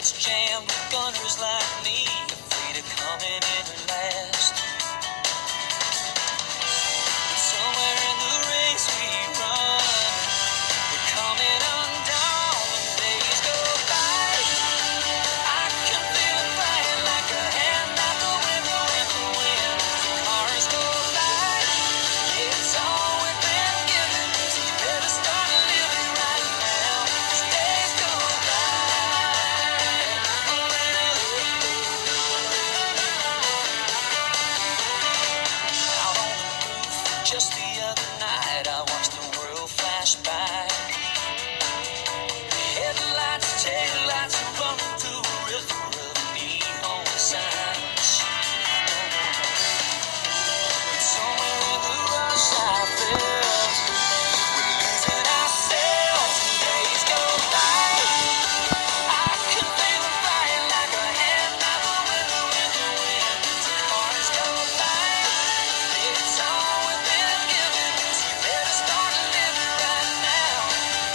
gates jammed with gunners like me, afraid of coming in last. But somewhere in the race we run, we're coming undone when days go by. I can feel it flying like a hand out the window in the wind. The cars go by. It's all we've been given, so you better start living right now, 'cause days go by. Out on the roof, just the other night, I watched the world flash by. Headlights, taillights, running through a river of neon signs. But somewhere in the rush I felt we're losing ourselves and days go by. I can feel them flying like a hand out the window in the wind. The cars go by. It's all we've been given, so you better start living right now.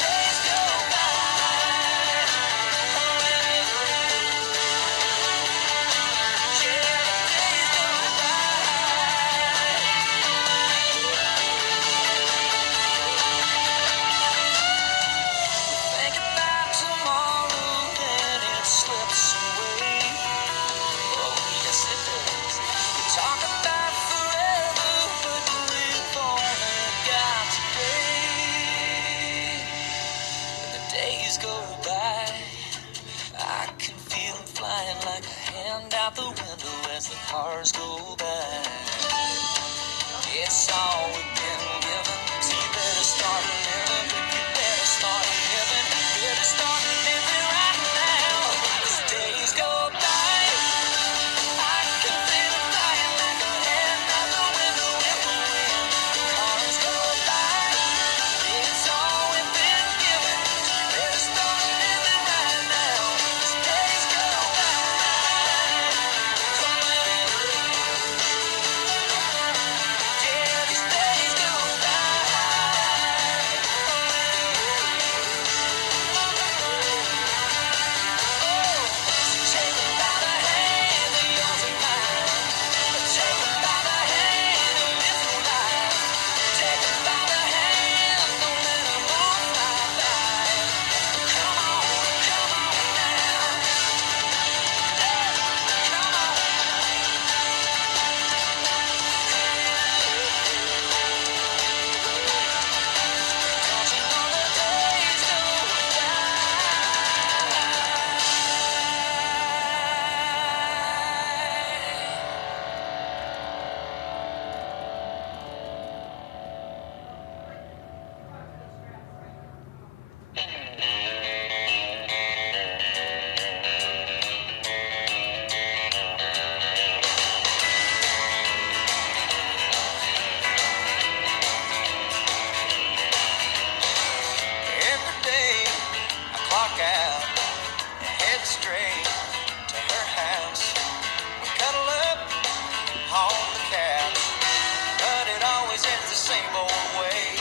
Days go by. Yeah, the days go by. Think about tomorrow and it slips away. Oh, yes it does. We talk about forever, but we've only got today. And the days go by. I can feel them flying like a hand out the window as the cars go by. It's all we've been given, so you better start living. You better start living. Better start living right now, 'cause days go by. I can feel it flying like a hand out the window in the wind. The cars go by. It's all we've been given, so you better start living right now, 'cause days go by. Yeah, these days go by. So take 'em by the hand, they're yours and mine. Take 'em by the hand and live your life. Take 'em by the hand, don't let 'em all fly by. Come on now. Come on. Don't you know the days go by? Every day I clock out and head straight to her house. We cuddle up on the couch, but it always ends the same old way.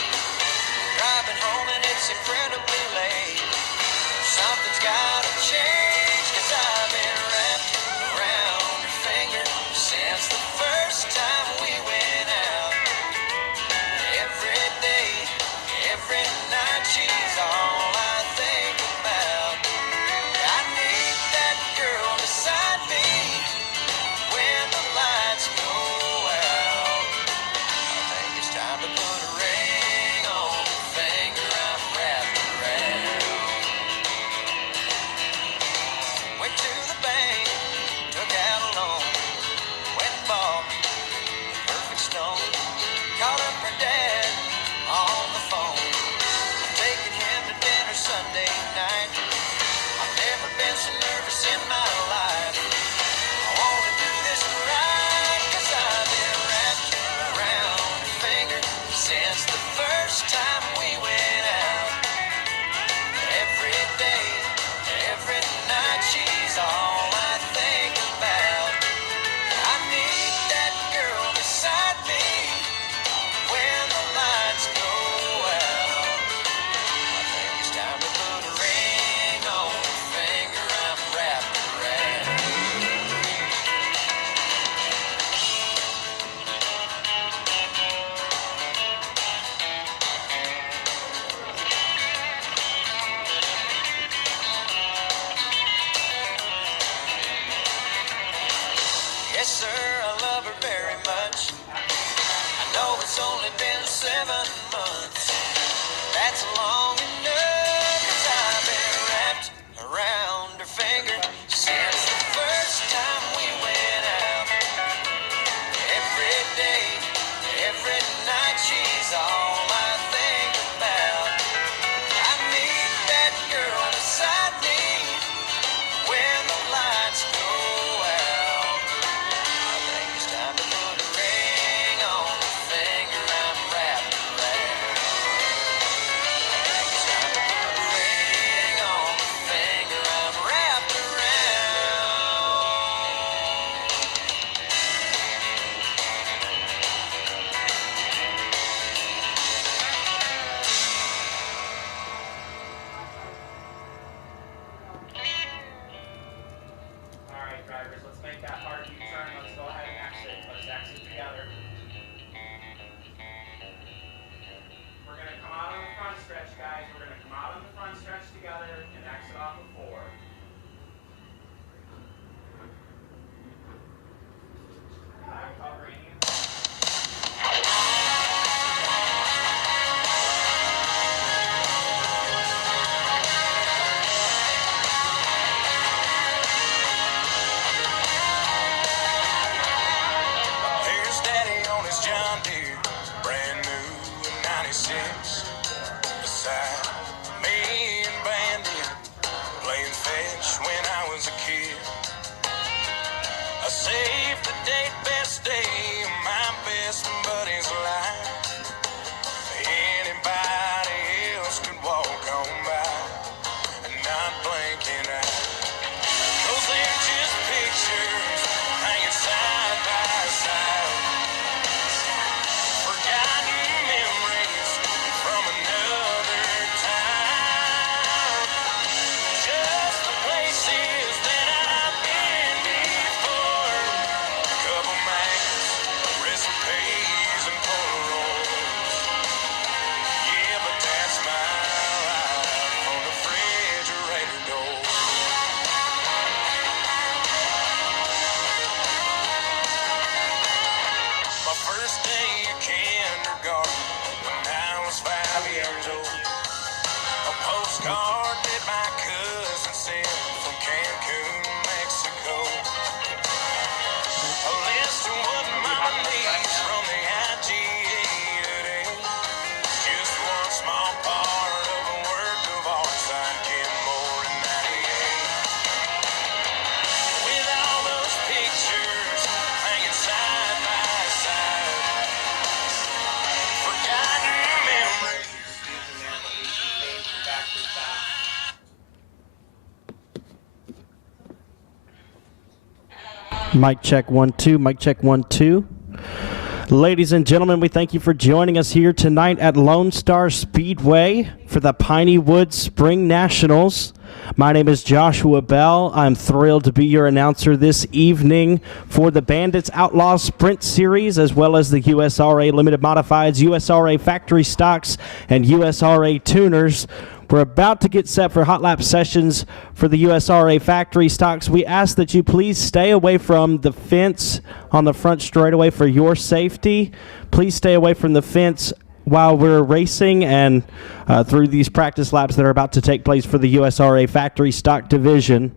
Driving home and it's incredibly late. Something's gotta change, 'cause I've been wrapped around her finger since the first time we went out. Every day, every night, she's all I think about. I need that girl beside me when the lights go out. I think it's time to put a ring on the finger I'm wrapped around. postcard that my cousin sent from Cancun, Mexico. A list of what mama needs from the IGA today. Just one small part of a work of art signed Kenmore in 98. With all those pictures hanging side by side, forgotten memories. Mic check 1 2, mic check 1 2. Ladies and gentlemen, we thank you for joining us here tonight at Lonestar Speedway for the Piney Woods Spring Nationals. My name is Joshua Bell. I'm thrilled to be your announcer this evening for the Bandits Outlaw Sprint Series, as well as the USRA Limited Modifieds, USRA Factory Stocks, and USRA Tuners. We're about to get set for hot lap sessions for the USRA Factory Stocks. We ask that you please stay away from the fence on the front straightaway for your safety. Please stay away from the fence while we're racing and through these practice laps that are about to take place for the USRA Factory Stock Division.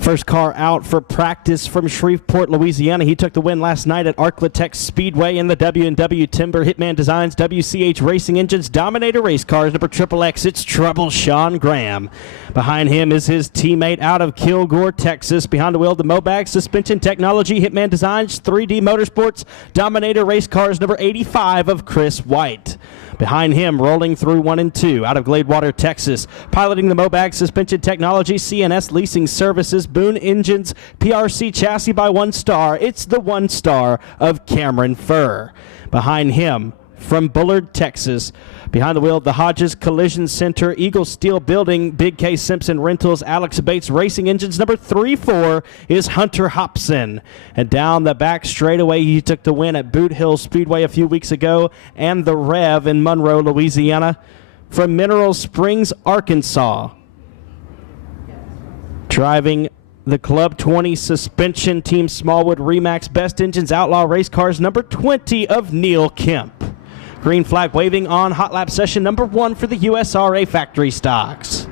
First car out for practice from Shreveport, Louisiana. He took the win last night at Arklatex Speedway in the W&W Timber. Hitman Designs, WCH Racing Engines, Dominator Race Cars, number XXX. It's Trouble Sean Graham. Behind him is his teammate out of Kilgore, Texas. Behind the wheel, the Mobag Suspension Technology, Hitman Designs, 3D Motorsports, Dominator Race Cars, number 85 of Chris White. Behind him, rolling through 1 and 2, out of Gladewater, Texas. Piloting the Mobag Suspension Technology, CNS Leasing Services, Boone Engines, PRC Chassis by One Star. It's the One Star of Cameron Furr. Behind him, from Bullard, Texas. Behind the wheel of the Hodges Collision Center, Eagle Steel Building, Big K Simpson Rentals, Alex Bates Racing Engines, number 34 is Hunter Hobson. And down the back straightaway, he took the win at Boot Hill Speedway a few weeks ago, and the Rev in Monroe, Louisiana. From Mineral Springs, Arkansas, driving the Club 20 Suspension Team Smallwood Remax Best Engines Outlaw Race Cars, number 20 of Neil Kemp. Green flag waving on hot lap session number 1 for the USRA Factory Stocks.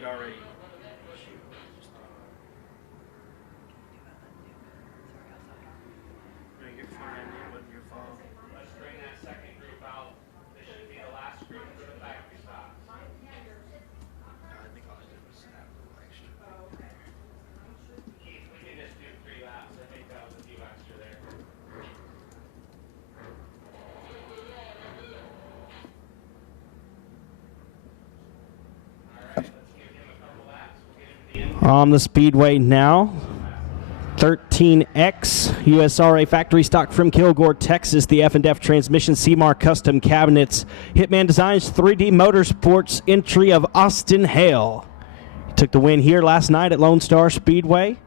Already. No, you're fine. It wasn't your fault. Let's bring that second group out. This should be the last group for the factory stop. I think all I did was snap a little extra. Keith, we can just do 3 laps. I think that was a few extra there. On the speedway now, 13X USRA Factory Stock from Kilgore, Texas. The F&F Transmission, CMAR Custom Cabinets, Hitman Designs, 3D Motorsports, entry of Austin Hale. He took the win here last night at Lonestar Speedway.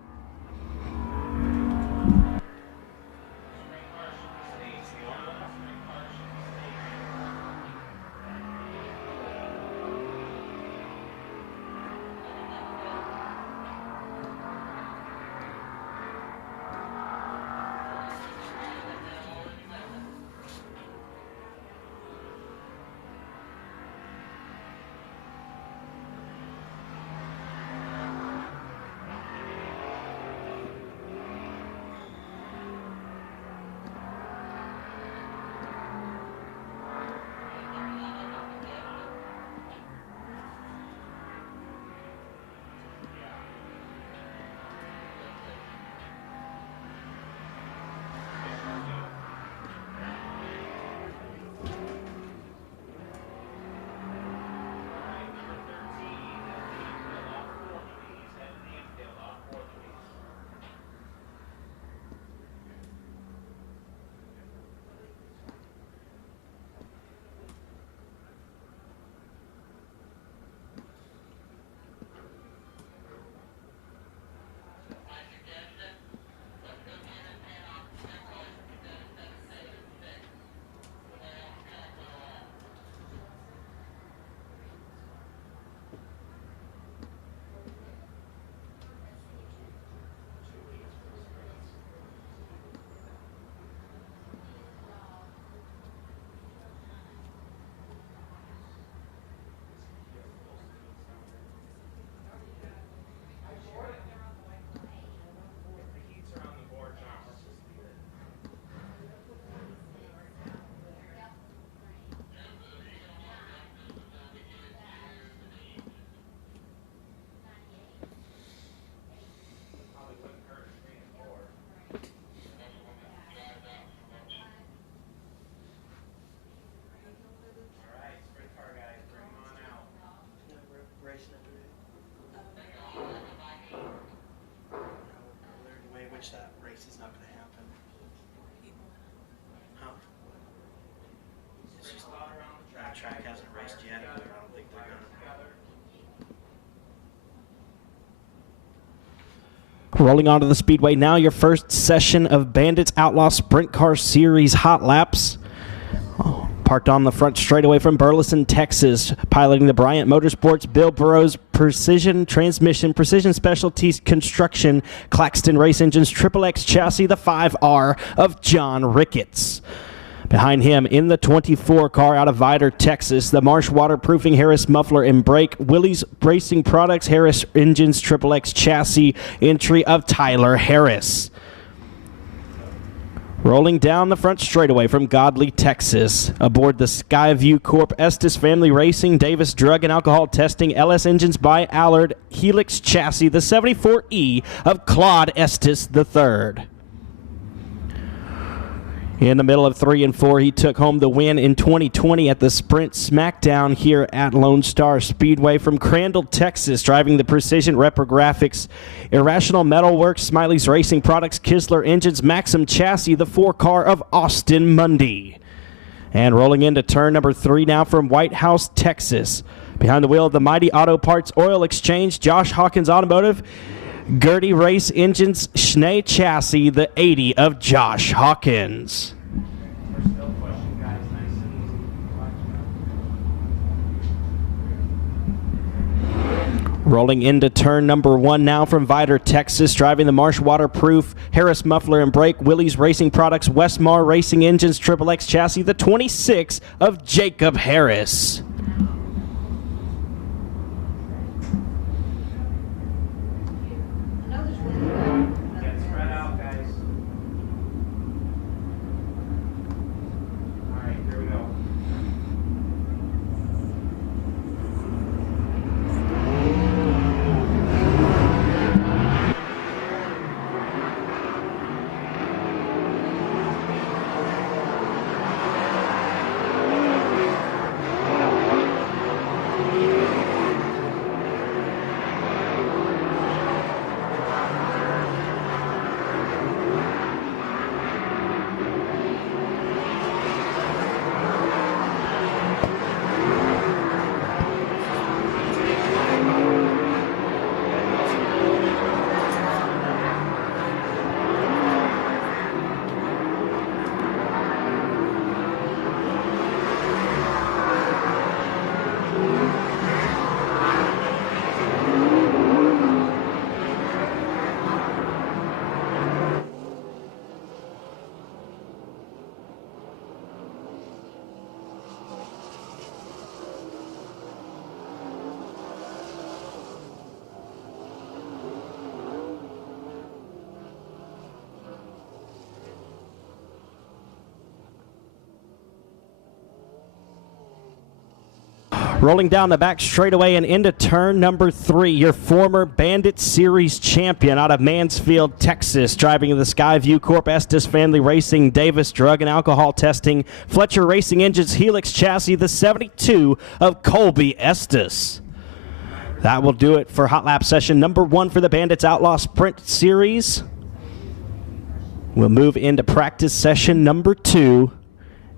Rolling onto the Speedway now, your first session of Bandits Outlaw Sprint Car Series Hot Laps. Parked on the front straightaway from Burleson, Texas, piloting the Bryant Motorsports, Bill Burrows Precision Transmission, Precision Specialties Construction, Claxton Race Engines, Triple X Chassis, the 5R of John Ricketts. Behind him in the 24 car out of Vidor, Texas, the Marsh Waterproofing, Harris Muffler and Brake, Willys Racing Products, Harris Engines, Triple X Chassis, entry of Tyler Harris. Rolling down the front straightaway from Godley, Texas, aboard the Skyview Corp Estes Family Racing, Davis Drug and Alcohol Testing, LS Engines by Allard, Helix Chassis, the 74E of Claude Estes III. In the middle of 3 and 4, he took home the win in 2020 at the Sprint Smackdown here at Lonestar Speedway from Crandall, Texas, driving the Precision Reprographics, Irrational Metalworks, Smiley's Racing Products, Kisler Engines, Maxim Chassis, the 4-car of Austin Mundy. And rolling into turn number 3 now from White House, Texas. Behind the wheel of the Mighty Auto Parts Oil Exchange, Josh Hawkins Automotive, Gertie Race Engines, Schnee Chassis, the 80 of Josh Hawkins. We're still pushing, guys. Nice and easy. Rolling into turn number 1 now from Vidor, Texas, driving the Marsh Waterproof, Harris Muffler and Brake, Willys Racing Products, Westmar Racing Engines, Triple X Chassis, the 26 of Jacob Harris. Get spread out, guys. All right, here we go. Rolling down the back straightaway and into turn number 3, your former Bandit Series champion out of Mansfield, Texas, driving the Skyview Corp Estes Family Racing, Davis Drug and Alcohol Testing, Fletcher Racing Engines, Helix Chassis, the 72 of Colby Estes. That will do it for Hot Lap session number 1 for the Bandits Outlaw Sprint Series. We'll move into practice session number 2,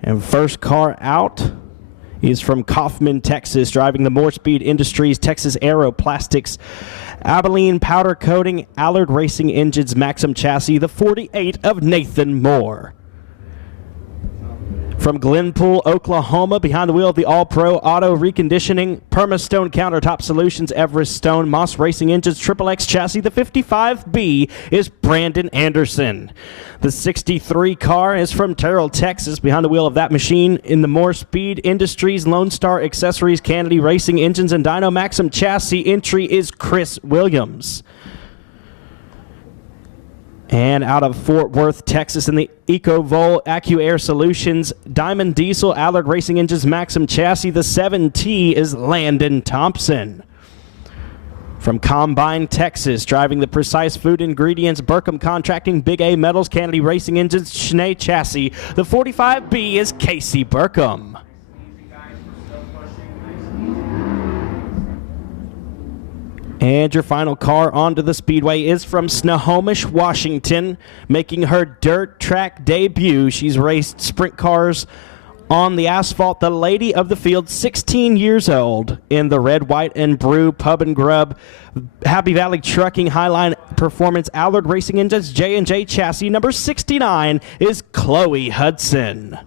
and first car out is from Kaufman, Texas, driving the More Speed Industries, Texas Aero Plastics, Abilene Powder Coating, Allard Racing Engines, Maxim Chassis, the 48 of Nathan Moore. From Glenpool, Oklahoma, behind the wheel of the All-Pro Auto Reconditioning, Permastone Countertop Solutions, Everest Stone, Moss Racing Engines, Triple X Chassis, the 55B is Brandon Anderson. The 63 car is from Terrell, Texas, behind the wheel of that machine in the More Speed Industries, Lone Star Accessories, Kennedy Racing Engines, and Dyno Maxim Chassis. Entry is Chris Williams. And out of Fort Worth, Texas, in the EcoVol AccuAir Solutions, Diamond Diesel, Allard Racing Engines, Maxim Chassis, the 7T is Landon Thompson. From Combine, Texas, driving the Precise Food Ingredients, Burkham Contracting, Big A Metals, Kennedy Racing Engines, Schnee Chassis, the 45B is Casey Burkham. Easy, guys. We're still pushing. Nice and easy. And your final car onto the Speedway is from Snohomish, Washington, making her dirt track debut. She's raced sprint cars on the asphalt, the lady of the field, 16 years old, in the red, white, and brew Pub and Grub Happy Valley Trucking Highline Performance Allard Racing Engines J&J chassis number 69 is Chloe Hudson.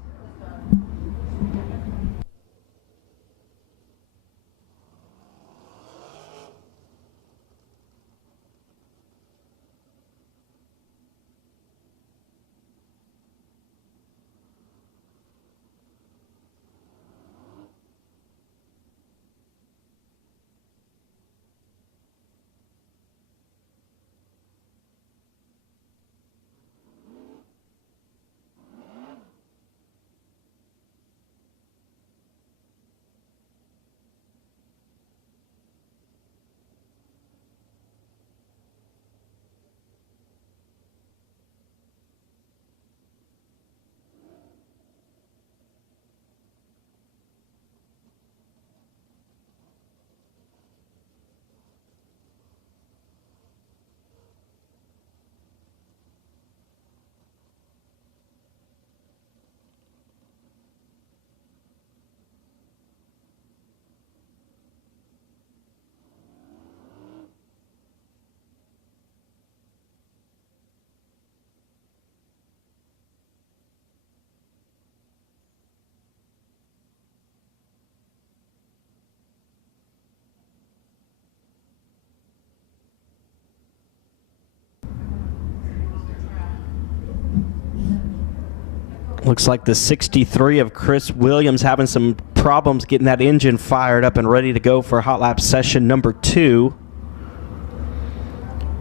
Looks like the 63 of Chris Williams having some problems getting that engine fired up and ready to go for hot lap session number 2.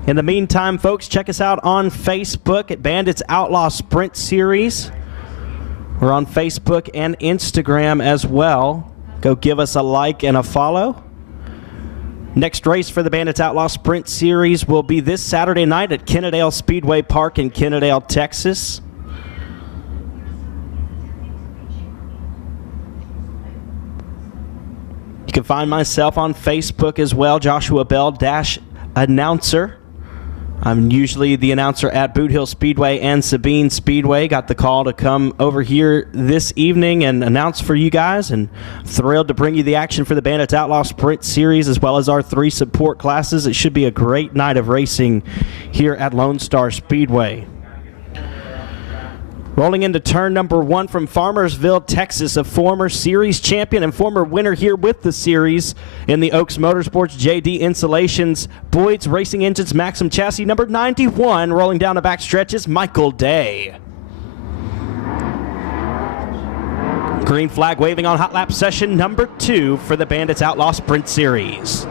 In the meantime, folks, check us out on Facebook at Bandits Outlaw Sprint Series. We're on Facebook and Instagram as well. Go give us a like and a follow. Next race for the Bandits Outlaw Sprint Series will be this Saturday night at Kennedale Speedway Park in Kennedale, Texas. You can find myself on Facebook as well, Joshua Bell Announcer. I'm usually the announcer at Boot Hill Speedway and Sabine Speedway. Got the call to come over here this evening and announce for you guys, and thrilled to bring you the action for the Bandits Outlaw Sprint Series as well as our 3 support classes. It should be a great night of racing here at Lonestar Speedway. Rolling into turn number 1 from Farmersville, Texas, a former series champion and former winner here with the series in the Oaks Motorsports JD Insulations Boyd's Racing Engines Maxim chassis number 91. Rolling down the back stretch is Michael Day. Green flag waving on hot lap session number 2 for the Bandits Outlaw Sprint Series.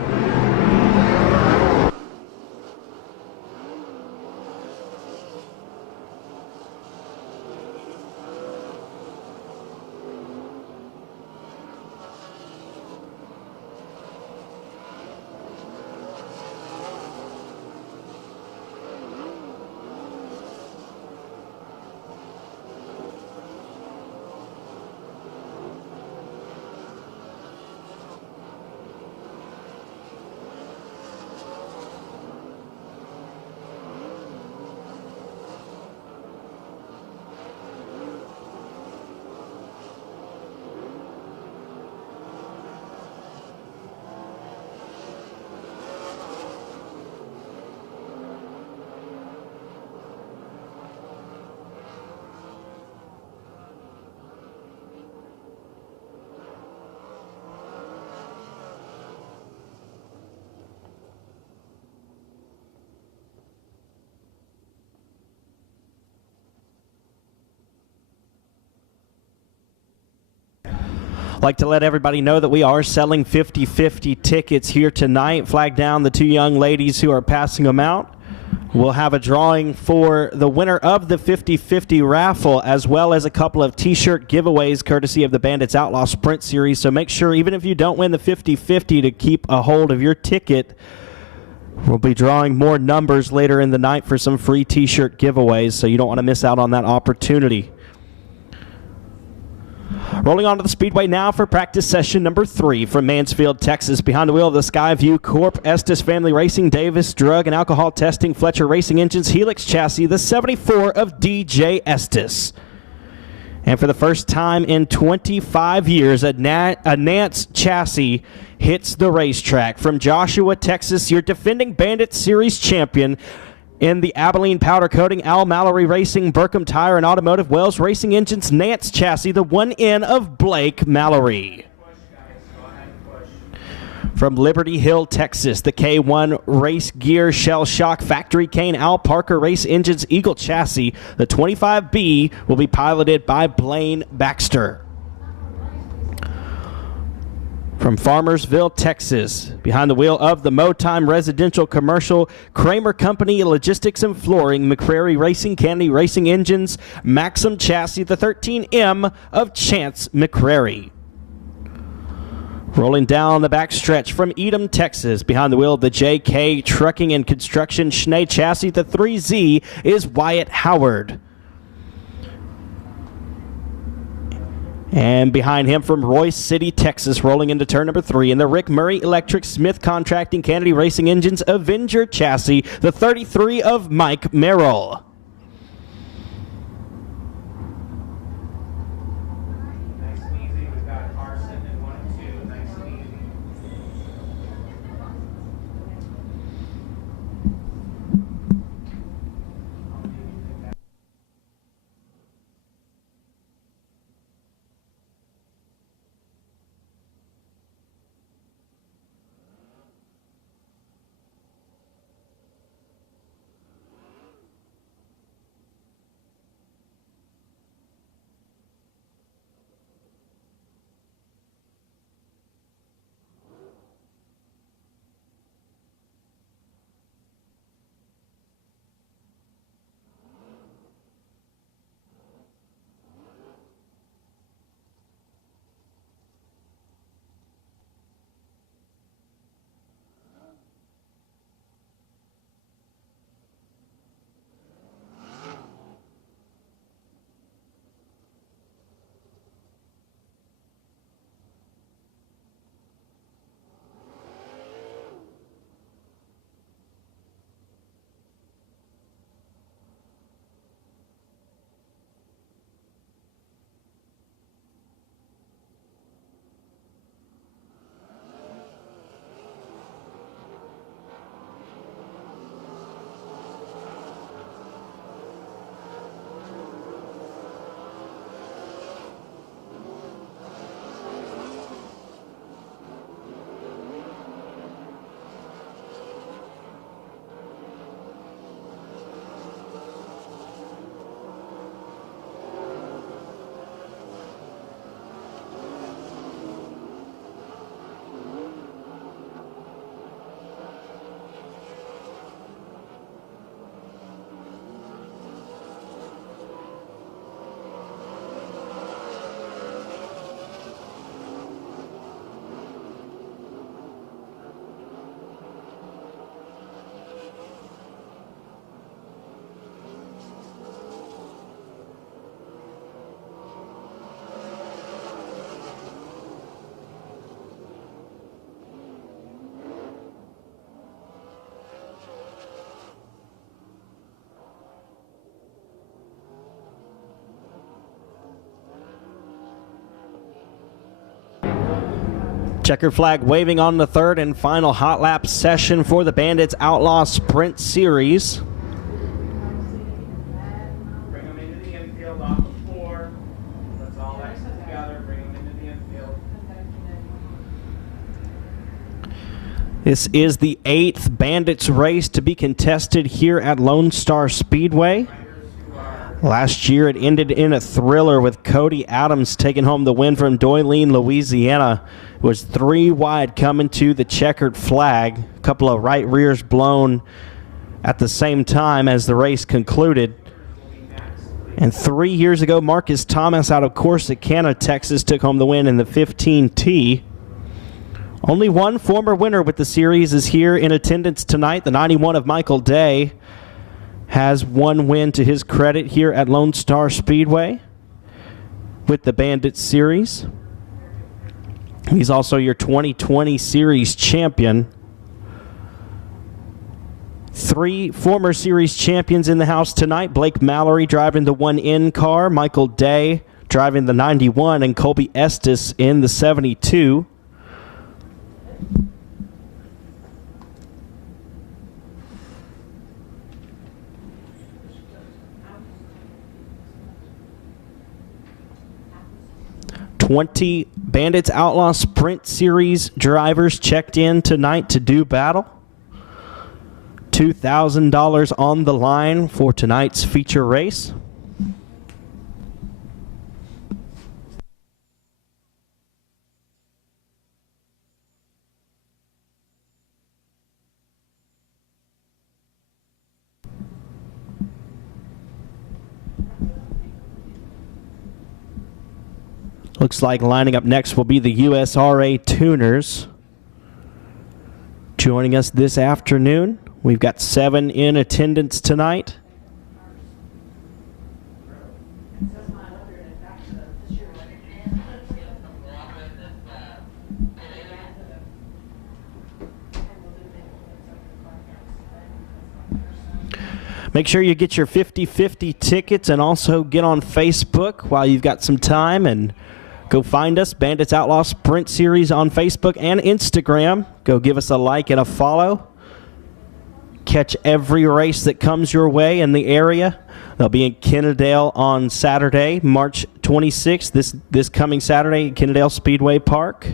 Like to let everybody know that we are selling 50-50 tickets here tonight. Flag down the 2 young ladies who are passing them out. We'll have a drawing for the winner of the 50-50 raffle, as well as a couple of t-shirt giveaways courtesy of the Bandits Outlaw Sprint Series. So make sure, even if you don't win the 50-50, to keep a hold of your ticket. We'll be drawing more numbers later in the night for some free t-shirt giveaways, so you don't want to miss out on that opportunity. Rolling onto the speedway now for practice session number 3 from Mansfield, Texas. Behind the wheel of the Skyview Corp, Estes Family Racing, Davis Drug and Alcohol Testing, Fletcher Racing Engines, Helix Chassis, the 74 of DJ Estes. And for the first time in 25 years, a Nance chassis hits the racetrack. From Joshua, Texas, your defending Bandit Series champion in the Abilene Powder Coating, Al Mallory Racing, Burkham Tire and Automotive, Wells Racing Engines, Nance chassis, the 1N of Blake Mallory. From Liberty Hill, Texas, the K1 Race Gear Shell Shock Factory Cane Al Parker Race Engines Eagle chassis. The 25B will be piloted by Blaine Baxter. From Farmersville, Texas, behind the wheel of the Motime Residential Commercial Kramer Company Logistics and Flooring, McCrary Racing Kennedy Racing Engines, Maxim chassis, the 13M of Chance McCrary. Rolling down the backstretch from Edom, Texas, behind the wheel of the JK Trucking and Construction Schnee chassis, the 3Z is Wyatt Howard. And behind him from Royce City, Texas, rolling into turn number 3 in the Rick Murray Electric Smith Contracting Kennedy Racing Engines Avenger chassis, the 33 of Mike Merrill. Checkered flag waving on the third and final hot lap session for the Bandits Outlaw Sprint Series. Bring them into the infield off the floor. Let's all exit together. Bring them into the infield. This is the 8th Bandits race to be contested here at Lonestar Speedway. Last year it ended in a thriller with Cody Adams taking home the win from Doyline, Louisiana. It was 3 wide coming to the checkered flag. A couple of right rears blown at the same time as the race concluded. And 3 years ago, Marcus Thomas out of Corsicana, Texas, took home the win in the 15T. Only one former winner with the series is here in attendance tonight. The 91 of Michael Day has one win to his credit here at Lonestar Speedway with the Bandit Series. He's also your 2020 Series champion. 3 former Series champions in the house tonight. Blake Mallory driving the 1N car. Michael Day driving the 91, and Colby Estes in the 72. Bandits Outlaw Sprint Series drivers checked in tonight to do battle. $2,000 on the line for tonight's feature race. Looks like lining up next will be the USRA Tuners. Joining us this afternoon, we've got 7 in attendance tonight. Make sure you get your 50/50 tickets and also get on Facebook while you've got some time, and go find us, Bandits Outlaw Sprint Series, on Facebook and Instagram. Go give us a like and a follow. Catch every race that comes your way in the area. They'll be in Kennedale on Saturday, March 26th, this coming Saturday at Kennedale Speedway Park.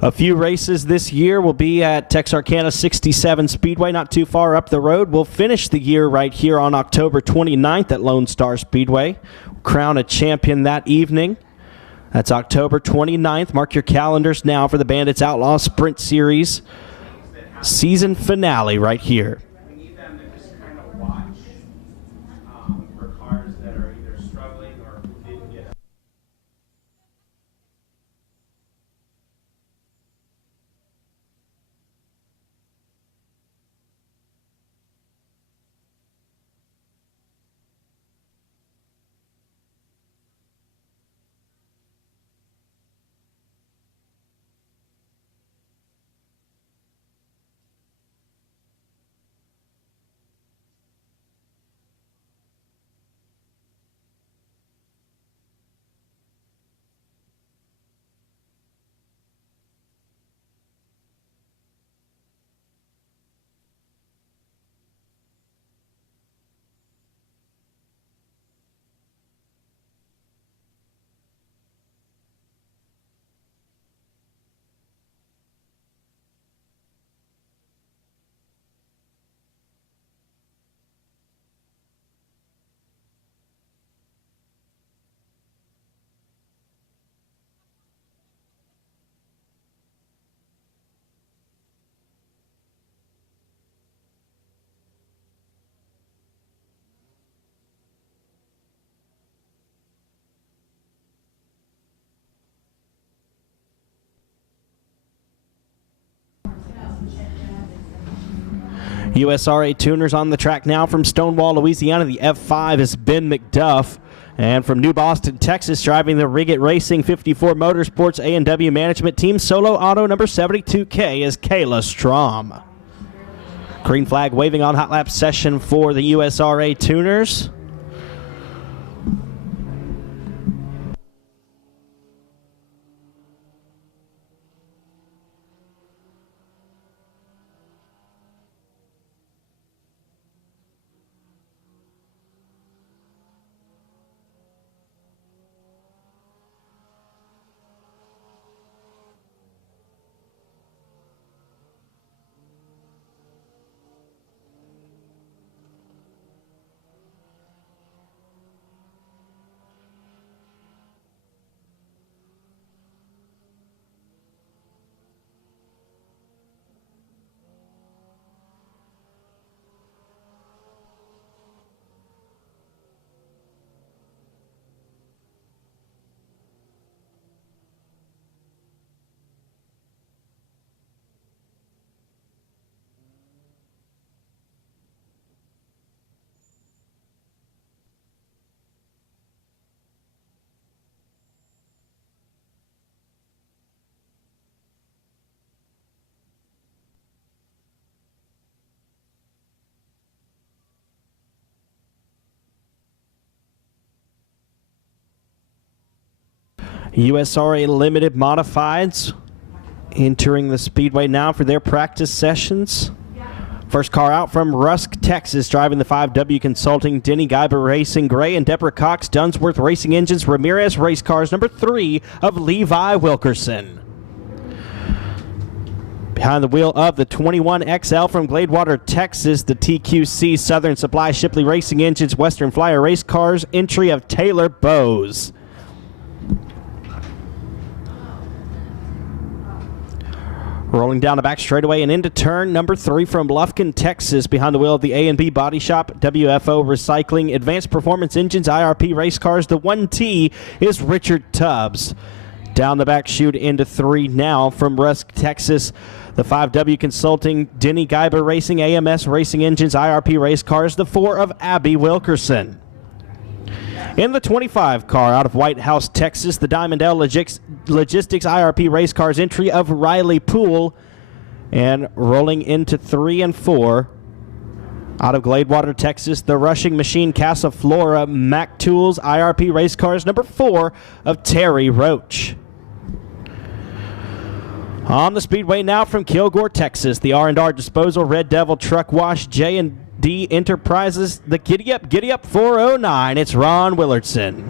A few races this year will be at Texarkana 67 Speedway, not too far up the road. We'll finish the year right here on October 29th at Lonestar Speedway. Crown a champion that evening. That's October 29th. Mark your calendars now for the Bandits Outlaw Sprint Series season finale right here. We need them to just kind of watch for cars that are either struggling or who didn't get. USRA Tuners on the track now from Stonewall, Louisiana. The F5 is Ben McDuff. And from New Boston, Texas, driving the Riggit Racing 54 Motorsports A&W Management Team, solo auto number 72K is Kayla Strom. Green flag waving on hot lap session for the USRA Tuners. USRA Limited Modifieds entering the Speedway now for their practice sessions. First car out from Rusk, Texas, driving the 5W Consulting, Denny Geiber Racing, Gray and Deborah Cox, Dunsworth Racing Engines, Ramirez Race Cars, number 3 of Levi Wilkerson. Behind the wheel of the 21XL from Gladewater, Texas, the TQC Southern Supply Shipley Racing Engines, Western Flyer Race Cars, entry of Taylor Bowes. Rolling down the back straightaway and into turn number 3 from Lufkin, Texas, behind the wheel of the A&B Body Shop, WFO Recycling, Advanced Performance Engines, IRP Race Cars. The 1T is Richard Tubbs. Down the back chute into 3 now from Rusk, Texas, the 5W Consulting, Denny Geiber Racing, AMS Racing Engines, IRP Race Cars. The 4 of Abby Wilkerson. In the 25 car out of White House, Texas, the Diamond L Logistics IRP Race Cars, entry of Riley Poole. And rolling into 3 and 4 out of Gladewater, Texas, the Rushing Machine Casa Flora Mac Tools IRP Race Cars, number 4 of Terry Roach. On the Speedway now from Kilgore, Texas, the R&R Disposal Red Devil Truck Wash J&D Enterprises, the Giddy Up 409. It's Ron Willardson.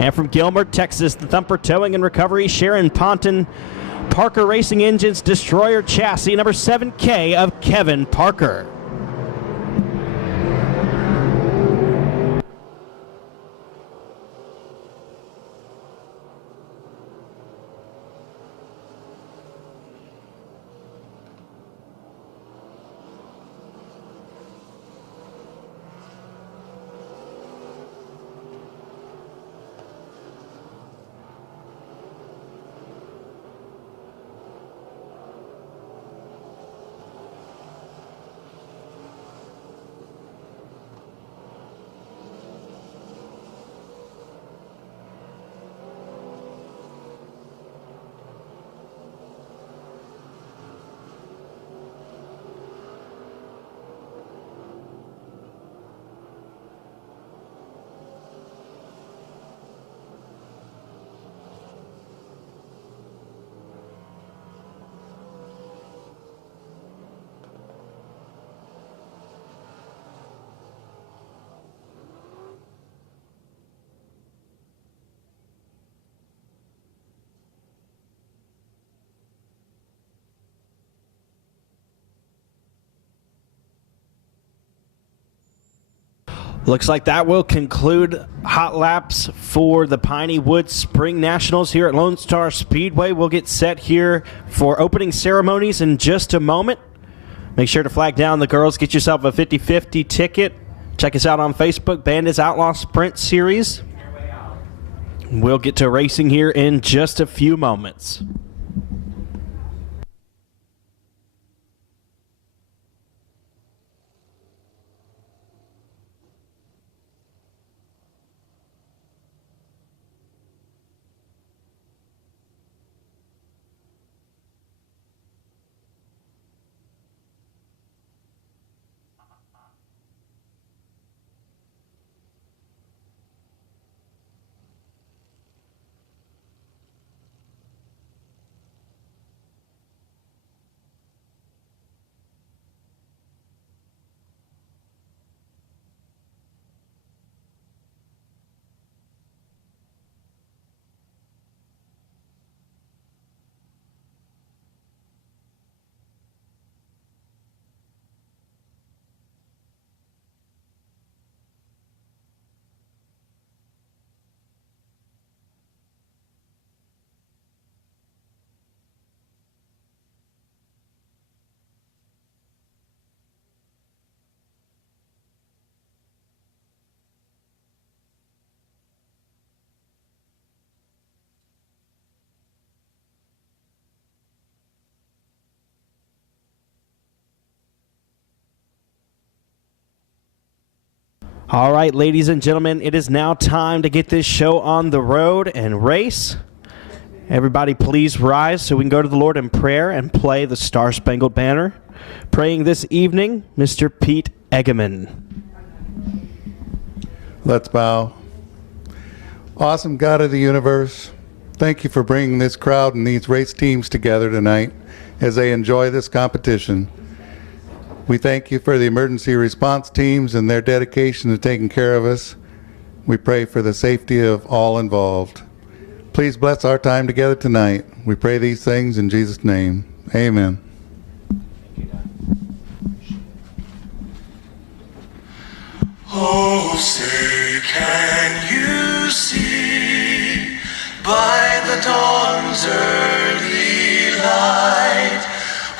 And from Gilmer, Texas, the Thumper Towing and Recovery, Sharon Ponton, Parker Racing Engines, Destroyer Chassis, number 7K of Kevin Parker. Looks like that will conclude hot laps for the Piney Woods Spring Nationals here at Lone Star Speedway. We'll get set here for opening ceremonies in just a moment. Make sure to flag down the girls. Get yourself a 50-50 ticket. Check us out on Facebook, Bandits Outlaw Sprint Series. We'll get to racing here in just a few moments. All right, ladies and gentlemen, it is now time to get this show on the road and race. Everybody please rise so we can go to the Lord in prayer and play the Star-Spangled Banner. Praying this evening, Mr. Pete Eggeman. Let's bow. Awesome God of the universe, thank you for bringing this crowd and these race teams together tonight as they enjoy this competition. We thank you for the emergency response teams and their dedication to taking care of us. We pray for the safety of all involved. Please bless our time together tonight. We pray these things in Jesus' name. Amen. Oh, say, can you see by the dawn's early light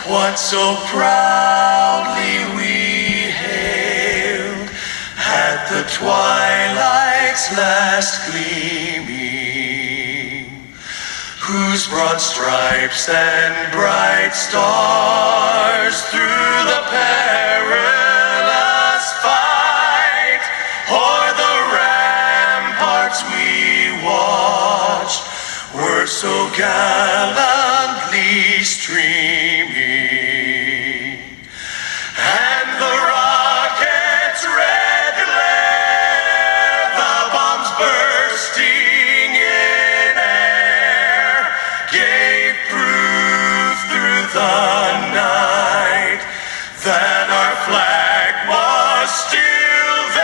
what so proudly we hailed at the twilight's last gleaming, whose broad stripes and bright stars through the perilous fight o'er the ramparts we watched were so gallantly streaming, and the rocket's red glare, the bombs bursting in air, gave proof through the night that our flag was still there.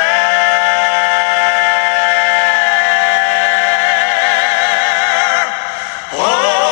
Oh,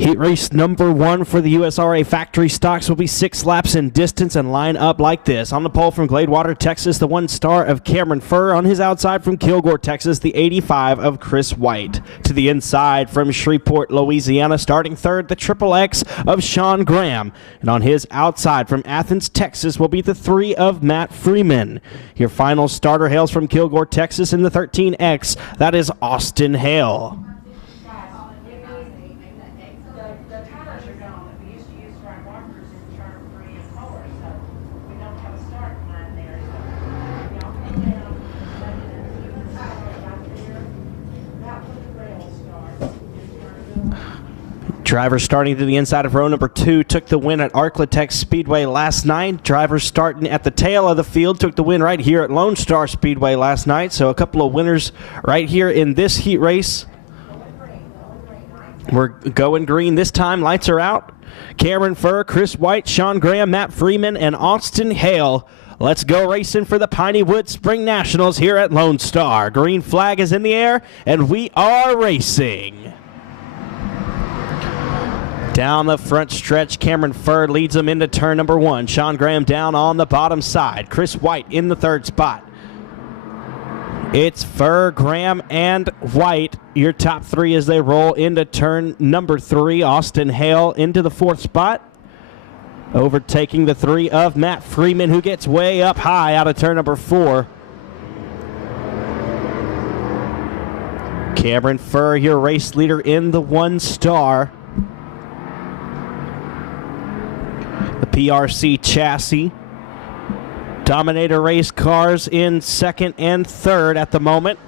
Heat race number 1 for the USRA factory stocks will be 6 laps in distance and line up like this. On the pole from Gladewater, Texas, the 1 star of Cameron Furr. On his outside from Kilgore, Texas, the 85 of Chris White. To the inside from Shreveport, Louisiana, starting third, the Triple X of Sean Graham. And on his outside from Athens, Texas, will be the 3 of Matt Freeman. Your final starter hails from Kilgore, Texas, in the 13X. That is Austin Hale. Drivers starting to the inside of row number 2 took the win at Arklatex Speedway last night. Drivers starting at the tail of the field took the win right here at Lonestar Speedway last night. So a couple of winners right here in this heat race. We're going green this time. Lights are out. Cameron Furr, Chris White, Sean Graham, Matt Freeman, and Austin Hale. Let's go racing for the Piney Woods Spring Nationals here at Lonestar. Green flag is in the air, and we are racing. Down the front stretch, Cameron Furr leads them into turn number 1. Sean Graham down on the bottom side. Chris White in the 3rd spot. It's Furr, Graham, and White, your top 3 as they roll into turn number 3. Austin Hale into the 4th spot. Overtaking the 3 of Matt Freeman, who gets way up high out of turn number 4. Cameron Furr, your race leader in the 1 star. The PRC chassis. Dominator race cars in 2nd and 3rd at the moment.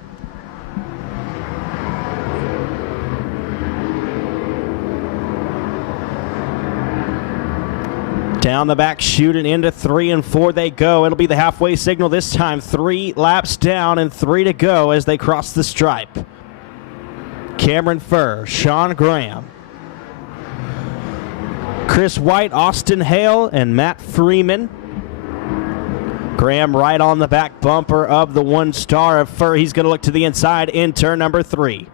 Down the back chute and into 3 and 4 they go. It'll be the halfway signal this time. 3 laps down and 3 to go as they cross the stripe. Cameron Furr, Sean Graham, Chris White, Austin Hale, and Matt Freeman. Graham right on the back bumper of the 1 star of Furr. He's going to look to the inside in turn number 3.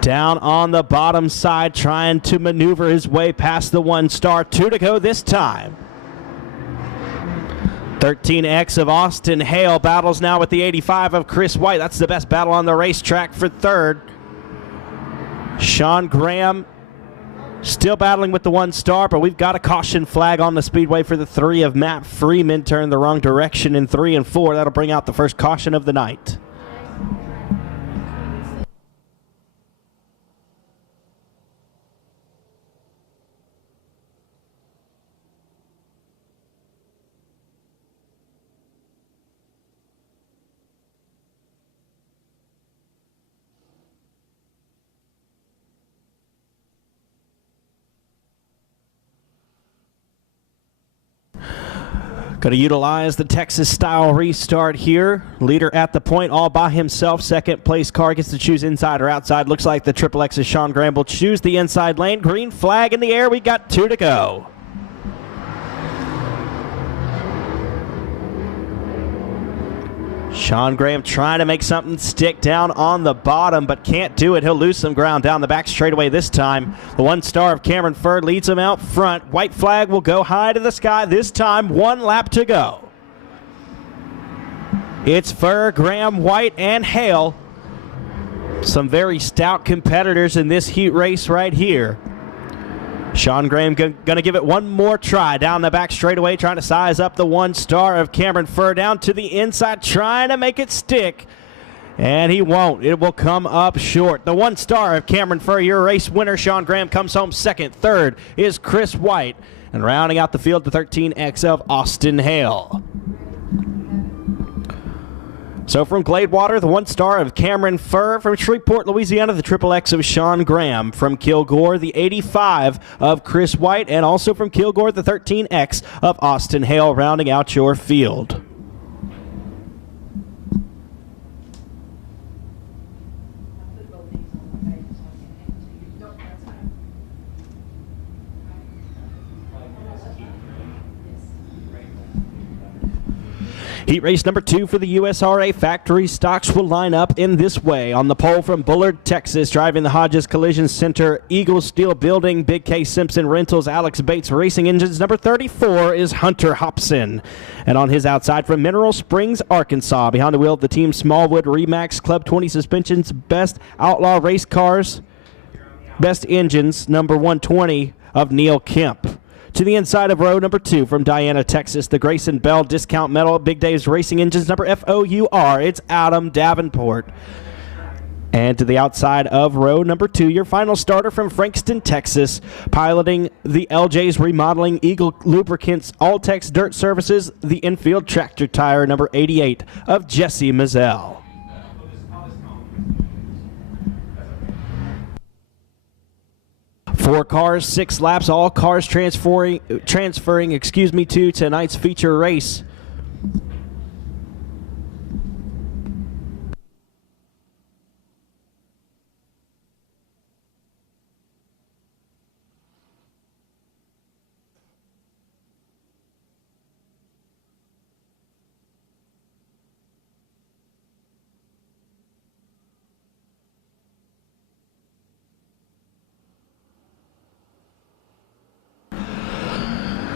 Down on the bottom side, trying to maneuver his way past the 1 star. 2 to go this time. 13X of Austin Hale battles now with the 85 of Chris White. That's the best battle on the racetrack for 3rd. Sean Graham still battling with the 1 star, but we've got a caution flag on the speedway for the 3 of Matt Freeman. Turned the wrong direction in 3 and 4. That'll bring out the first caution of the night. Going to utilize the Texas-style restart here. Leader at the point all by himself. 2nd place car gets to choose inside or outside. Looks like the Triple X's Sean Graham will choose the inside lane. Green flag in the air. We got 2 to go. Sean Graham trying to make something stick down on the bottom, but can't do it. He'll lose some ground down the back straightaway this time. The 1 star of Cameron Furr leads him out front. White flag will go high to the sky this time. 1 lap to go. It's Furr, Graham, White, and Hale. Some very stout competitors in this heat race right here. Sean Graham going to give it one more try down the back straightaway, trying to size up the 1 star of Cameron Furr down to the inside, trying to make it stick. And he won't. It will come up short. The 1 star of Cameron Furr, your race winner. Sean Graham comes home 2nd. 3rd is Chris White. And rounding out the field, the 13X of Austin Hale. So from Gladewater, the 1 star of Cameron Furr. From Shreveport, Louisiana, the Triple X of Sean Graham. From Kilgore, the 85 of Chris White. And also from Kilgore, the 13X of Austin Hale, rounding out your field. Heat race number 2 for the USRA factory stocks will line up in this way. On the pole from Bullard, Texas, driving the Hodges Collision Center, Eagle Steel Building, Big K Simpson Rentals, Alex Bates Racing Engines. Number 34 is Hunter Hobson. And on his outside from Mineral Springs, Arkansas, behind the wheel of the team Smallwood Remax Club 20 Suspensions, Best Outlaw Race Cars, Best Engines, number 120 of Neil Kemp. To the inside of row number 2 from Diana, Texas, the Grayson Bell Discount Metal Big Dave's Racing Engines, number FOUR, it's Adam Davenport. And to the outside of row number 2, your final starter from Frankston, Texas, piloting the LJ's Remodeling Eagle Lubricants All-Tex Dirt Services, the infield tractor tire, number 88 of Jesse Mazzell. 4 cars, 6 laps, all cars transferring to tonight's feature race.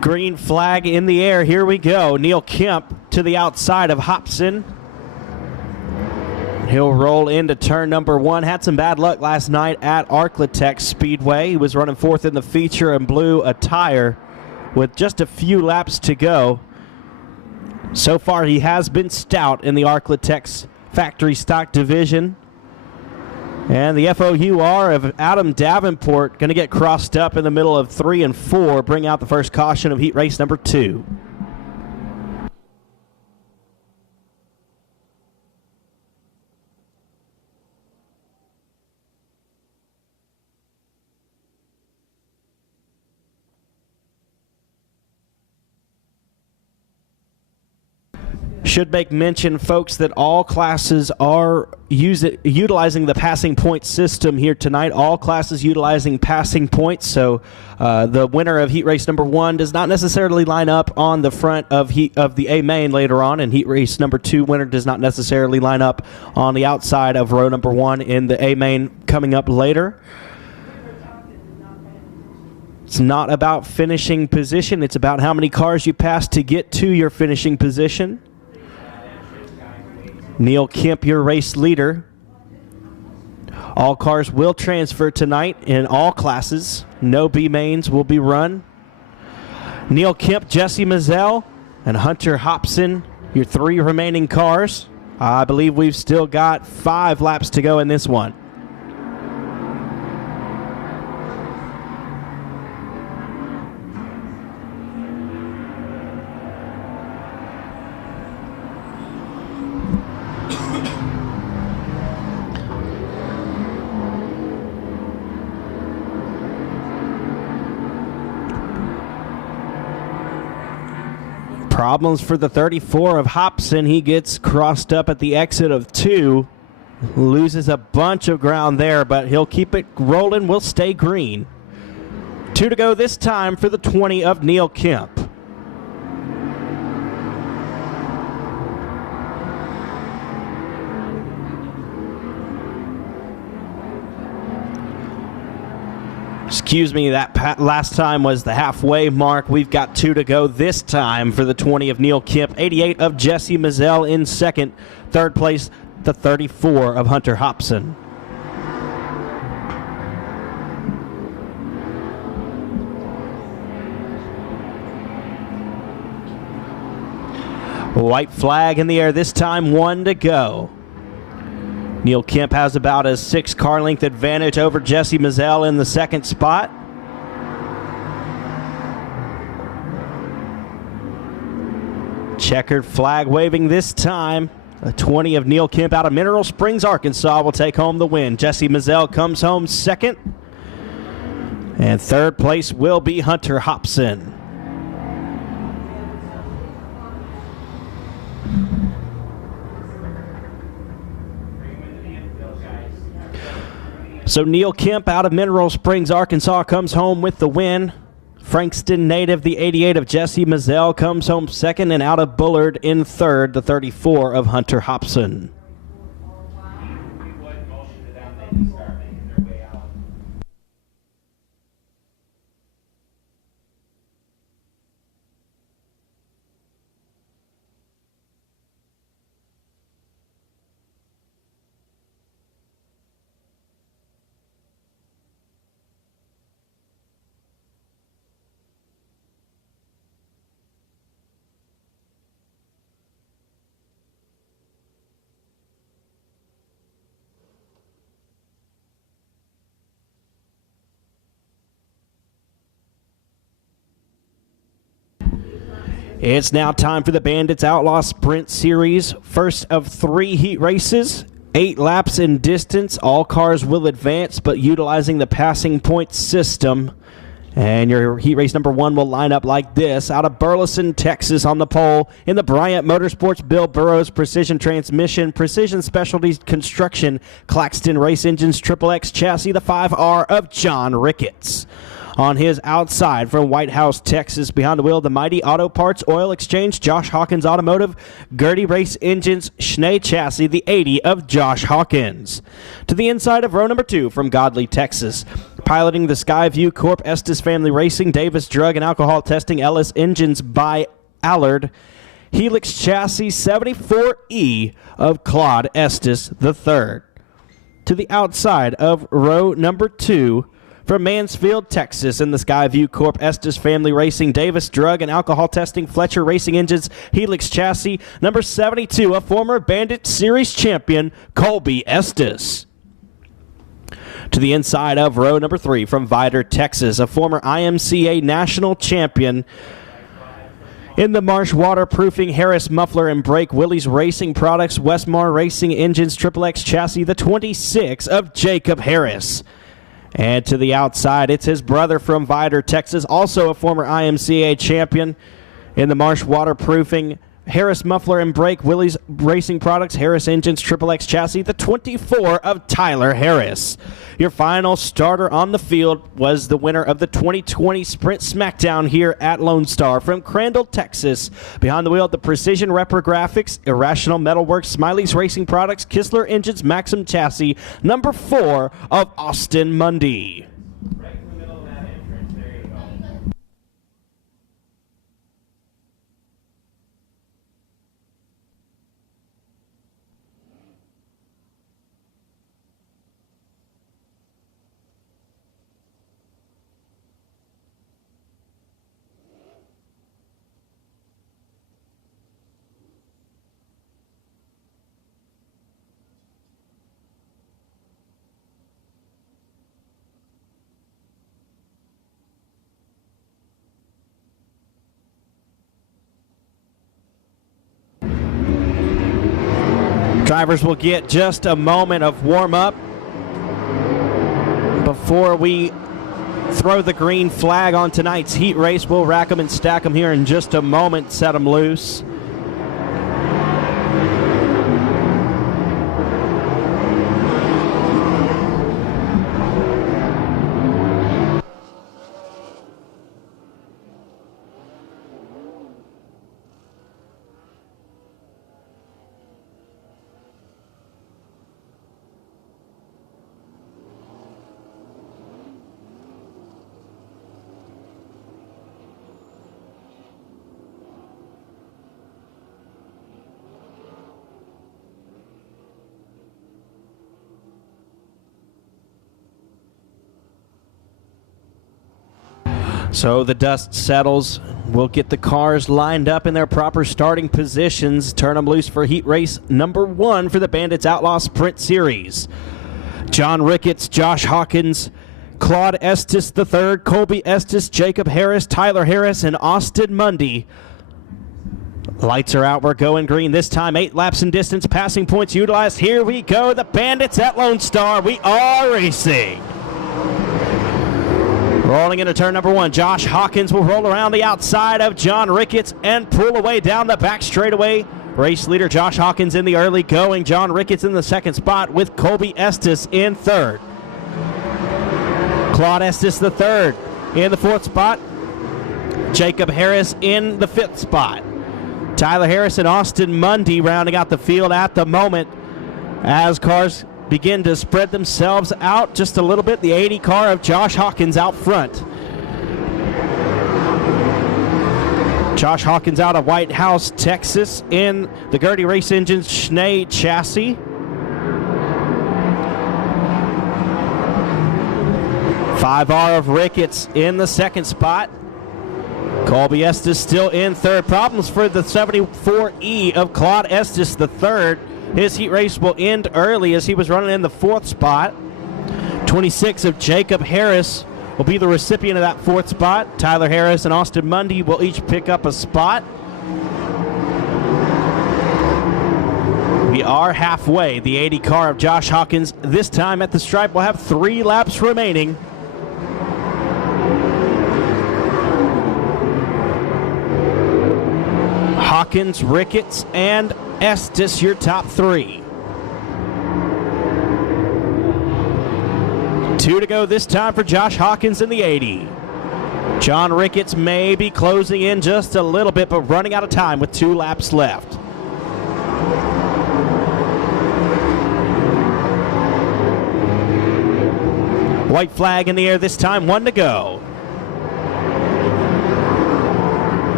Green flag in the air. Here we go. Neil Kemp to the outside of Hobson. He'll roll into turn number 1. Had some bad luck last night at Arclitect Speedway. He was running 4th in the feature and blew a tire with just a few laps to go. So far, he has been stout in the Arclitect's factory stock division. And the FOUR of Adam Davenport going to get crossed up in the middle of 3 and 4, bring out the first caution of heat race number 2. Should make mention, folks, that all classes are utilizing the passing point system here tonight. All classes utilizing passing points. So the winner of heat race number 1 does not necessarily line up on the front of the A main later on, and heat race number 2 winner does not necessarily line up on the outside of row number 1 in the A main coming up later. It's not about finishing position. It's about how many cars you pass to get to your finishing position. Neil Kemp, your race leader. All cars will transfer tonight in all classes. No B mains will be run. Neil Kemp, Jesse Mazzell, and Hunter Hobson, your 3 remaining cars. I believe we've still got 5 laps to go in this one. Problems for the 34 of Hobson. He gets crossed up at the exit of 2. Loses a bunch of ground there, but he'll keep it rolling. Will stay green. 2 to go this time for the 20 of Neil Kemp. Excuse me, that last time was the halfway mark. We've got 2 to go this time for the 20 of Neil Kemp. 88 of Jesse Mazzell in second. Third place, the 34 of Hunter Hobson. White flag in the air this time, 1 to go. Neil Kemp has about a 6 car length advantage over Jesse Mazzell in the second spot. Checkered flag waving this time. The 20 of Neil Kemp out of Mineral Springs, Arkansas will take home the win. Jesse Mazzell comes home second. And third place will be Hunter Hobson. So Neil Kemp out of Mineral Springs, Arkansas comes home with the win. Frankston native, the 88 of Jesse Mazzell, comes home second, and out of Bullard in third, the 34 of Hunter Hobson. We would motion to them, they can start making their way out. It's now time for the Bandits Outlaw Sprint Series. First of 3 heat races, 8 laps in distance. All cars will advance, but utilizing the passing point system. And your heat race number 1 will line up like this. Out of Burleson, Texas on the pole. In the Bryant Motorsports, Bill Burrows Precision Transmission, Precision Specialties Construction, Claxton Race Engines, Triple X Chassis, the 5R of John Ricketts. On his outside from White House, Texas, behind the wheel of the Mighty Auto Parts Oil Exchange, Josh Hawkins Automotive, Gertie Race Engines, Schnee Chassis, the 80 of Josh Hawkins. To the inside of row number 2 from Godley, Texas, piloting the Skyview Corp Estes Family Racing, Davis Drug and Alcohol Testing, Ellis Engines by Allard, Helix Chassis 74E of Claude Estes III. To the outside of row number 2, from Mansfield, Texas, in the Skyview Corp Estes Family Racing, Davis Drug and Alcohol Testing, Fletcher Racing Engines, Helix Chassis, number 72, a former Bandit Series champion, Colby Estes. To the inside of row number 3, from Vidor, Texas, a former IMCA national champion, in the Marsh Waterproofing, Harris Muffler and Brake, Willys Racing Products, Westmar Racing Engines, Triple X Chassis, the 26 of Jacob Harris. And to the outside, it's his brother from Vidor, Texas, also a former IMCA champion, in the Marsh Waterproofing, Harris Muffler and Brake, Willys Racing Products, Harris Engines, Triple X Chassis, the 24 of Tyler Harris. Your final starter on the field was the winner of the 2020 Sprint Smackdown here at Lonestar from Crandall, Texas. Behind the wheel of the Precision Reprographics, Irrational Metalworks, Smiley's Racing Products, Kistler Engines, Maxim Chassis, number 4 of Austin Mundy. Right in the middle of that entrance, there you go. Drivers will get just a moment of warm-up before we throw the green flag on tonight's heat race. We'll rack them and stack them here in just a moment, set them loose. So the dust settles. We'll get the cars lined up in their proper starting positions. Turn them loose for heat race number 1 for the Bandits Outlaw Sprint Series. John Ricketts, Josh Hawkins, Claude Estes III, Colby Estes, Jacob Harris, Tyler Harris, and Austin Mundy. Lights are out. We're going green this time. 8 laps in distance. Passing points utilized. Here we go. The Bandits at Lonestar. We are racing. Rolling into turn number 1, Josh Hawkins will roll around the outside of John Ricketts and pull away down the back straightaway. Race leader Josh Hawkins in the early going. John Ricketts in the second spot with Colby Estes in third. Claude Estes the third. In the fourth spot, Jacob Harris in the 5th spot. Tyler Harris and Austin Mundy rounding out the field at the moment as cars begin to spread themselves out just a little bit. The 80 car of Josh Hawkins out front. Josh Hawkins out of White House, Texas in the Gertie Race Engines Schnee chassis. 5R of Ricketts in the 2nd spot. Colby Estes still in 3rd. Problems for the 74E of Claude Estes the 3rd. His heat race will end early as he was running in the 4th spot. 26 of Jacob Harris will be the recipient of that 4th spot. Tyler Harris and Austin Mundy will each pick up a spot. We are halfway. The 80 car of Josh Hawkins this time at the stripe will have 3 laps remaining. Hawkins, Ricketts, and Estes, your top 3. 2 to go this time for Josh Hawkins in the 80. John Ricketts may be closing in just a little bit, but running out of time with 2 laps left. White flag in the air this time, 1 to go.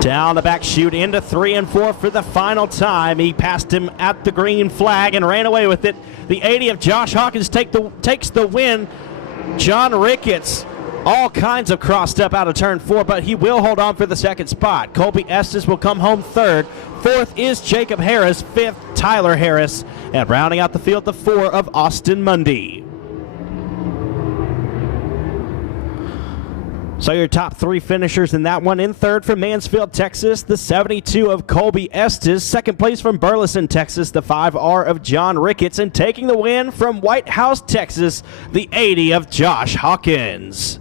Down the back chute into 3 and 4 for the final time. He passed him at the green flag and ran away with it. The 80 of Josh Hawkins takes the win. John Ricketts, all kinds of crossed up out of turn 4, but he will hold on for the 2nd spot. Colby Estes will come home 3rd. 4th is Jacob Harris. 5th, Tyler Harris. And rounding out the field, the 4 of Austin Mundy. So your top 3 finishers in that one. In 3rd from Mansfield, Texas, the 72 of Colby Estes. 2nd place from Burleson, Texas, the 5R of John Ricketts. And taking the win from White House, Texas, the 80 of Josh Hawkins.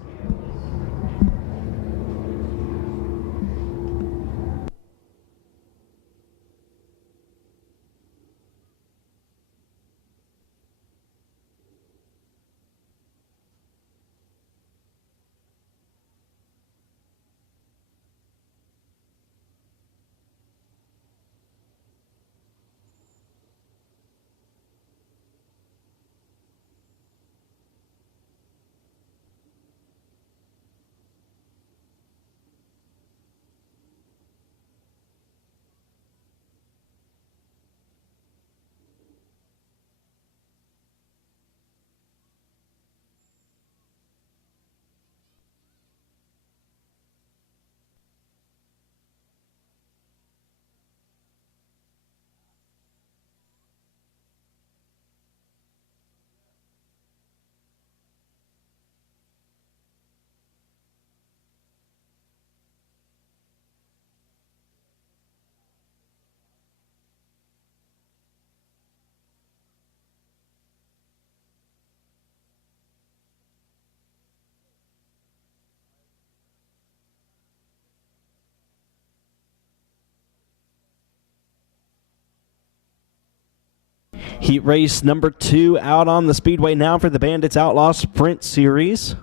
Heat race number 2 out on the Speedway now for the Bandits Outlaw Sprint Series.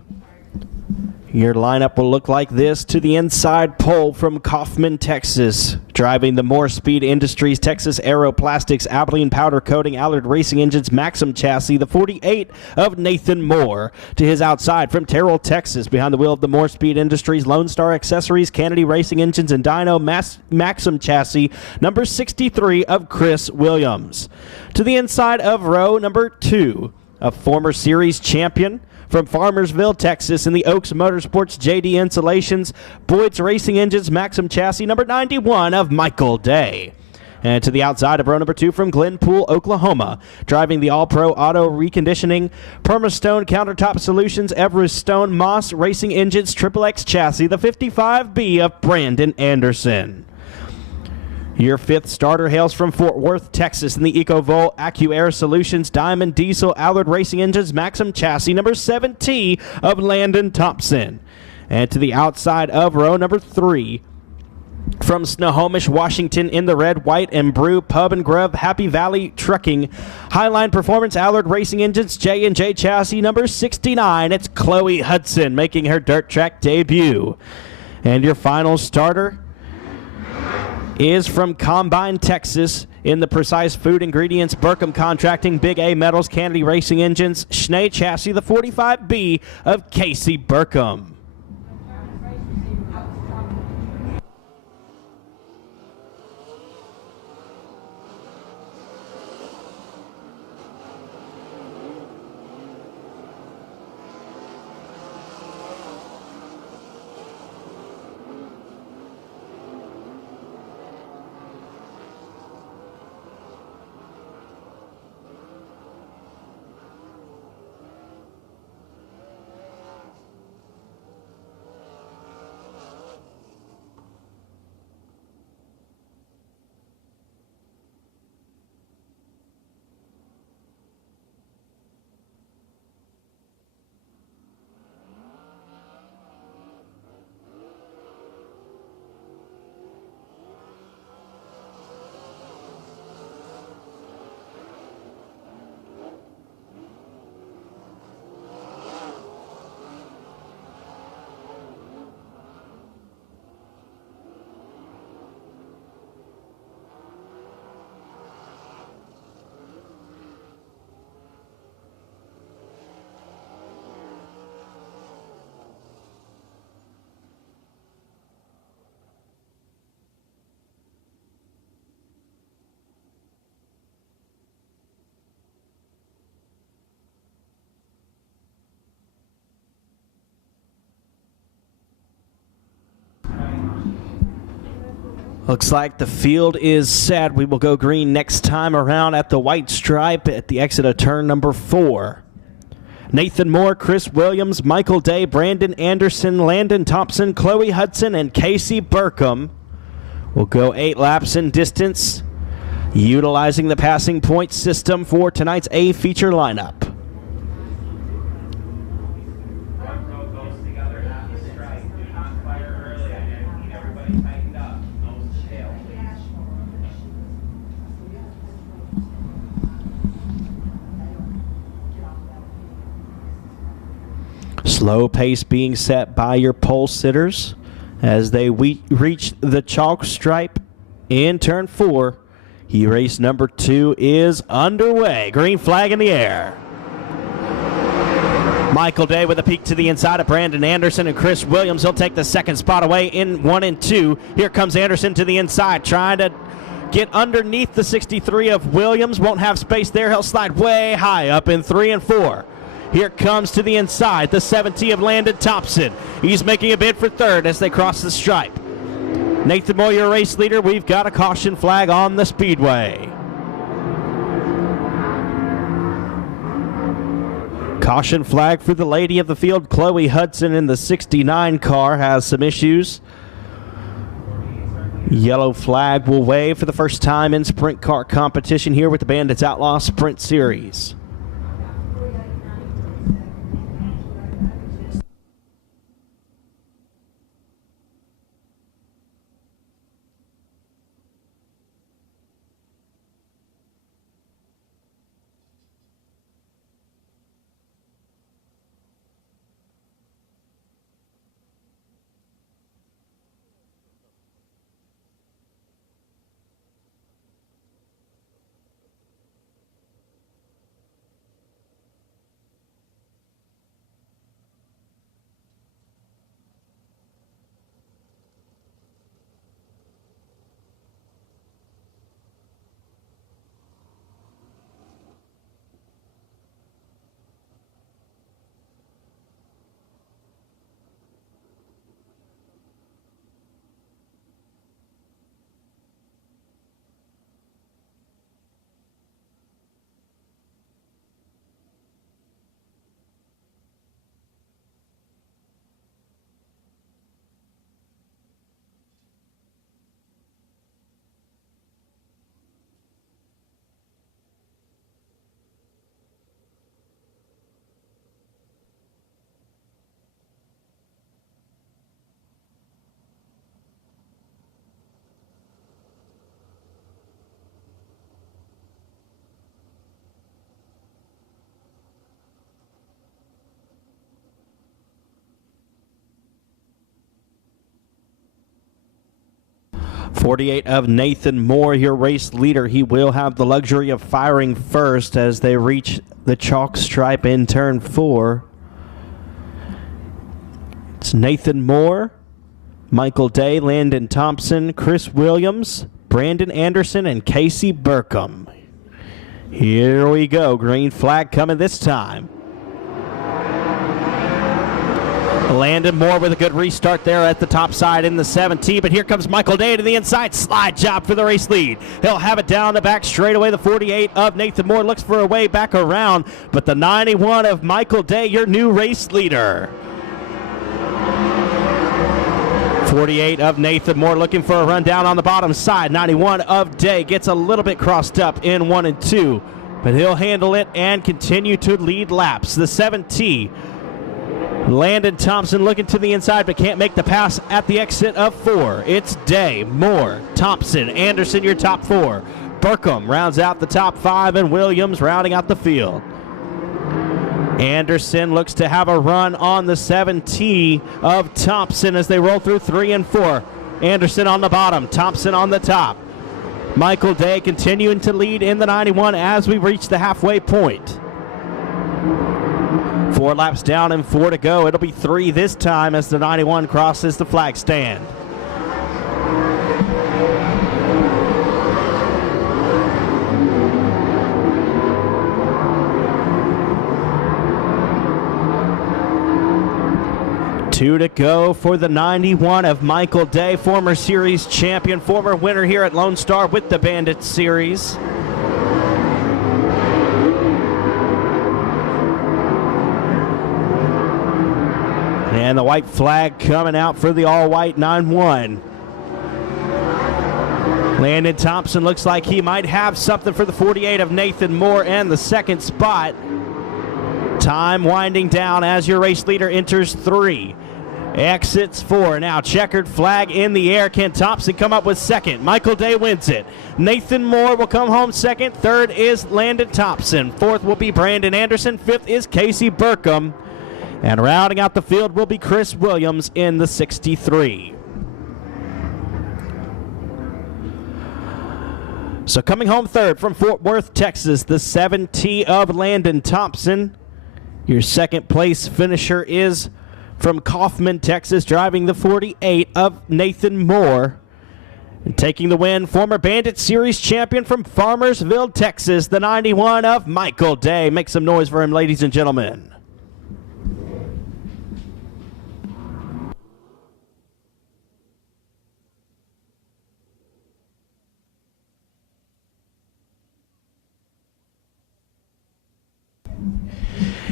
Your lineup will look like this. To the inside pole from Kaufman, Texas. Driving the More Speed Industries, Texas Aeroplastics, Abilene Powder Coating, Allard Racing Engines, Maxim Chassis, the 48 of Nathan Moore. To his outside from Terrell, Texas, behind the wheel of the More Speed Industries, Lonestar Accessories, Kennedy Racing Engines, and Dyno Maxim Chassis, number 63 of Chris Williams. To the inside of row number 2, a former series champion, from Farmersville, Texas, in the Oaks Motorsports JD Insulations, Boyd's Racing Engines, Maxim Chassis, number 91 of Michael Day. And to the outside of row number 2 from Glenpool, Oklahoma, driving the All-Pro Auto Reconditioning, Permastone Countertop Solutions, Everest Stone Moss Racing Engines, XXX Chassis, the 55B of Brandon Anderson. Your 5th starter hails from Fort Worth, Texas, in the EcoVol AccuAir Solutions, Diamond Diesel, Allard Racing Engines, Maxim Chassis, number 7T of Landon Thompson. And to the outside of row number 3, From Snohomish, Washington in the red, white, and brew, Pub and Grub, Happy Valley Trucking, Highline Performance, Allard Racing Engines, J&J Chassis number 69. It's Chloe Hudson making her dirt track debut. And your final starter is from Combine, Texas in the Precise Food Ingredients, Burkham Contracting, Big A Metals, Kennedy Racing Engines, Schnee Chassis, the 45B of Casey Burkham. Looks like the field is set. We will go green next time around at the white stripe at the exit of turn number 4. Nathan Moore, Chris Williams, Michael Day, Brandon Anderson, Landon Thompson, Chloe Hudson, and Casey Burkham will go 8 laps in distance, utilizing the passing point system for tonight's A feature lineup. One row goes together at the stripe. Do not fire early. I need everybody tightened up. Nose to tail, please. Slow pace being set by your pole sitters as they reach the chalk stripe in turn 4. Race number 2 is underway. Green flag in the air. Michael Day with a peek to the inside of Brandon Anderson and Chris Williams. He'll take the second spot away in 1 and 2. Here comes Anderson to the inside, trying to get underneath the 63 of Williams. Won't have space there. He'll slide way high up in 3 and 4. Here comes to the inside the 70 of Landon Thompson. He's making a bid for third as they cross the stripe. Nathan Moore, your race leader. We've got a caution flag on the Speedway. Caution flag for the lady of the field. Chloe Hudson in the 69 car has some issues. Yellow flag will wave for the first time in sprint car competition here with the Bandits Outlaw Sprint Series. 48 of Nathan Moore, your race leader. He will have the luxury of firing first as they reach the chalk stripe in turn 4. It's Nathan Moore, Michael Day, Landon Thompson, Chris Williams, Brandon Anderson, and Casey Burkham. Here we go. Green flag coming this time. Landon Moore with a good restart there at the top side in the 7T, but here comes Michael Day to the inside. Slide job for the race lead. He'll have it down the back straightaway. The 48 of Nathan Moore looks for a way back around, but the 91 of Michael Day, your new race leader. 48 of Nathan Moore looking for a run down on the bottom side. 91 of Day gets a little bit crossed up in 1 and 2, but he'll handle it and continue to lead laps. The 7T, Landon Thompson looking to the inside but can't make the pass at the exit of 4. It's Day, Moore, Thompson, Anderson, your top 4. Burkham rounds out the top 5, and Williams rounding out the field. Anderson looks to have a run on the 7T of Thompson as they roll through 3 and 4. Anderson on the bottom, Thompson on the top. Michael Day continuing to lead in the 91 as we reach the halfway point. 4 laps down and 4 to go. It'll be 3 this time as the 91 crosses the flag stand. Two to go for the 91 of Michael Day, former series champion, former winner here at Lonestar with the Bandit Series. And the white flag coming out for the all-white 9-1. Landon Thompson looks like he might have something for the 48 of Nathan Moore and the second spot. Time winding down as your race leader enters 3. Exits 4. Now checkered flag in the air. Can Thompson come up with second? Michael Day wins it. Nathan Moore will come home second. Third is Landon Thompson. Fourth will be Brandon Anderson. Fifth is Casey Burkham. And rounding out the field will be Chris Williams in the 63. So coming home third from Fort Worth, Texas, the 7T of Landon Thompson. Your second place finisher is from Kaufman, Texas, driving the 48 of Nathan Moore. And taking the win, former Bandit Series champion from Farmersville, Texas, the 91 of Michael Day. Make some noise for him, ladies and gentlemen.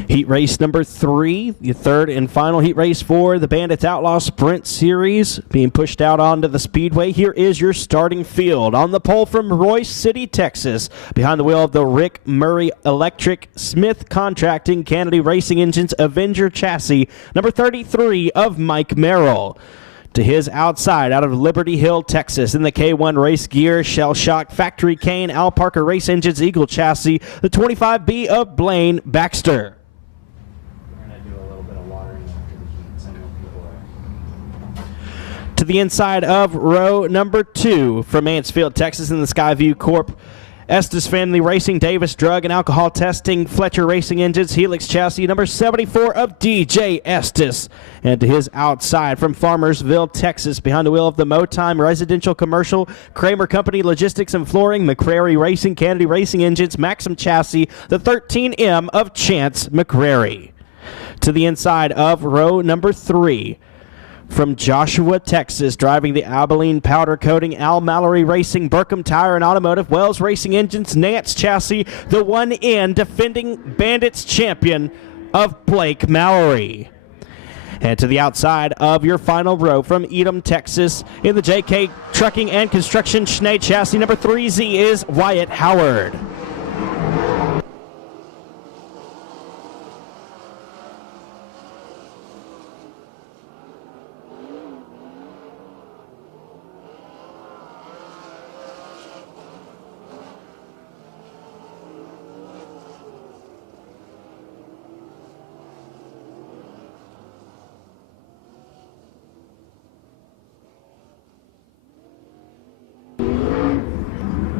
Heat race number 3, the third and final heat race for the Bandits Outlaw Sprint Series, being pushed out onto the Speedway. Here is your starting field. On the pole from Royce City, Texas, behind the wheel of the Rick Murray Electric, Smith Contracting, Kennedy Racing Engines, Avenger Chassis, number 33 of Mike Merrill. To his outside, out of Liberty Hill, Texas, in the K1 Race Gear, Shell Shock, Factory Cane, Al Parker Race Engines, Eagle Chassis, the 25B of Blaine Baxter. We're going to do a little bit of watering after the heat, so I know people are... To the inside of row number 2 from Mansfield, Texas, in the Skyview Corp. Estes Family Racing, Davis Drug and Alcohol Testing, Fletcher Racing Engines, Helix Chassis, number 74 of DJ Estes. And to his outside from Farmersville, Texas, behind the wheel of the Motime Residential Commercial, Kramer Company Logistics and Flooring, McCrary Racing, Kennedy Racing Engines, Maxim Chassis, the 13M of Chance McCrary. To the inside of row number 3. From Joshua, Texas, driving the Abilene Powder Coating, Al Mallory Racing, Burkham Tire and Automotive, Wells Racing Engines, Nance Chassis, the 1N defending Bandits champion of Blake Mallory. And to the outside of your final row from Edom, Texas, in the JK Trucking and Construction Schnee Chassis, number 3Z is Wyatt Howard.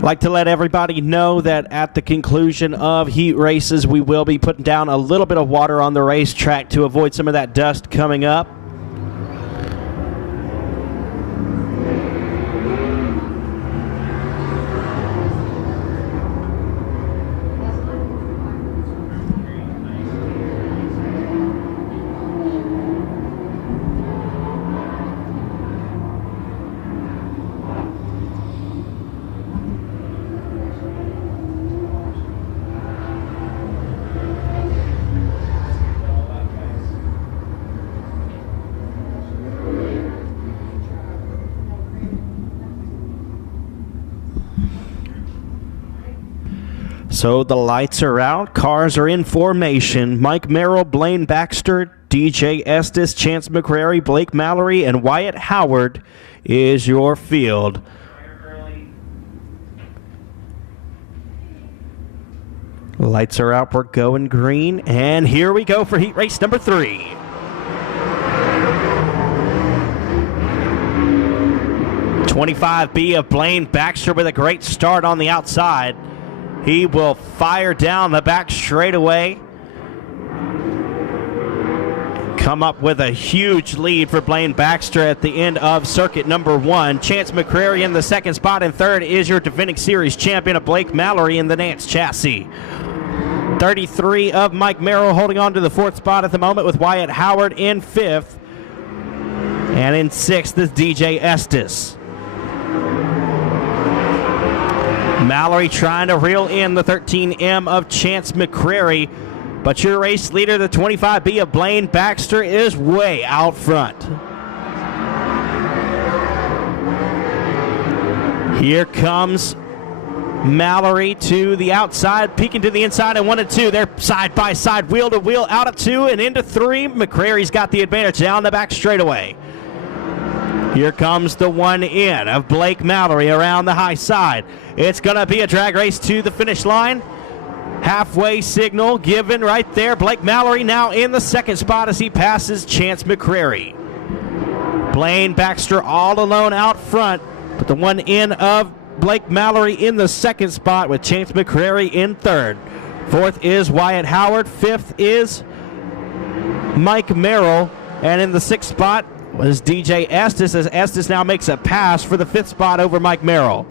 Like to let everybody know that at the conclusion of heat races, we will be putting down a little bit of water on the racetrack to avoid some of that dust coming up. So the lights are out, cars are in formation. Mike Merrill, Blaine Baxter, DJ Estes, Chance McCrary, Blake Mallory, and Wyatt Howard is your field. Lights are out, we're going green, and here we go for heat race number 3. $25B of Blaine Baxter with a great start on the outside. He will fire down the back straightaway. Come up with a huge lead for Blaine Baxter at the end of circuit number 1. Chance McCrary in the second spot, and third is your defending series champion of Blake Mallory in the Nance chassis. 33 of Mike Merrill holding on to the fourth spot at the moment with Wyatt Howard in fifth. And in sixth is DJ Estes. Mallory trying to reel in the 13M of Chance McCrary, but your race leader, the 25B of Blaine Baxter, is way out front. Here comes Mallory to the outside, peeking to the inside in 1 and 2. They're side by side, wheel to wheel, out of 2 and into 3. McCrary's got the advantage down the back straightaway. Here comes the 1 in of Blake Mallory around the high side. It's going to be a drag race to the finish line. Halfway signal given right there. Blake Mallory now in the second spot as he passes Chance McCrary. Blaine Baxter all alone out front, but the 1 in of Blake Mallory in the second spot with Chance McCrary in third. Fourth is Wyatt Howard. Fifth is Mike Merrill. And in the sixth spot was DJ Estes, as Estes now makes a pass for the fifth spot over Mike Merrill.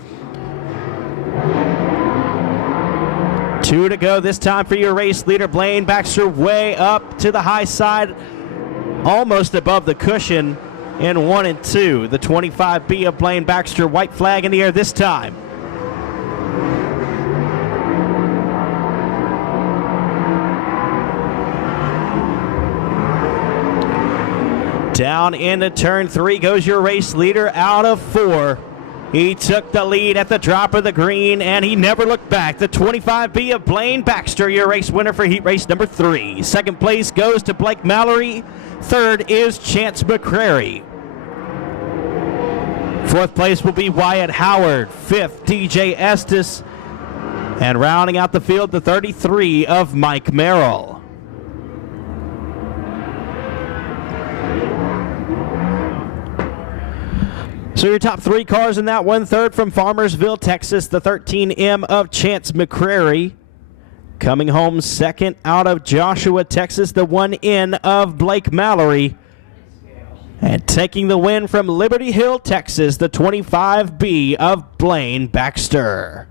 2 to go this time for your race leader. Blaine Baxter way up to the high side, almost above the cushion in 1 and 2. The 25B of Blaine Baxter, white flag in the air this time. Down into turn 3 goes your race leader out of 4. He took the lead at the drop of the green, and he never looked back. The 25B of Blaine Baxter, your race winner for heat race number 3. Second place goes to Blake Mallory. Third is Chance McCrary. Fourth place will be Wyatt Howard. Fifth, DJ Estes. And rounding out the field, the 33 of Mike Merrill. So your top 3 cars in that one. Third from Farmersville, Texas, the 13M of Chance McCrary. Coming home second out of Joshua, Texas, the 1 in of Blake Mallory. And taking the win from Liberty Hill, Texas, the 25B of Blaine Baxter.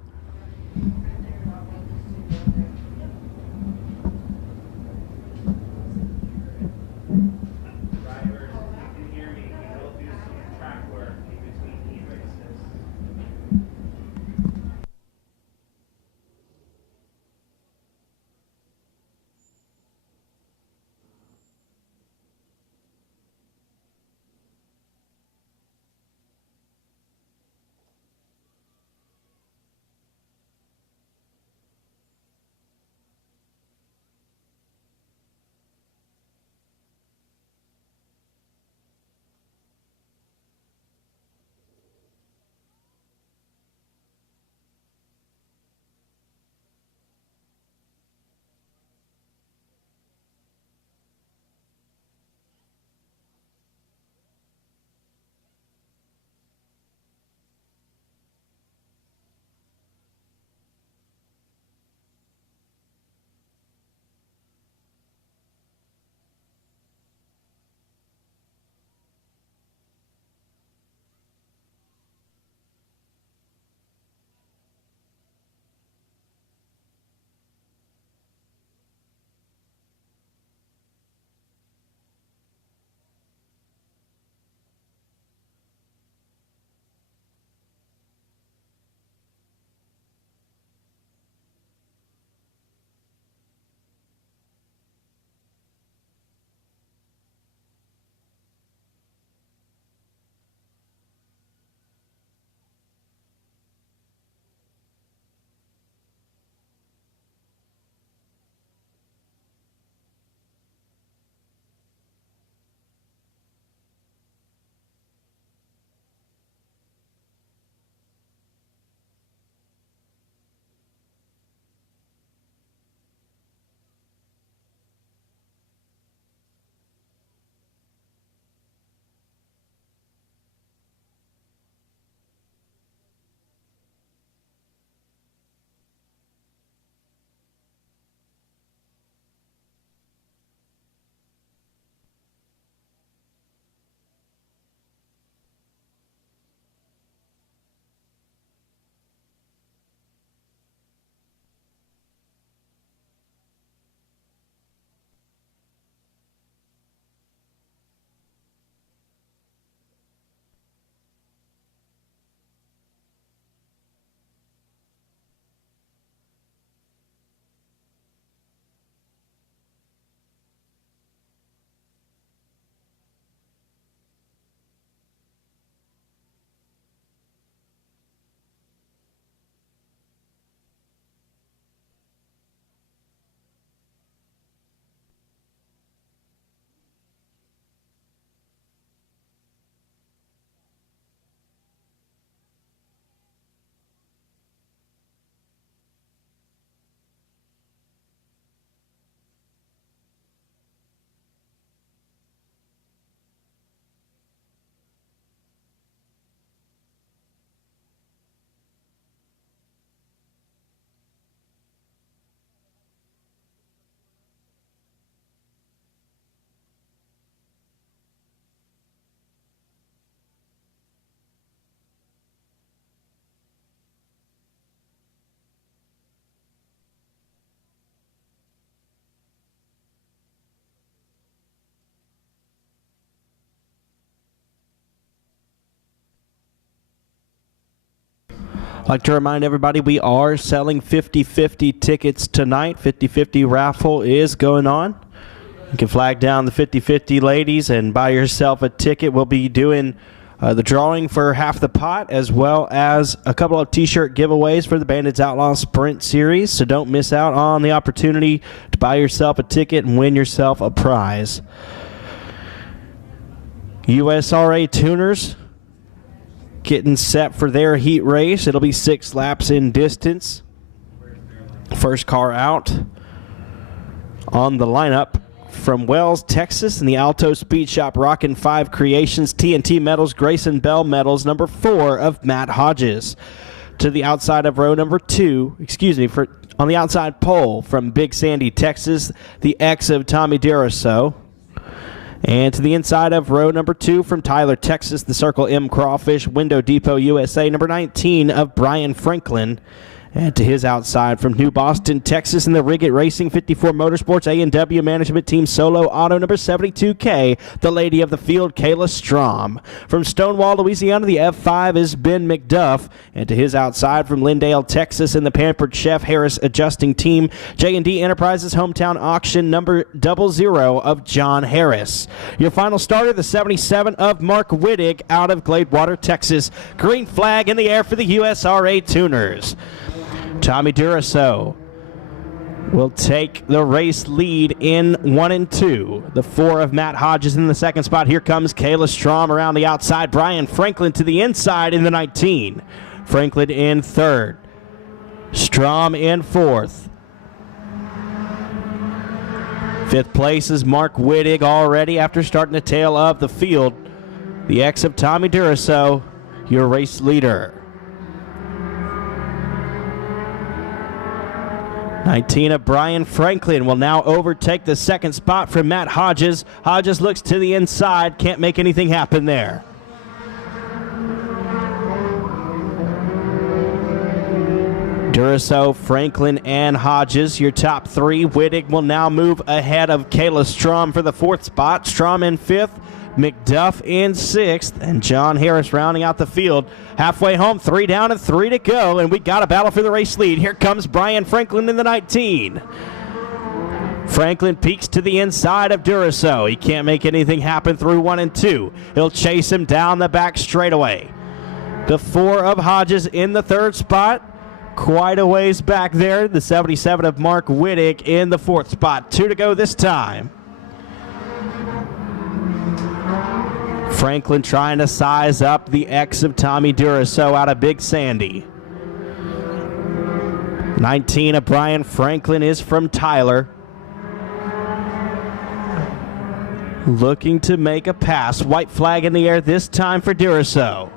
I'd like to remind everybody we are selling 50-50 tickets tonight. 50-50 raffle is going on. You can flag down the 50-50 ladies and buy yourself a ticket. We'll be doing the drawing for half the pot, as well as a couple of t-shirt giveaways for the Bandits Outlaw Sprint Series. So don't miss out on the opportunity to buy yourself a ticket and win yourself a prize. USRA Tuners getting set for their heat race. It'll be 6 laps in distance. First car out on the lineup from Wells, Texas, in the Alto Speed Shop Rockin' 5 Creations TNT Metals Grayson Bell Metals, number 4 of Matt Hodges. To the outside of row number 2, on the outside pole from Big Sandy, Texas, the X of Tommy Duraso. And to the inside of row number 2 from Tyler, Texas, the Circle M Crawfish, Window Depot, USA, number 19 of Brian Franklin. And to his outside from New Boston, Texas, in the Riggit Racing 54 Motorsports A&W Management Team Solo Auto number 72K, the lady of the field, Kayla Strom. From Stonewall, Louisiana, the F5 is Ben McDuff. And to his outside from Lindale, Texas, in the Pampered Chef Harris Adjusting Team, J&D Enterprises Hometown Auction number 00 of John Harris. Your final starter, the 77 of Mark Wittig out of Gladewater, Texas. Green flag in the air for the USRA Tuners. Tommy Duraso will take the race lead in 1 and 2. The 4 of Matt Hodges in the second spot. Here comes Kayla Strom around the outside. Brian Franklin to the inside in the 19. Franklin in 3rd. Strom in 4th. 5th place is Mark Wittig already after starting the tail of the field. The X of Tommy Duraso, your race leader. 19 of Brian Franklin will now overtake the second spot from Matt Hodges. Hodges looks to the inside, can't make anything happen there. Duraso, Franklin, and Hodges, your top 3. Wittig will now move ahead of Kayla Strom for the 4th spot. Strom in 5th. McDuff in 6th, and John Harris rounding out the field. Halfway home, 3 down and 3 to go, and we got a battle for the race lead. Here comes Brian Franklin in the 19. Franklin peeks to the inside of Duraso. He can't make anything happen through 1 and 2. He'll chase him down the back straightaway. The 4 of Hodges in the 3rd spot. Quite a ways back there. The 77 of Mark Wittig in the 4th spot. 2 to go this time. Franklin trying to size up the X of Tommy Duraso out of Big Sandy. 19 of Brian Franklin is from Tyler. Looking to make a pass. White flag in the air this time for Duraso.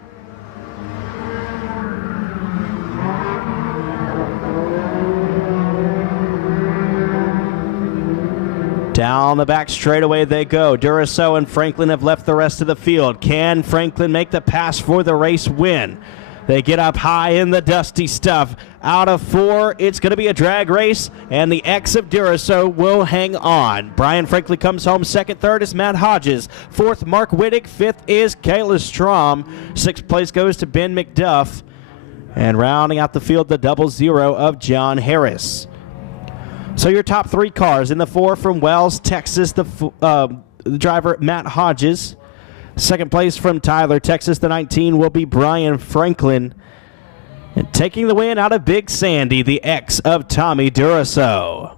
Down the back straightaway they go. Duraso and Franklin have left the rest of the field. Can Franklin make the pass for the race win? They get up high in the dusty stuff. Out of 4, it's going to be a drag race, and the X of Duraso will hang on. Brian Franklin comes home 2nd. 3rd is Matt Hodges. 4th, Mark Wittig. 5th is Kayla Strom. 6th place goes to Ben McDuff. And rounding out the field, the 00 of John Harris. So your top 3 cars in the 4 from Wells, Texas, the driver Matt Hodges. 2nd place from Tyler, Texas, the 19 will be Brian Franklin. And taking the win out of Big Sandy, the X of Tommy Duraso.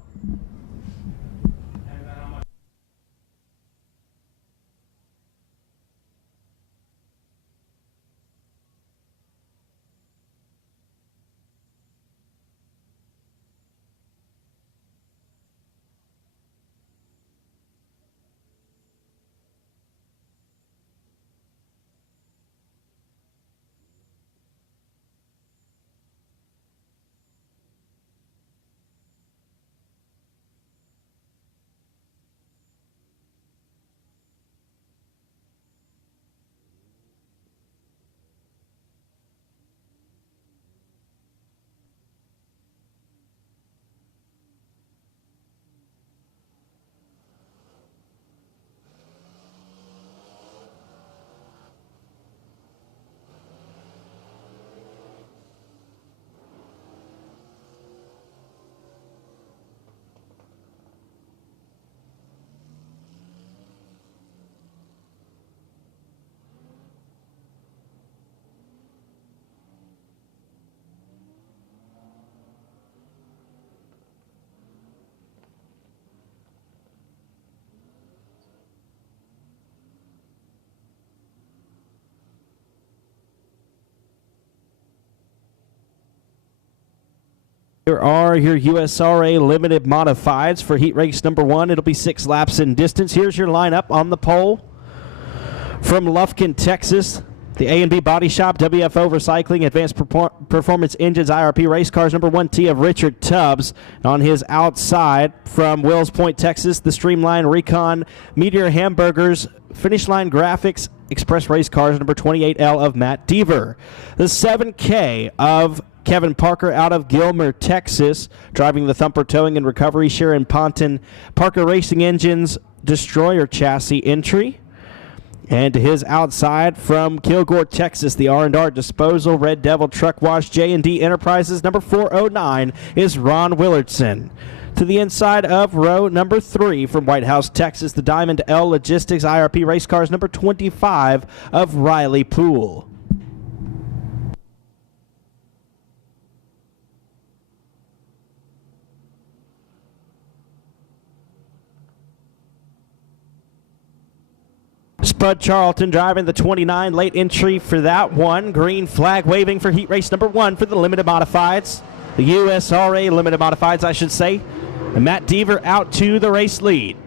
Here are your USRA limited modifieds for heat race number 1. It'll be 6 laps in distance. Here's your lineup on the pole. From Lufkin, Texas, the A&B Body Shop, WFO Recycling, Advanced Performance Engines, IRP Race Cars, number 1T of Richard Tubbs. On his outside, from Wills Point, Texas, the Streamline Recon, Meteor Hamburgers, Finish Line Graphics, Express Race Cars, number 28L of Matt Deaver. The 7K of Kevin Parker out of Gilmer, Texas, driving the Thumper Towing and Recovery, Sharon Ponton, Parker Racing Engines, Destroyer Chassis entry. And to his outside from Kilgore, Texas, the R&R Disposal, Red Devil Truck Wash, J&D Enterprises, number 409 is Ron Willardson. To the inside of row number 3 from White House, Texas, the Diamond L Logistics IRP Race Cars, number 25 of Riley Poole. Spud Charlton driving the 29, late entry for that one. Green flag waving for heat race number 1 for the limited modifieds. The USRA limited modifieds, I should say. And Matt Deaver out to the race lead.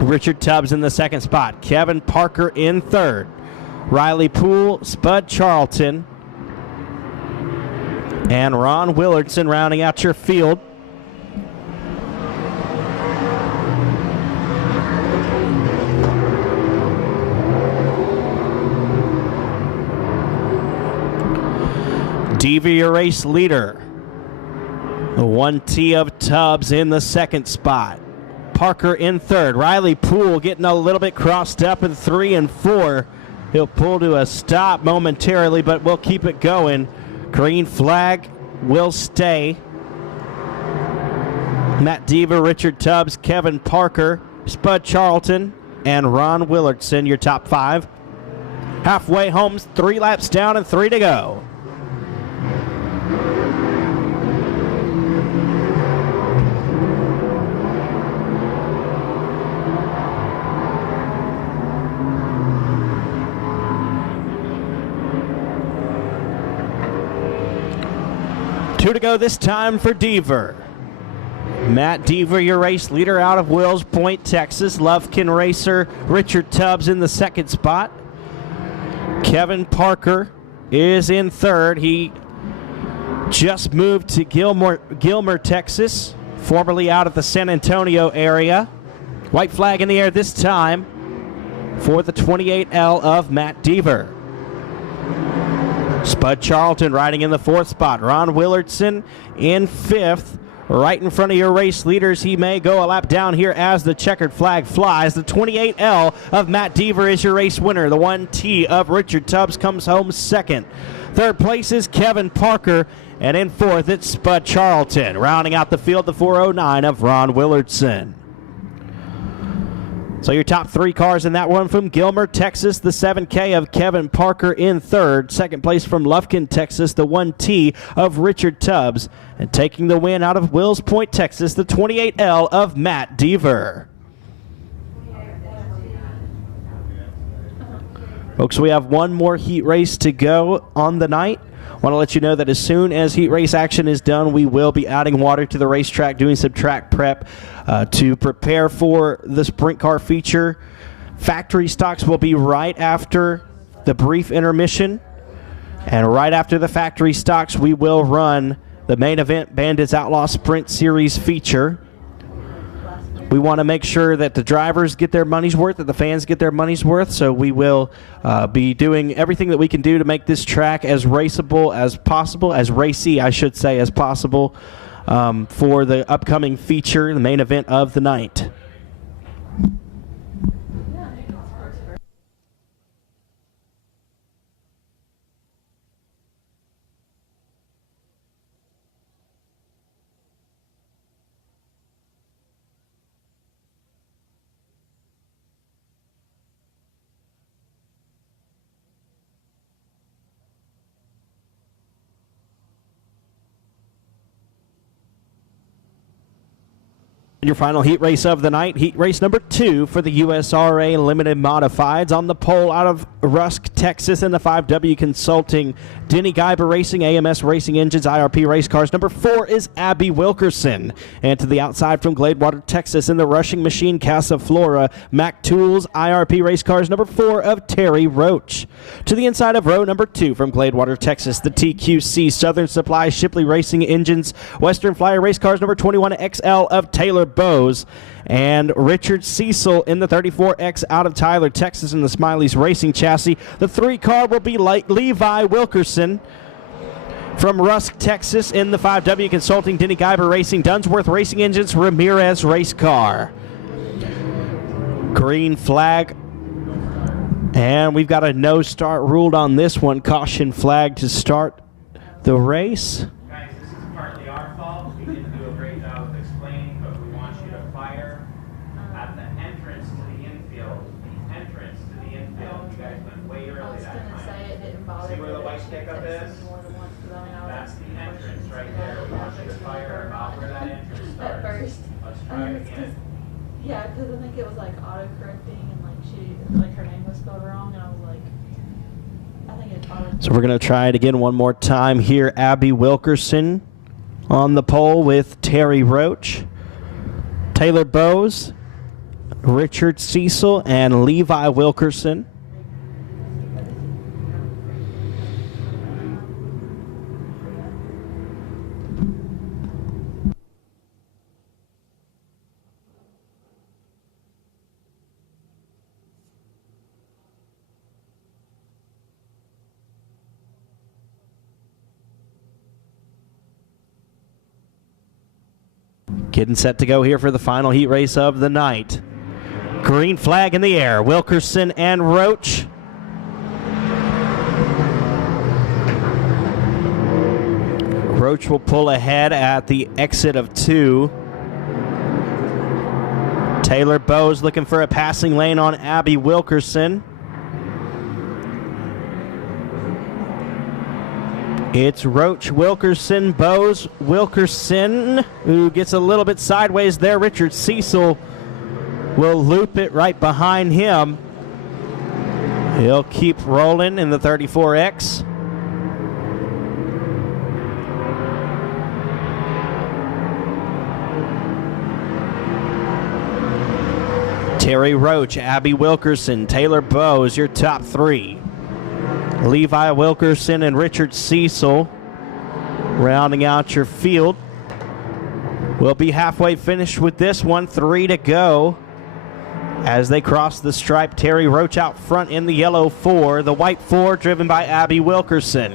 Richard Tubbs in the second spot. Kevin Parker in third. Riley Poole, Spud Charlton, and Ron Willardson rounding out your field. Deaver, your race leader. The 1T of Tubbs in the second spot. Parker in third. Riley Poole getting a little bit crossed up in 3 and 4. He'll pull to a stop momentarily, but we'll keep it going. Green flag will stay. Matt Deaver, Richard Tubbs, Kevin Parker, Spud Charlton, and Ron Willardson, your top 5. Halfway home, 3 laps down and 3 to go. Two to go this time for Deaver. Matt Deaver, your race leader out of Wills Point, Texas. Lufkin racer Richard Tubbs in the second spot. Kevin Parker is in third. He just moved to Gilmer, Texas, formerly out of the San Antonio area. White flag in the air this time for the 28L of Matt Deaver. Spud Charlton riding in the fourth spot. Ron Willardson in fifth. Right in front of your race leaders. He may go a lap down here as the checkered flag flies. The 28L of Matt Deaver is your race winner. The 1T of Richard Tubbs comes home second. Third place is Kevin Parker. And in fourth, it's Spud Charlton. Rounding out the field, the 409 of Ron Willardson. So your top 3 cars in that one from Gilmer, Texas, the 7K of Kevin Parker in third. Second place from Lufkin, Texas, the 1T of Richard Tubbs. And taking the win out of Wills Point, Texas, the 28L of Matt Deaver. Folks, we have one more heat race to go on the night. Want to let you know that as soon as heat race action is done, we will be adding water to the racetrack, doing some track prep to prepare for the sprint car feature. Factory stocks will be right after the brief intermission. And right after the factory stocks, we will run the main event Bandits Outlaw Sprint Series feature. We want to make sure that the drivers get their money's worth, that the fans get their money's worth, so we will be doing everything that we can do to make this track as raceable as possible, as racy, I should say, as possible for the upcoming feature, the main event of the night. Your final heat race of the night, heat race number 2 for the USRA Limited Modifieds. On the pole out of Rusk, Texas, in the 5W Consulting, Denny Guyber Racing, AMS Racing Engines, IRP Race Cars. Number 4 is Abby Wilkerson. And to the outside from Gladewater, Texas, in the Rushing Machine, Casa Flora, Mac Tools, IRP Race Cars. Number 4 of Terry Roach. To the inside of row number 2 from Gladewater, Texas, the TQC Southern Supply Shipley Racing Engines, Western Flyer Race Cars. Number 21 XL of Taylor Bowes, and Richard Cecil in the 34X out of Tyler, Texas, in the Smiley's Racing Chassis. The 3 car will be Levi Wilkerson from Rusk, Texas, in the 5W Consulting, Denny Guyber Racing, Dunsworth Racing Engines, Ramirez Race Car. Green flag, and we've got a no start ruled on this one. Caution flag to start the race. Guys, this is partly our fault. We didn't do a great job of explaining, but we want you to fire at the entrance to the infield. The entrance to the infield. You guys went way I early was that gonna time. say it didn't bother See where the me white that pickup it's is? more than once, 'cause I mean, I was That's the asking entrance questions right about there. We want you to fire about where that entrance At starts. first. Let's I try mean, it it's again. 'cause- yeah, because I think it was like auto-correcting and like her name was spelled wrong, and I was like, I think it auto. So we're going to try it again one more time here. Abby Wilkerson on the pole with Terry Roach, Taylor Bowes, Richard Cecil, and Levi Wilkerson. Getting set to go here for the final heat race of the night. Green flag in the air. Wilkerson and Roach. Roach will pull ahead at the exit of 2. Taylor Bowes looking for a passing lane on Abby Wilkerson. It's Roach, Wilkerson, Bowes, Wilkerson, who gets a little bit sideways there. Richard Cecil will loop it right behind him. He'll keep rolling in the 34X. Terry Roach, Abby Wilkerson, Taylor Bowes, your top 3. Levi Wilkerson and Richard Cecil rounding out your field. We'll be halfway finished with this one. 3 to go. As they cross the stripe, Terry Roach out front in the yellow 4. The white 4 driven by Abby Wilkerson.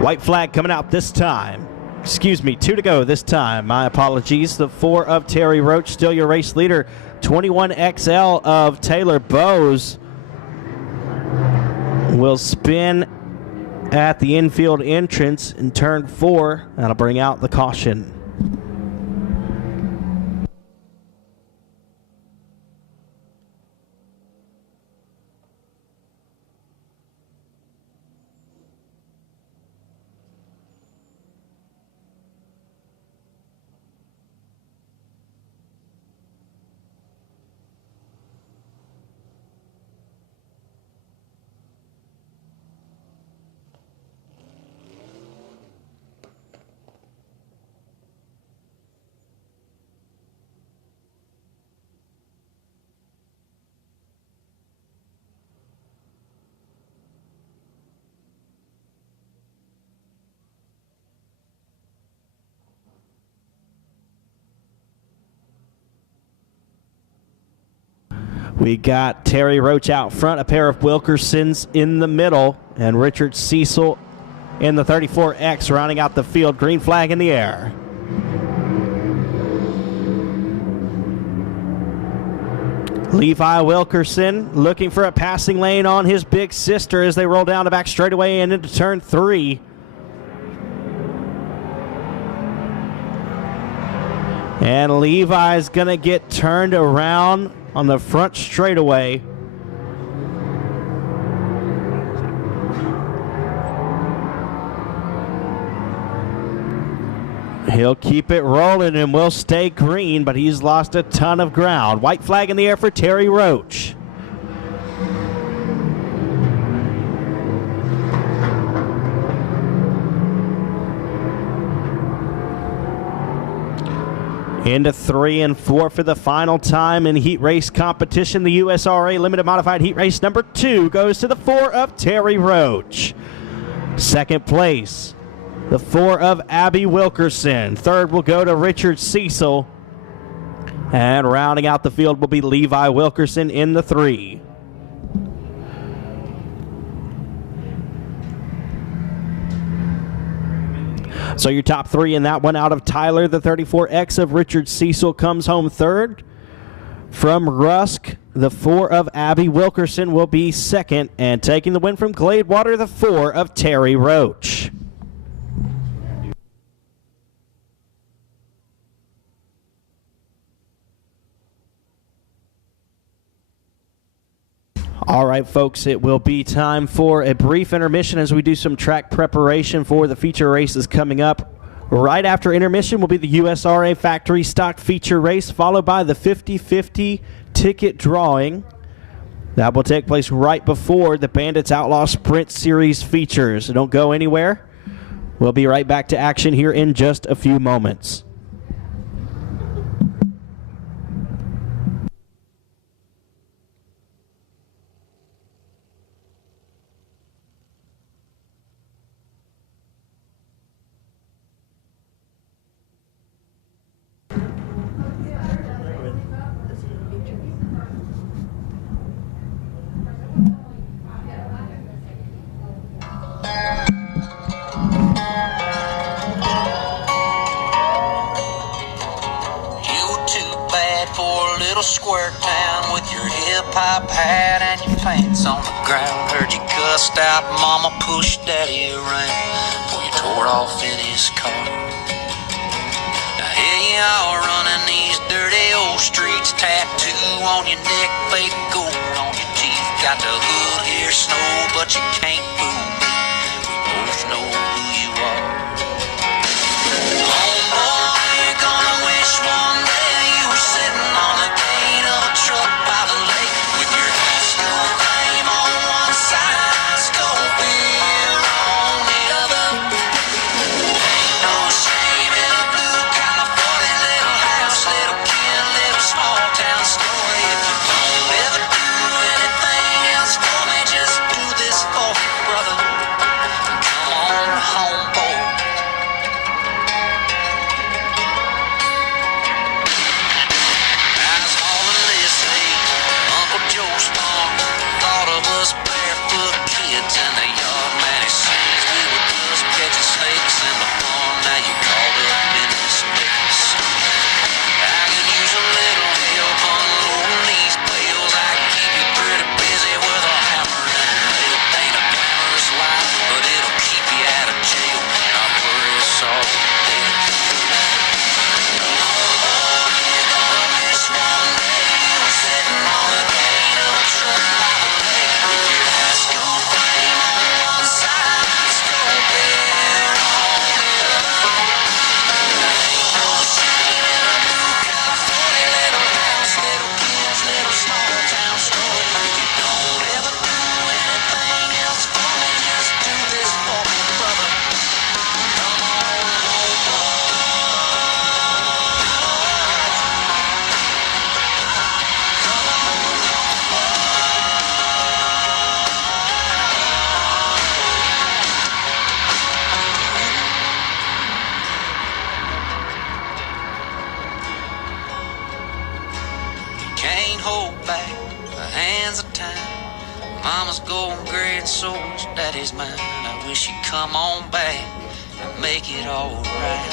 White flag coming out this time. Excuse me, 2 to go this time. My apologies. The 4 of Terry Roach, still your race leader. 21XL of Taylor Bowes will spin at the infield entrance in turn 4. That'll bring out the caution. We got Terry Roach out front, a pair of Wilkersons in the middle, and Richard Cecil in the 34X rounding out the field. Green flag in the air. Levi Wilkerson looking for a passing lane on his big sister as they roll down the back straightaway and into turn 3. And Levi's going to get turned around on the front straightaway. He'll keep it rolling and will stay green, but he's lost a ton of ground. White flag in the air for Terry Roach. Into 3 and 4 for the final time in heat race competition. The USRA Limited Modified Heat Race number 2 goes to the 4 of Terry Roach. Second place, the 4 of Abby Wilkerson. Third will go to Richard Cecil. And rounding out the field will be Levi Wilkerson in the 3. So your top 3 in that one: out of Tyler, the 34X of Richard Cecil comes home third. From Rusk, the 4 of Abby Wilkerson will be second. And taking the win from Gladewater, the 4 of Terry Roach. All right, folks, it will be time for a brief intermission as we do some track preparation for the feature races coming up. Right after intermission will be the USRA Factory Stock Feature Race, followed by the 50-50 ticket drawing. That will take place right before the Bandits Outlaw Sprint Series features. So don't go anywhere. We'll be right back to action here in just a few moments. Square town with your hip-hop hat and your pants on the ground. Heard you cussed out mama, pushed daddy around before you tore off in his car. Now here you are running these dirty old streets, tattoo on your neck, fake gold on your teeth. Got the hood here, snow, but you can't fool me. We both know who you are. Homeboy, you're gonna wish one day you were sitting on a truck by the lake with your high school name on one side, school beer on the other. Ain't no shame in a blue California little house, little kid, little small town story. If you don't ever do anything else for me, just do this for me, brother. Come on home, boy. Joe's farm, thought of us barefoot kids in the yard. Man, it seems we were just catching snakes in the pond. Now you're caught up in this mess. I could use a little help unloading these bales. I can keep you pretty busy with a hammer and a nail. Ain't a glamorous life, but it'll keep you out of jail. Not worry us all dead. Oh, you're gonna miss one day you were sitting on a truck by the lake with your high school flame on one side, school beer on the other. Ain't no shame in a blue California little house, little kids, little small town story. If you don't ever do anything else for me, just do this for me, brother. Come on home, boy. Come on home, boy. Can't hold back the hands of time. Mama's going gray and so's daddy's mine. I wish you'd come on back and make it all right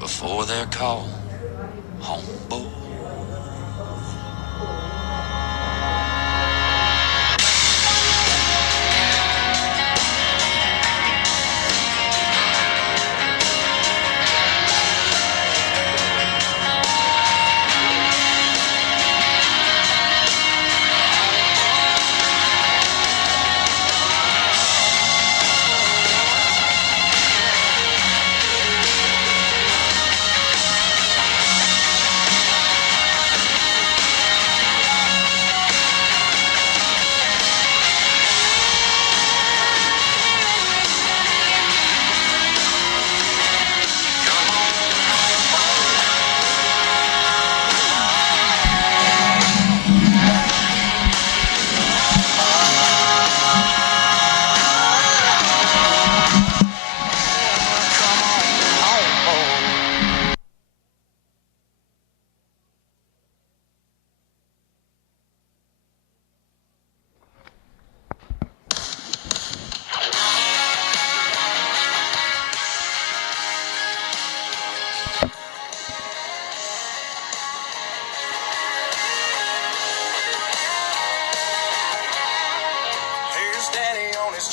before they're called home, boy.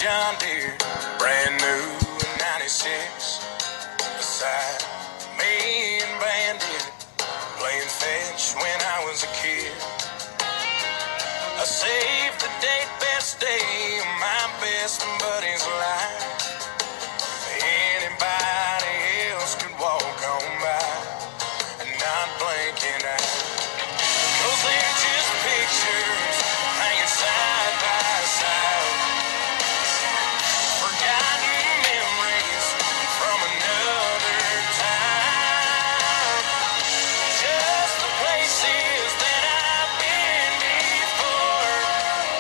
John Deere, brand new in 96. Beside me and Bandit, playing fetch when I was a kid. I saved the date, best day of my best buddy's life. Anybody else could walk on by and not blink an eye. 'Cause they're just pictures hanging side by side. Forgotten memories from another time. Just the places that I've been before.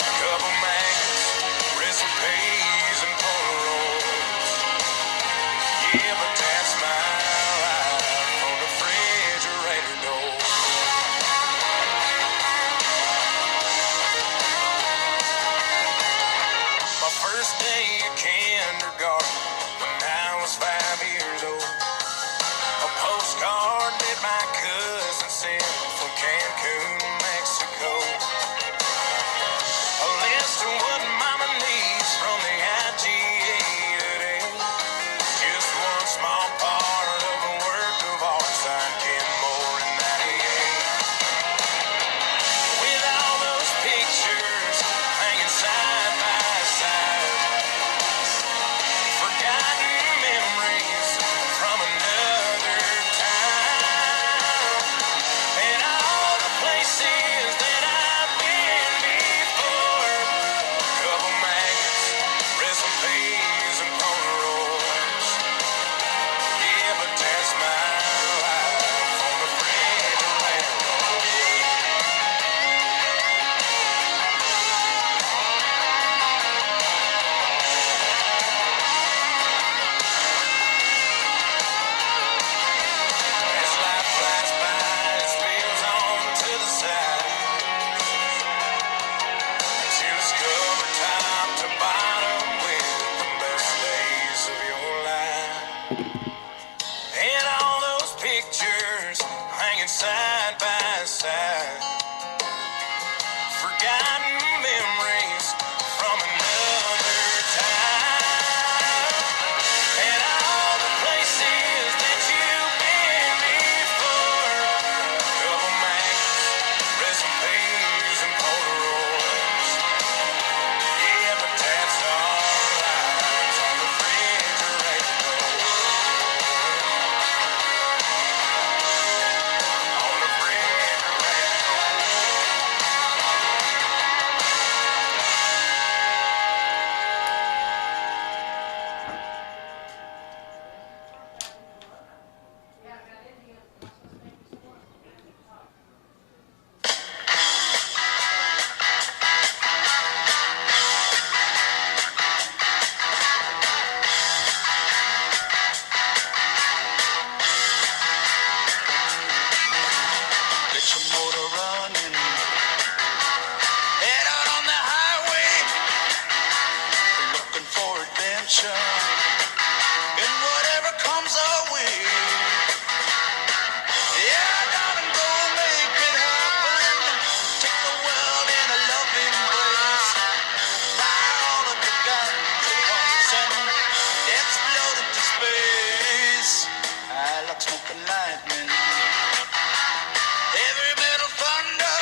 A couple magnets, recipes, and Polaroids. Yeah, but that's my life on the refrigerator door. My first day of kindergarten when I was 5 years old. A postcard that my cousin sent from Cancun, Mexico. A list of what mama needs from the IGA today. Just one small part of a work of art signed Kenmore in 98. With all those pictures hanging side by side. Forgotten memories from another time. And all the places that I've been before. Couple magnets, recipes, and Polaroids. Yeah, but that's my life on the refrigerator door. As life flies by, it spills on to the side. Till it's covered top to bottom with the best days of your life. And all those pictures hanging side by side. Forgotten memories from another time. And all the places that you've been before. Couple magnets, recipes, and Polaroids. Yeah, but that's all right on the refrigerator door. On the refrigerator door. Get your motor running. Head out on the highway. Looking for adventure. And whatever comes our way. Yeah, darling, go make it happen. Take the world in a loving embrace. Fire all of your guns at once and explode into space. I like smoke and lightning. Heavy metal thunder.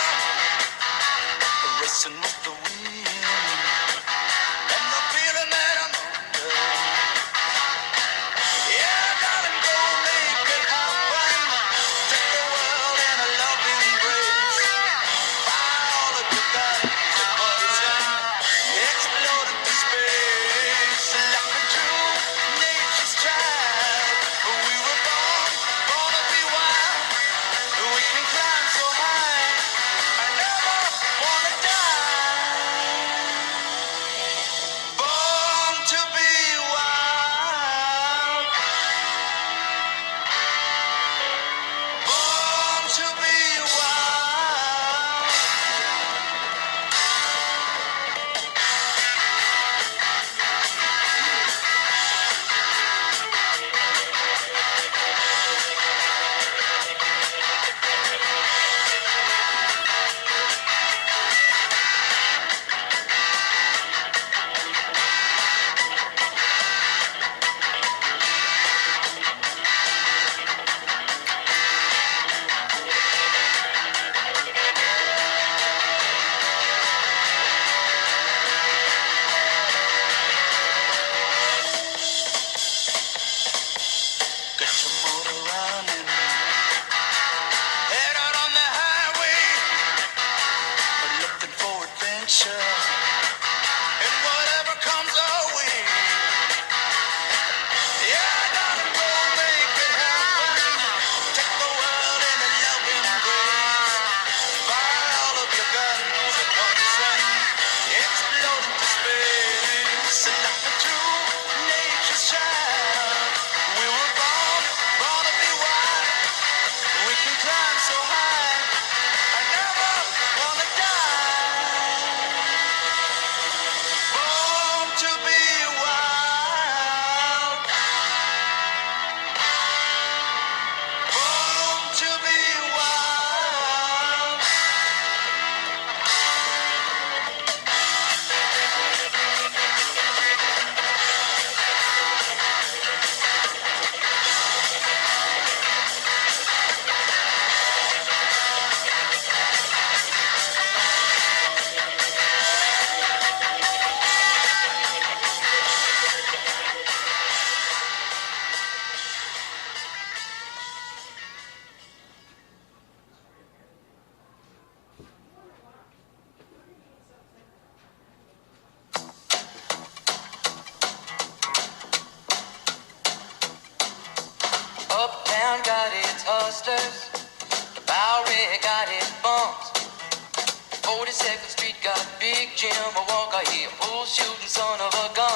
Jim Walker, he a bull shooting son of a gun.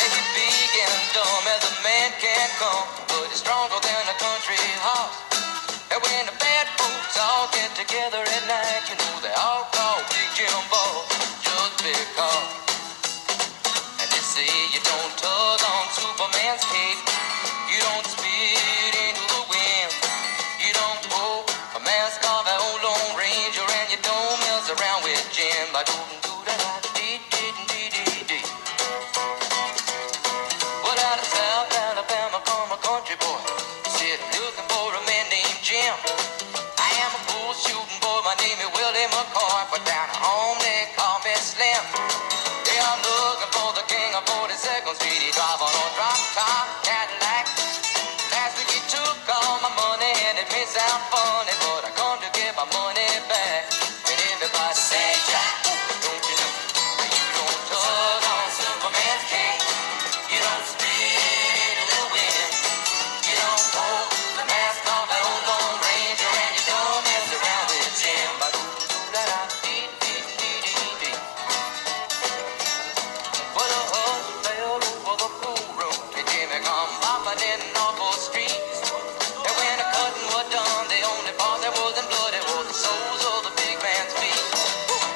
Yeah, he big and dumb as a man can come, but he's stronger than a country horse. And when the bad folks all get together at night, you know they all call Big Jimbo just because. And they say you don't tug on Superman's cape, you don't spit into the wind, you don't pull a mask off an old Lone Ranger, and you don't mess around with Jim. I don't do that. Well, out of South Alabama come a country boy, said looking for a man named Jim. I am a bull shooting boy, my name is Willie McCoy, but down at home they call me Slim. They are looking for the king of 42nd Street. He drive on a drop top Cadillac. Last week he took all my money and it may sound funny, but I come to get my money back. And everybody say, Jack, don't you know that you don't tug on Superman's cape, you don't spit into the wind, you don't pull the mask off that old Lone Ranger, and you don't mess around with Jim. Well, a hush fell over the pool room, and Jimmy come popping in off the street. And when the cutting was done, the only part that wasn't bloody was the soles of the big man's feet.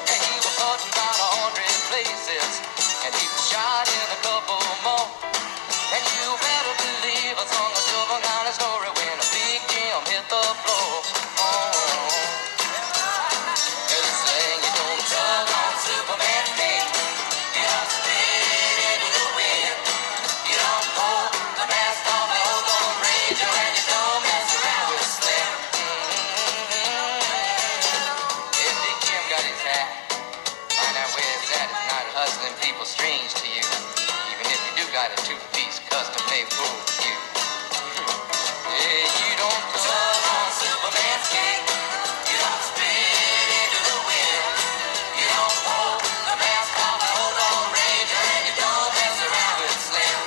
And he was cut about 100 places, and he was shot in a couple more. And you better believe I sung a different kind of story when a Big Jim hit the floor. They say you don't tug on Superman's cape, you don't spit into the wind, you don't pull the mask off the old Lone Ranger, and you don't mess around with Slim. If Big Jim got his hat, find out where it's at. It's not hustling people strange to you, even if you do got a two-piece custom-made bull for you. Yeah, you don't tug on Superman's cape, you don't spit into the wind, you don't pull the mask off the old Lone Ranger, and you don't mess around with Slim.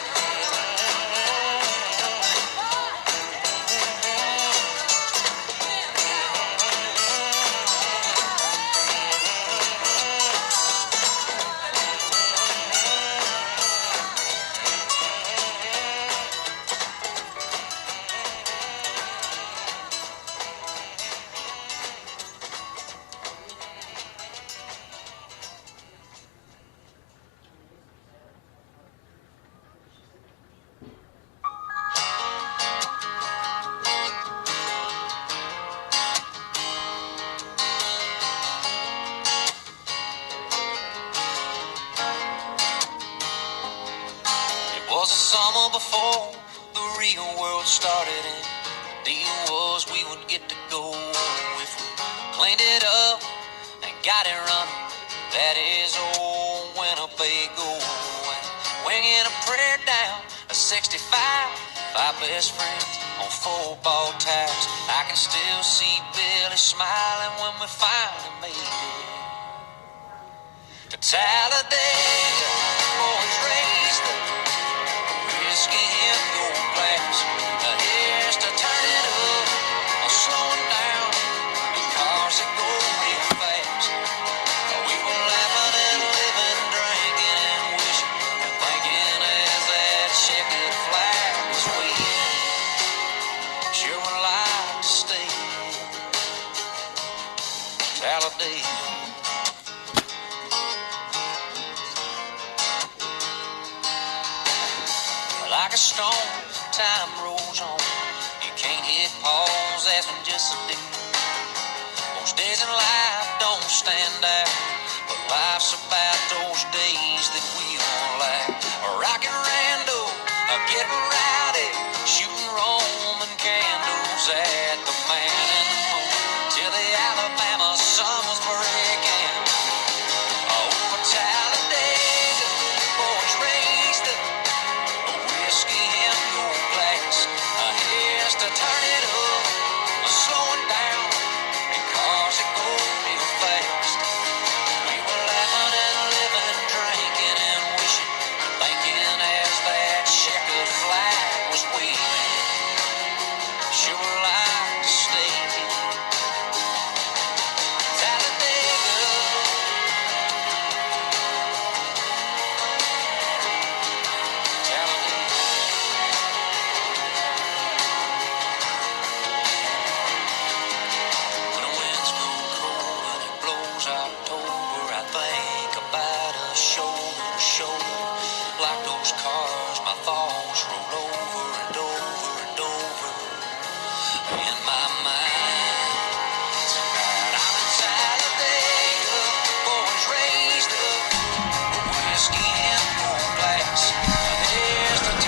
It was the summer before the real world started, and the deal was we would get to go if we cleaned it up and got it running. That is old Winnebago, and winging a prayer down a 65, 5 best friends on football tires. I can still see Billy smiling when we finally made it to Talladega. Boys raised the whiskey in gold glass. Here's to turn it up, slowing down, cars that go real fast. We were laughing and living, drinking and wishing and thinking as that checkered flag was waving. Sure would like to stay Talladega. Like a storm, time rolls on. You can't hit pause, that's when just a day. Those days in life don't stand out, but life's about those days that we won't lack. Rockin' Rando, getting rowdy, shooting Roman candles at the man in the moon till the Alabama sun was breaking. Over Talladega, boys raised the whiskey in your glass. Here's to turn it up, slowing down, and cars that go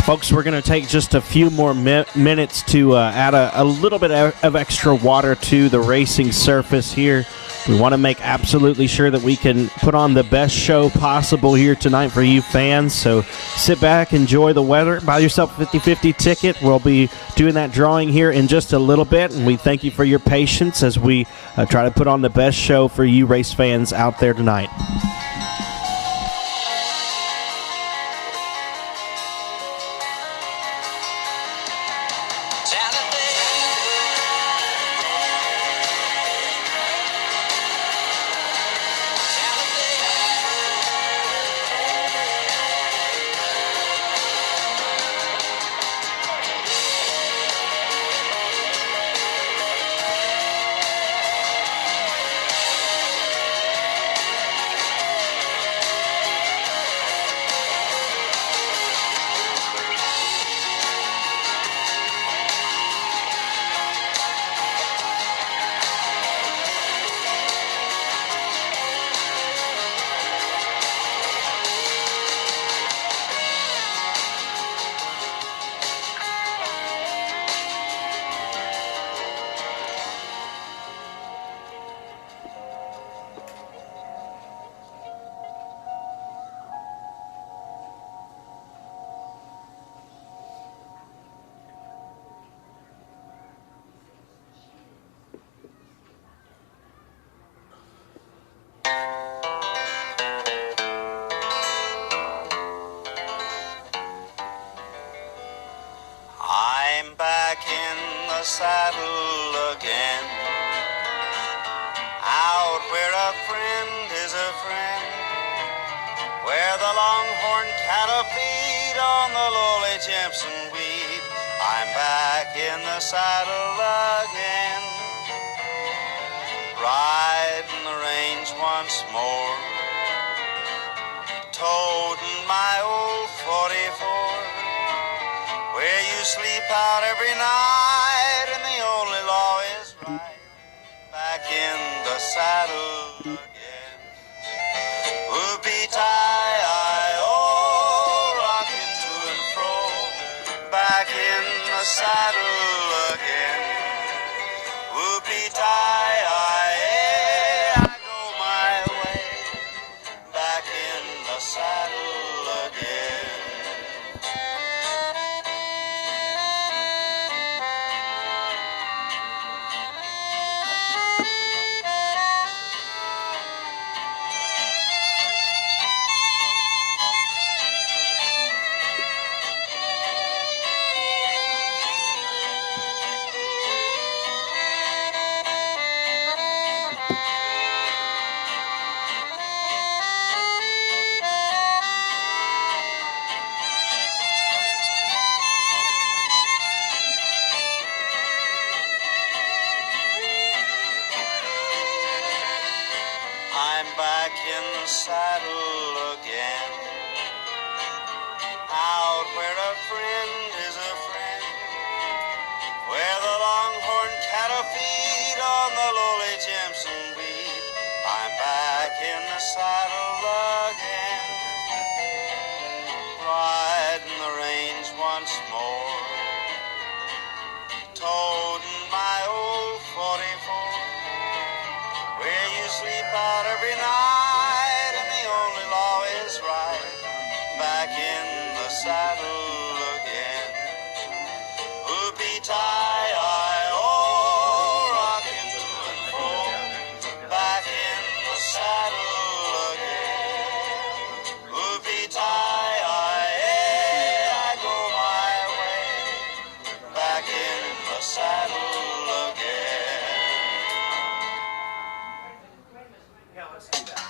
Folks, we're going to take just a few more minutes to add a little bit of extra water to the racing surface here. We want to make absolutely sure that we can put on the best show possible here tonight for you fans. So sit back, enjoy the weather, buy yourself a 50-50 ticket. We'll be doing that drawing here in just a little bit, and we thank you for your patience as we try to put on the best show for you race fans out there tonight. I'm back in the saddle again, out where a friend is a friend, where the longhorn cattle feed on the lowly Jimson weed. I'm back in the saddle again, riding the range once more, toting my old 44, where you sleep out every night and the only law is right. Back in the saddle again. Whoopie-tie-I-oh, rocking to and fro. Back in the saddle again. Whoopie-tie-I-eh, I go my way. Back in the saddle again. I'm back in the saddle again, out where a friend is a friend, where the longhorn cattle feed on the lowly Jimson weed. I'm back in the saddle again, riding the range once more, toting my old 44, where you sleep out every night and the only law is right. Back in the saddle again. Whoopie-tie-I-oh, rocking to and fro. Back in the saddle again. Whoopie-tie-I-eh, I go my way. Back in the saddle again. Yeah, let's do that.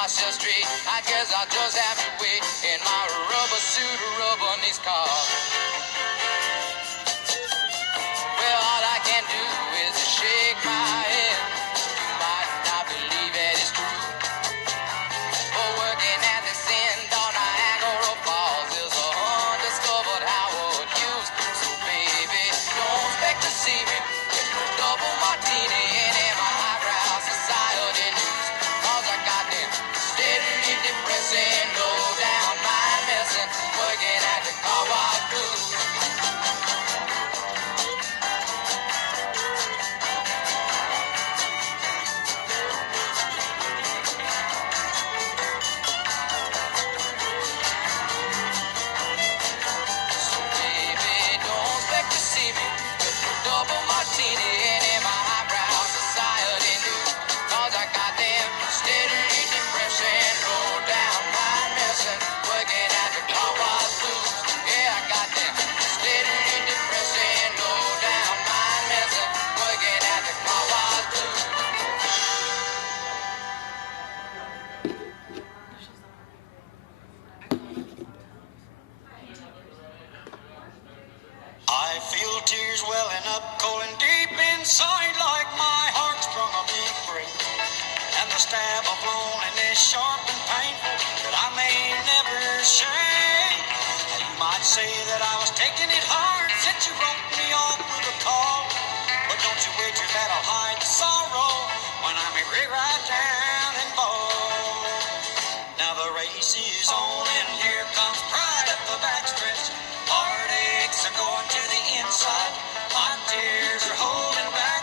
myself straight. I guess I'll just have to wait in my rubber suit, rubbing these cars. Well, all I can do is shake my head. You might not believe it is true. But working at this end on Niagara Falls is a undiscovered Howard Hughes. So baby, don't expect to see me with a double martini and in my highbrow society news. Cause I got them steadily depressing, low down mind messing, working at the car wash blues. I feel tears welling up, cold and deep inside, like my heart's sprung a big break. And the stab of loneliness, sharp and painful, that I may never shake. And you might say that I was taking it hard since you wrote me off with a call. But don't you wager that I'll hide the sorrow when I'm right down involved. Now the race is on and here comes pride up the backstretch. Heartaches are going to the inside. My tears are holding back.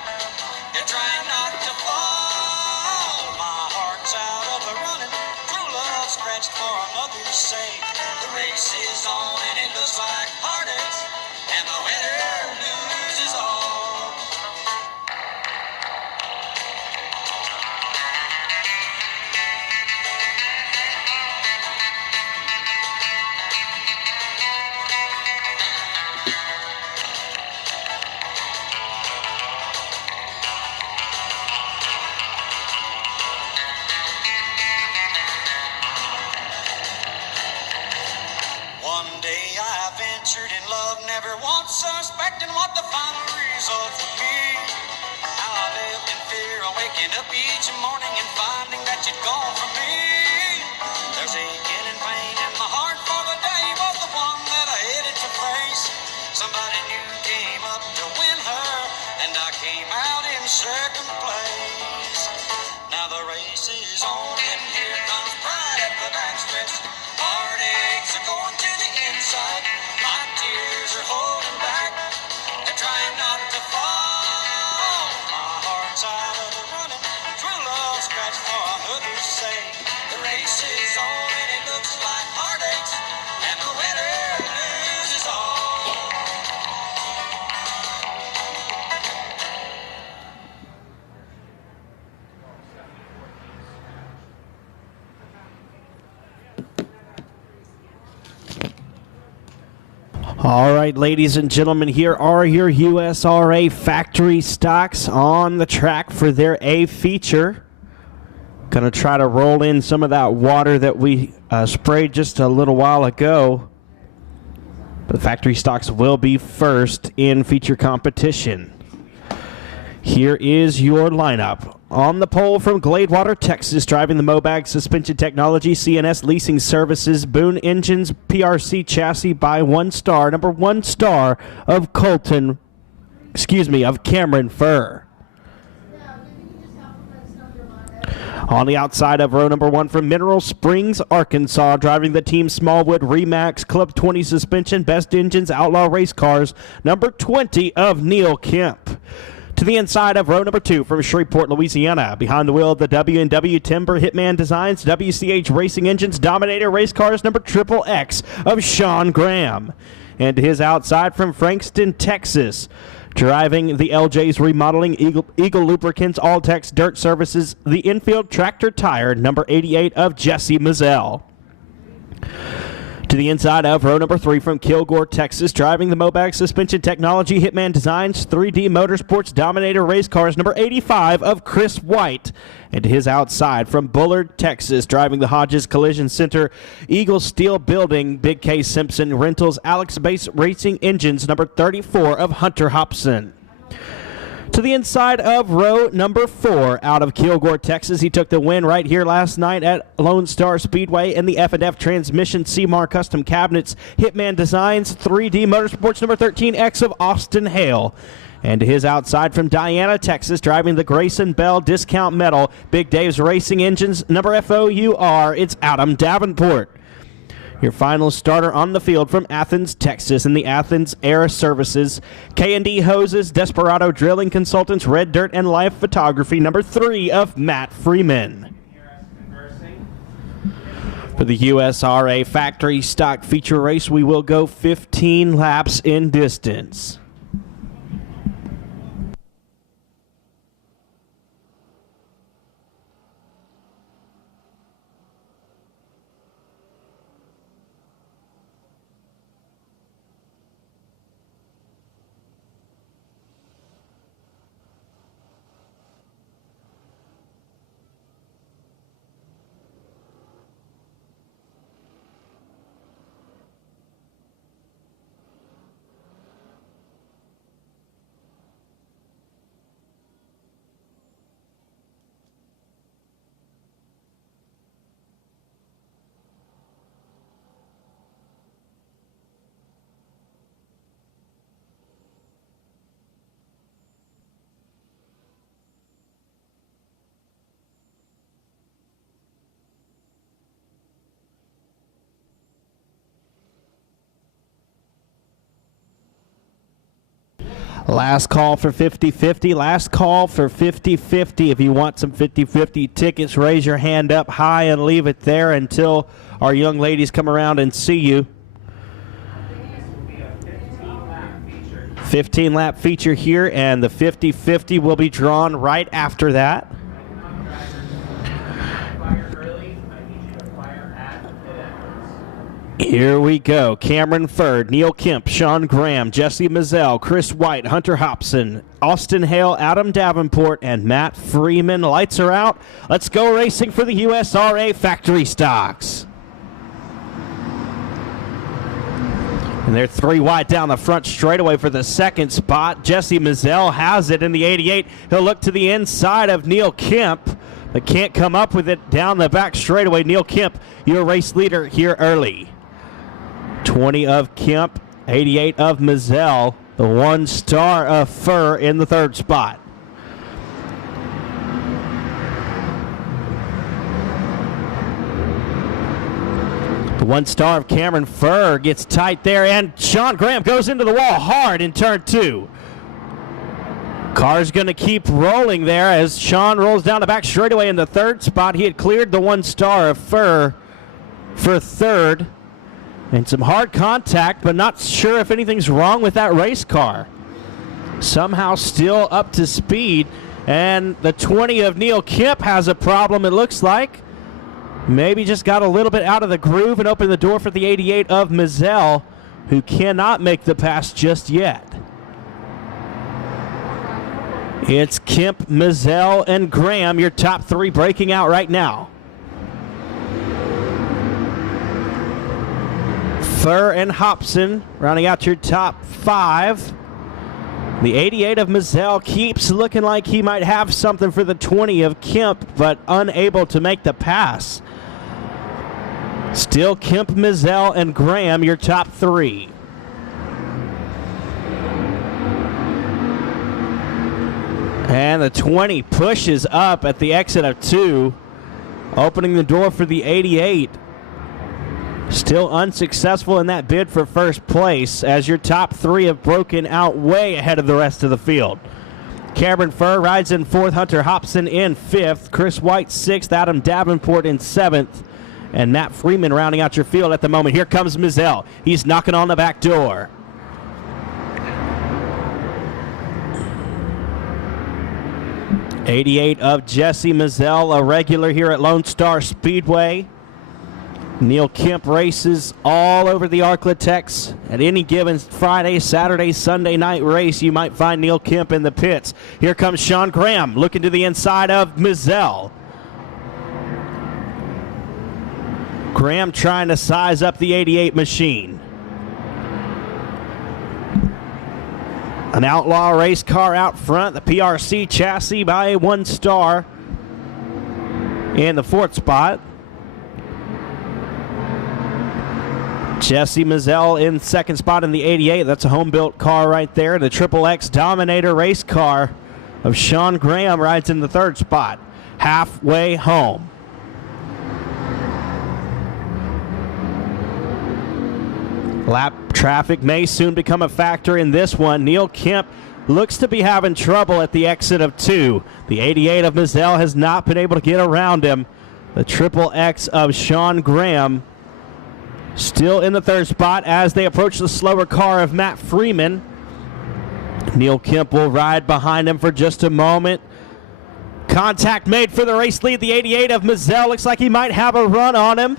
They're trying not to fall. My heart's out of the running. True love scratched for another's sake. The race is on and it looks like heartaches. And the winner loses all. One day I ventured in love, never once suspecting what the final result would be. How I lived in fear of waking up each morning and finding that you'd gone from me. There's aching and pain in my heart, for the day was the one that I headed to face. Somebody new came up to win her, and I came out in second place. Now the race is on and here comes pride at the backstretch. Heartaches are going to the inside. My tears are holding back. They're trying not to fall. My heart's out of the running. True love scratched for another's sake. The race is on and it looks like heartaches. And the winner loses all. All right, ladies and gentlemen, here are your USRA factory stocks on the track for their A feature. Going to try to roll in some of that water that we sprayed just a little while ago. But the factory stocks will be first in feature competition. Here is your lineup. On the pole from Gladewater, Texas, driving the Mobag Suspension Technology, CNS Leasing Services, Boone Engines, PRC Chassis by Lonestar, number 1 star of Cameron Furr. On the outside of row number 1 from Mineral Springs, Arkansas, driving the Team Smallwood Remax Club 20 Suspension, Best Engines, Outlaw Race Cars, number 20 of Neil Kemp. To the inside of row number 2 from Shreveport, Louisiana, behind the wheel of the W&W Timber Hitman Designs, WCH Racing Engines, Dominator Race Cars, number XXX of Sean Graham. And to his outside from Frankston, Texas, driving the LJ's Remodeling, Eagle Lubricants, All-Tex Dirt Services, the Infield Tractor Tire, number 88 of Jesse Mazzell. To the inside of row number 3 from Kilgore, Texas, driving the Mobag Suspension Technology Hitman Designs 3D Motorsports Dominator Race Cars, number 85 of Chris White. And to his outside from Bullard, Texas, driving the Hodges Collision Center Eagle Steel Building Big K Simpson Rentals Alex Base Racing Engines, number 34 of Hunter Hobson. To the inside of row number 4 out of Kilgore, Texas. He took the win right here last night at Lonestar Speedway in the F&F Transmission Seymour Custom Cabinets Hitman Designs 3D Motorsports number 13X of Austin Hale. And to his outside from Diana, Texas, driving the Grayson Bell Discount Metal Big Dave's Racing Engines number FOUR, it's Adam Davenport. Your final starter on the field from Athens, Texas, in the Athens Air Services K&D Hoses, Desperado Drilling Consultants, Red Dirt and Life Photography, number 3 of Matt Freeman. For the USRA Factory Stock Feature Race, we will go 15 laps in distance. Last call for 50-50. Last call for 50-50. If you want some 50-50 tickets, raise your hand up high and leave it there until our young ladies come around and see you. 15-lap feature here, and the 50-50 will be drawn right after that. Here we go. Cameron Ferd, Neil Kemp, Sean Graham, Jesse Mazzell, Chris White, Hunter Hobson, Austin Hale, Adam Davenport, and Matt Freeman. Lights are out. Let's go racing for the USRA Factory Stocks. And they're 3 wide down the front straightaway for the second spot. Jesse Mazzell has it in the 88. He'll look to the inside of Neil Kemp, but can't come up with it down the back straightaway. Neil Kemp, your race leader here early. 20 of Kemp, 88 of Mazzell, the 1 star of Furr in the third spot. The 1 star of Cameron Furr gets tight there, and Sean Graham goes into the wall hard in turn 2. Car's going to keep rolling there as Sean rolls down the back straightaway in the third spot. He had cleared the 1 star of Furr for third. And some hard contact, but not sure if anything's wrong with that race car. Somehow still up to speed. And the 20 of Neil Kemp has a problem, it looks like. Maybe just got a little bit out of the groove and opened the door for the 88 of Mazzell, who cannot make the pass just yet. It's Kemp, Mazzell, and Graham, your top 3 breaking out right now. Furr and Hobson rounding out your top 5. The 88 of Mazzell keeps looking like he might have something for the 20 of Kemp, but unable to make the pass. Still Kemp, Mazzell, and Graham, your top 3. And the 20 pushes up at the exit of 2, opening the door for the 88. Still unsuccessful in that bid for first place, as your top 3 have broken out way ahead of the rest of the field. Cameron Furr rides in 4th, Hunter Hobson in 5th, Chris White 6th, Adam Davenport in 7th, and Matt Freeman rounding out your field at the moment. Here comes Mazzell. He's knocking on the back door. '88 of Jesse Mazzell, a regular here at Lonestar Speedway. Neil Kemp races all over the Arklatex. At any given Friday, Saturday, Sunday night race, you might find Neil Kemp in the pits. Here comes Sean Graham looking to the inside of Mizell. Graham trying to size up the 88 machine. An Outlaw race car out front, the PRC chassis by Lonestar in the 4th spot. Jesse Mizell in 2nd spot in the 88. That's a home-built car right there. The XXX Dominator race car of Sean Graham rides in the 3rd spot. Halfway home. Lap traffic may soon become a factor in this one. Neil Kemp looks to be having trouble at the exit of 2. The 88 of Mizell has not been able to get around him. The XXX of Sean Graham still in the 3rd spot as they approach the slower car of Matt Freeman. Neil Kemp will ride behind him for just a moment. Contact made for the race lead. The 88 of Mizell looks like he might have a run on him,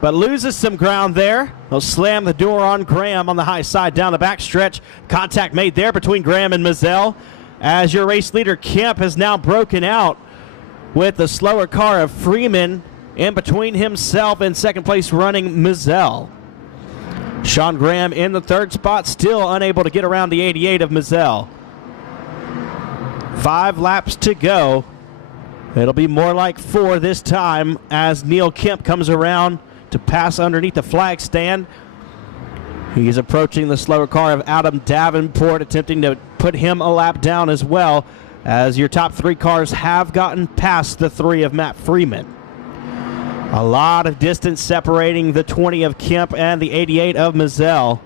but loses some ground there. He'll slam the door on Graham on the high side down the backstretch. Contact made there between Graham and Mizell as your race leader Kemp has now broken out with the slower car of Freeman in between himself and 2nd place running Mizell. Sean Graham in the 3rd spot, still unable to get around the 88 of Mizell. 5 laps to go. It'll be more like 4 this time as Neil Kemp comes around to pass underneath the flag stand. He's approaching the slower car of Adam Davenport, attempting to put him a lap down as well, as your top 3 cars have gotten past the 3 of Matt Freeman. A lot of distance separating the 20 of Kemp and the 88 of Mizell.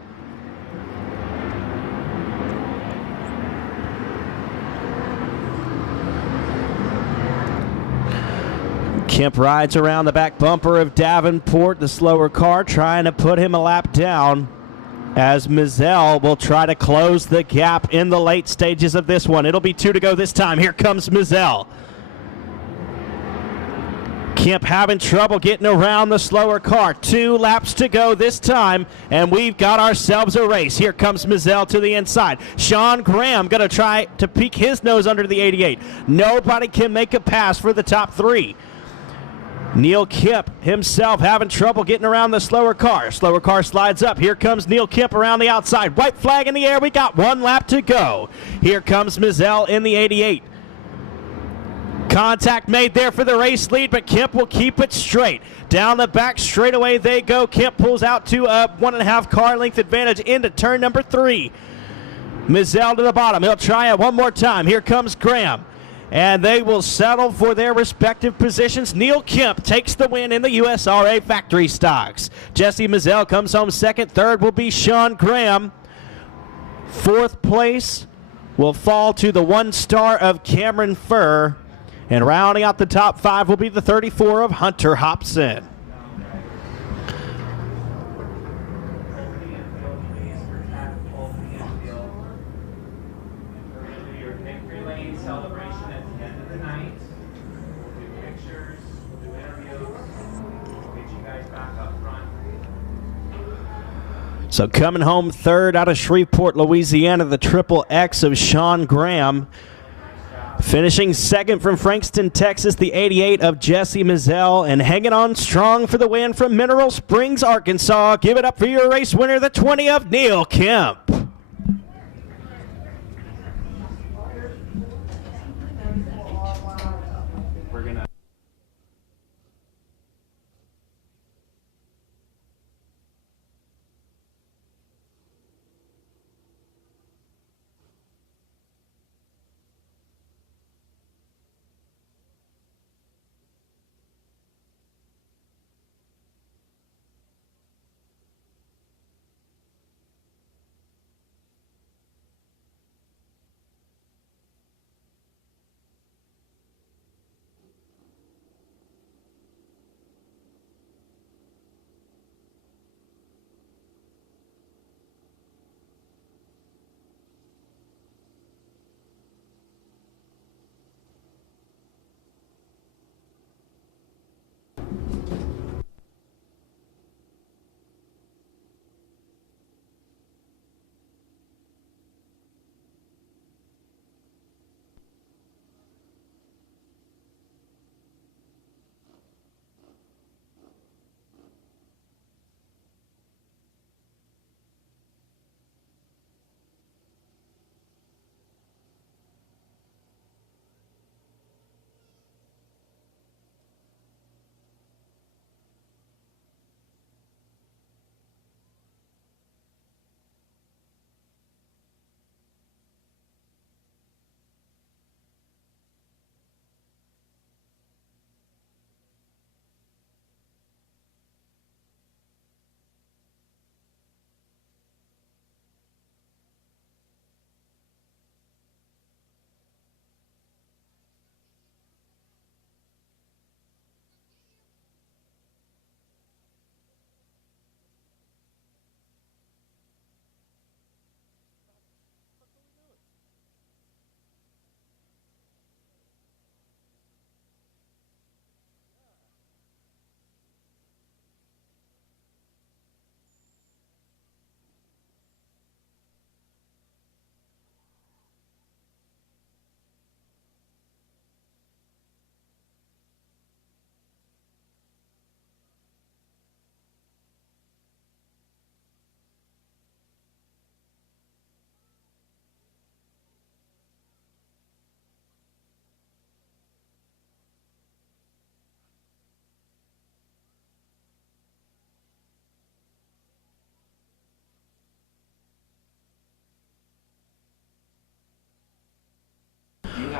Kemp rides around the back bumper of Davenport, the slower car, trying to put him a lap down, as Mizell will try to close the gap in the late stages of this one. It'll be 2 to go this time. Here comes Mizell. Kemp having trouble getting around the slower car. 2 laps to go this time, and we've got ourselves a race. Here comes Mizell to the inside. Sean Graham going to try to peek his nose under the 88. Nobody can make a pass for the top 3. Neil Kemp himself having trouble getting around the slower car. Slower car slides up. Here comes Neil Kemp around the outside. White flag in the air. We got 1 lap to go. Here comes Mizell in the 88. Contact made there for the race lead, but Kemp will keep it straight. Down the back straightaway they go. Kemp pulls out to a 1.5 car length advantage into turn number 3. Mizell to the bottom. He'll try it one more time. Here comes Graham. And they will settle for their respective positions. Neil Kemp takes the win in the USRA factory stocks. Jesse Mizell comes home 2nd. 3rd will be Sean Graham. 4th place will fall to the Lonestar of Cameron Furr. And rounding out the top 5 will be the 34 of Hunter Hobson. So coming home 3rd out of Shreveport, Louisiana, the XXX of Sean Graham. Finishing 2nd from Frankston, Texas, the 88 of Jesse Mizell. And hanging on strong for the win from Mineral Springs, Arkansas. Give it up for your race winner, the 20 of Neil Kemp.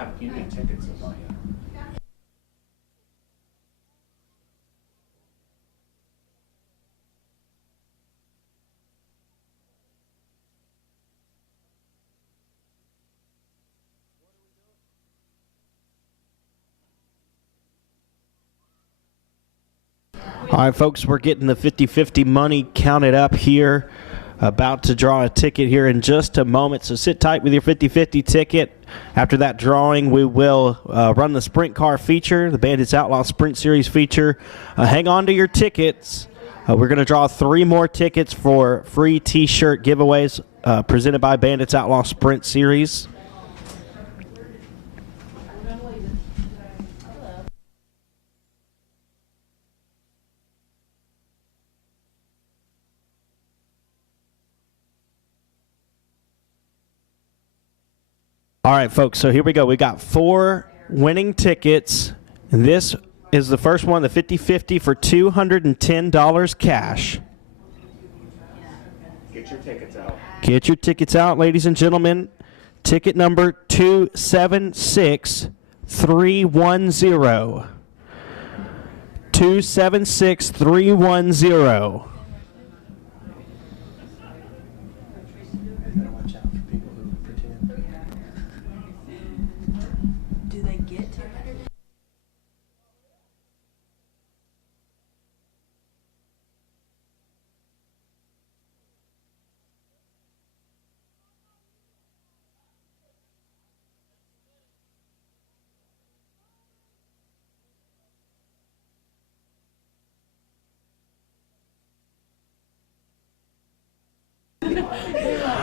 have union tickets in my All right, folks, we're getting the 50-50 money counted up here. About to draw a ticket here in just a moment, so sit tight with your 50-50 ticket. After that drawing, we will run the sprint car feature, the Bandits Outlaw Sprint Series feature. Hang on to your tickets. We're going to draw 3 more tickets for free T-shirt giveaways presented by Bandits Outlaw Sprint Series. All right, folks, so here we go. We got 4 winning tickets. This is the first one, the 50-50 for $210 cash. Get your tickets out. Get your tickets out, ladies and gentlemen. Ticket number 276310. 276310. Better watch out for people who pretend. Do they get 200?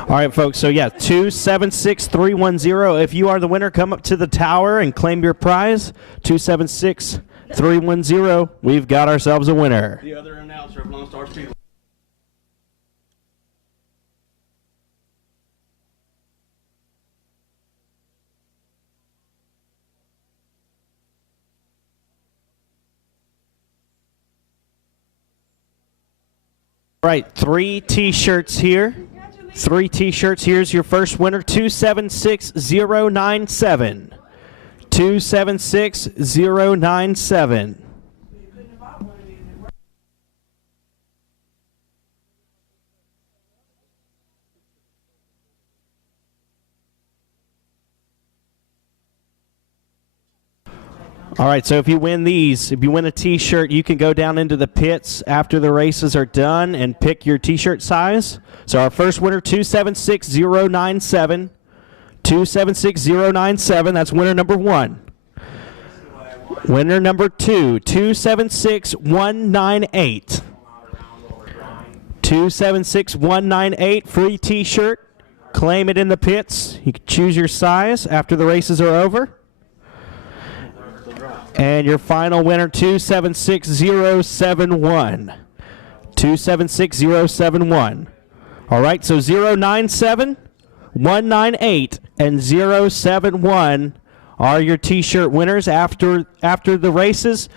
All right, folks, so yeah, 276310. If you are the winner, come up to the tower and claim your prize. 276310. We've got ourselves a winner. The other announcer of Lonestar Speedway. All right, 3 T-shirts here. 3 T-shirts. Here's your first winner, 276097. 276097. All right, so if you win these, if you win a T-shirt, you can go down into the pits after the races are done and pick your T-shirt size. So our first winner, 276097. 276097, that's winner number 1. Winner number 2, 276198. 276198, free T-shirt. Claim it in the pits. You can choose your size after the races are over. And your final winner, 276071. 276071. All right, so 097, 198, and 071 are your T-shirt winners. After the races,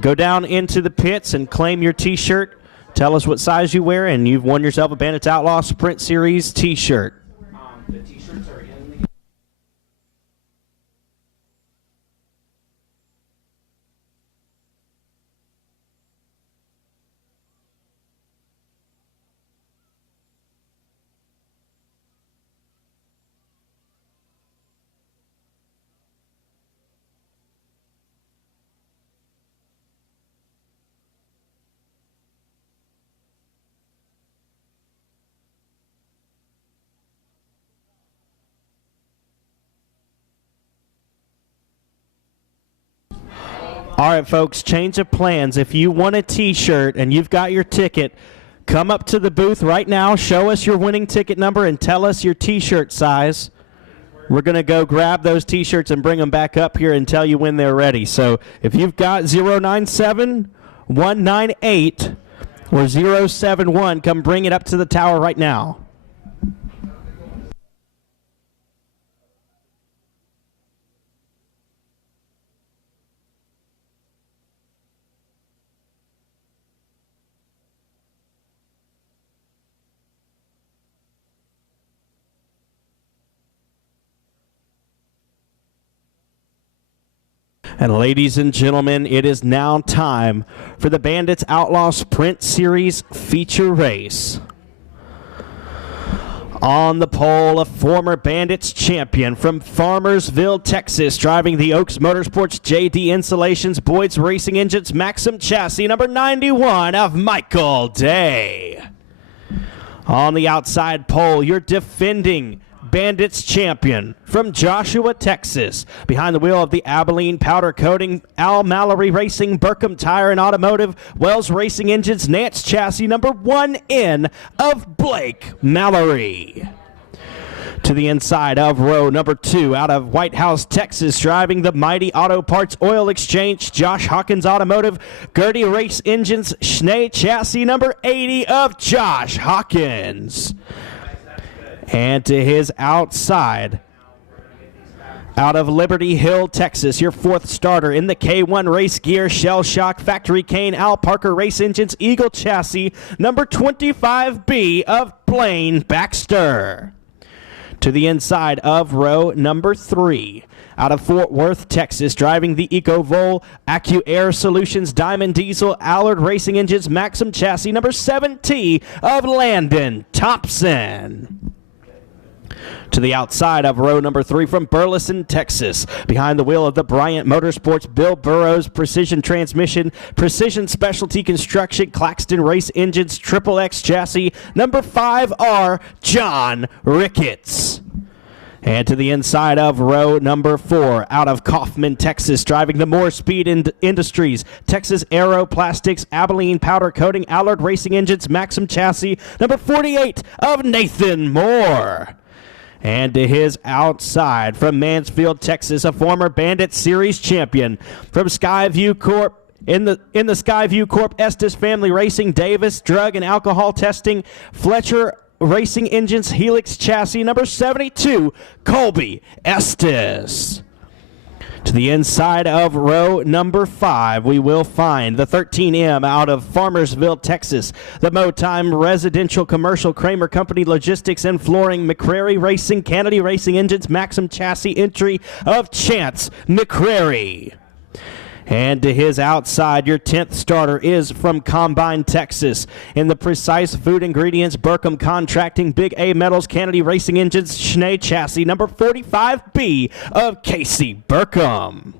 go down into the pits and claim your T-shirt. Tell us what size you wear, and you've won yourself a Bandits Outlaw Sprint Series T-shirt. The T-shirts are in the All right, folks, change of plans. If you want a T-shirt and you've got your ticket, come up to the booth right now, show us your winning ticket number, and tell us your T-shirt size. We're going to go grab those T-shirts and bring them back up here and tell you when they're ready. So if you've got 097, 198, or 071, come bring it up to the tower right now. And ladies and gentlemen, it is now time for the Bandits Outlaw Sprint Series feature race. On the pole, a former Bandits champion from Farmersville, Texas, driving the Oaks Motorsports JD Insulations Boyd's Racing Engines Maxim chassis, number 91 of Michael Day. On the outside pole, your defending Bandits champion from Joshua, Texas, behind the wheel of the Abilene Powder Coating, Al Mallory Racing, Burkham Tire and Automotive, Wells Racing Engines, Nance chassis, number 1N of Blake Mallory. To the inside of row number 2, out of White House, Texas, driving the Mighty Auto Parts Oil Exchange, Josh Hawkins Automotive, Gertie Race Engines, Schnee chassis, number 80 of Josh Hawkins. And to his outside, out of Liberty Hill, Texas, your 4th starter in the K1 Race Gear, Shell Shock, Factory Cane, Al Parker Race Engines, Eagle chassis, number 25B of Blaine Baxter. To the inside of row number 3, out of Fort Worth, Texas, driving the EcoVol, AccuAir Solutions, Diamond Diesel, Allard Racing Engines, Maxim chassis, number 7T of Landon Thompson. To the outside of row number 3 from Burleson, Texas, behind the wheel of the Bryant Motorsports, Bill Burrows, Precision Transmission, Precision Specialty Construction, Claxton Race Engines, Triple X chassis, number 5R, John Ricketts. And to the inside of row number 4, out of Kaufman, Texas, driving the Moore Speed Industries, Texas Aero Plastics, Abilene Powder Coating, Allard Racing Engines, Maxim chassis, number 48 of Nathan Moore. And to his outside, from Mansfield, Texas, a former Bandit Series champion from Skyview Corp. In the Skyview Corp. Estes Family Racing, Davis Drug and Alcohol Testing, Fletcher Racing Engines, Helix chassis, number 72, Colby Estes. To the inside of row number 5, we will find the 13M out of Farmersville, Texas, the Motime Residential Commercial Kramer Company Logistics and Flooring, McCrary Racing, Kennedy Racing Engines, Maxim chassis entry of Chance McCrary. And to his outside, your 10th starter is from Combine, Texas. In the Precise Food Ingredients, Burkham Contracting, Big A Metals, Kennedy Racing Engines, Schnee chassis, number 45B of Casey Burkham.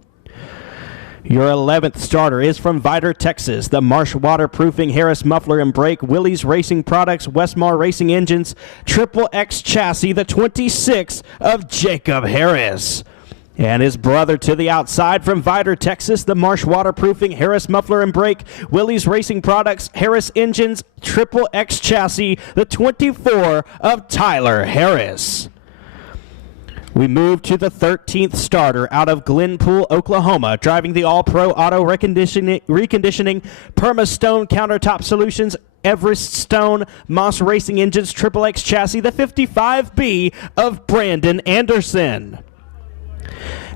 Your 11th starter is from Vidor, Texas. The Marsh Waterproofing, Harris Muffler and Brake, Willys Racing Products, Westmar Racing Engines, Triple X chassis, the 26 of Jacob Harris. And his brother to the outside from Vidor, Texas, the Marsh Waterproofing, Harris Muffler and Brake, Willys Racing Products, Harris Engines, Triple X chassis, the 24 of Tyler Harris. We move to the 13th starter out of Glenpool, Oklahoma, driving the All-Pro Auto Reconditioning, Perma-Stone Countertop Solutions, Everest Stone, Moss Racing Engines, Triple X chassis, the 55B of Brandon Anderson.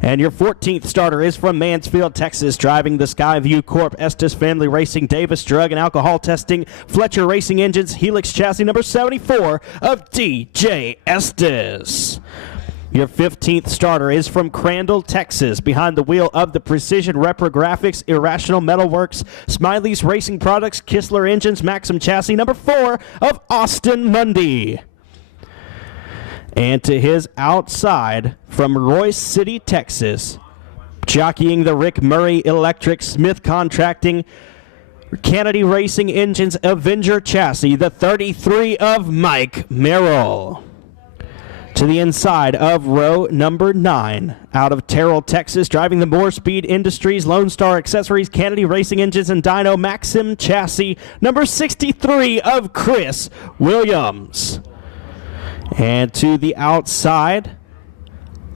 And your 14th starter is from Mansfield, Texas, driving the Skyview Corp. Estes Family Racing, Davis Drug and Alcohol Testing, Fletcher Racing Engines, Helix chassis, number 74 of DJ Estes. Your 15th starter is from Crandall, Texas, behind the wheel of the Precision Reprographics, Irrational Metalworks, Smiley's Racing Products, Kistler Engines, Maxim chassis, number 4 of Austin Mundy. And to his outside, from Royce City, Texas, jockeying the Rick Murray Electric, Smith Contracting, Kennedy Racing Engines, Avenger chassis, the 33 of Mike Merrill. To the inside of row number 9, out of Terrell, Texas, driving the Moore Speed Industries, Lonestar Accessories, Kennedy Racing Engines, and Dyno Maxim chassis, number 63 of Chris Williams. And to the outside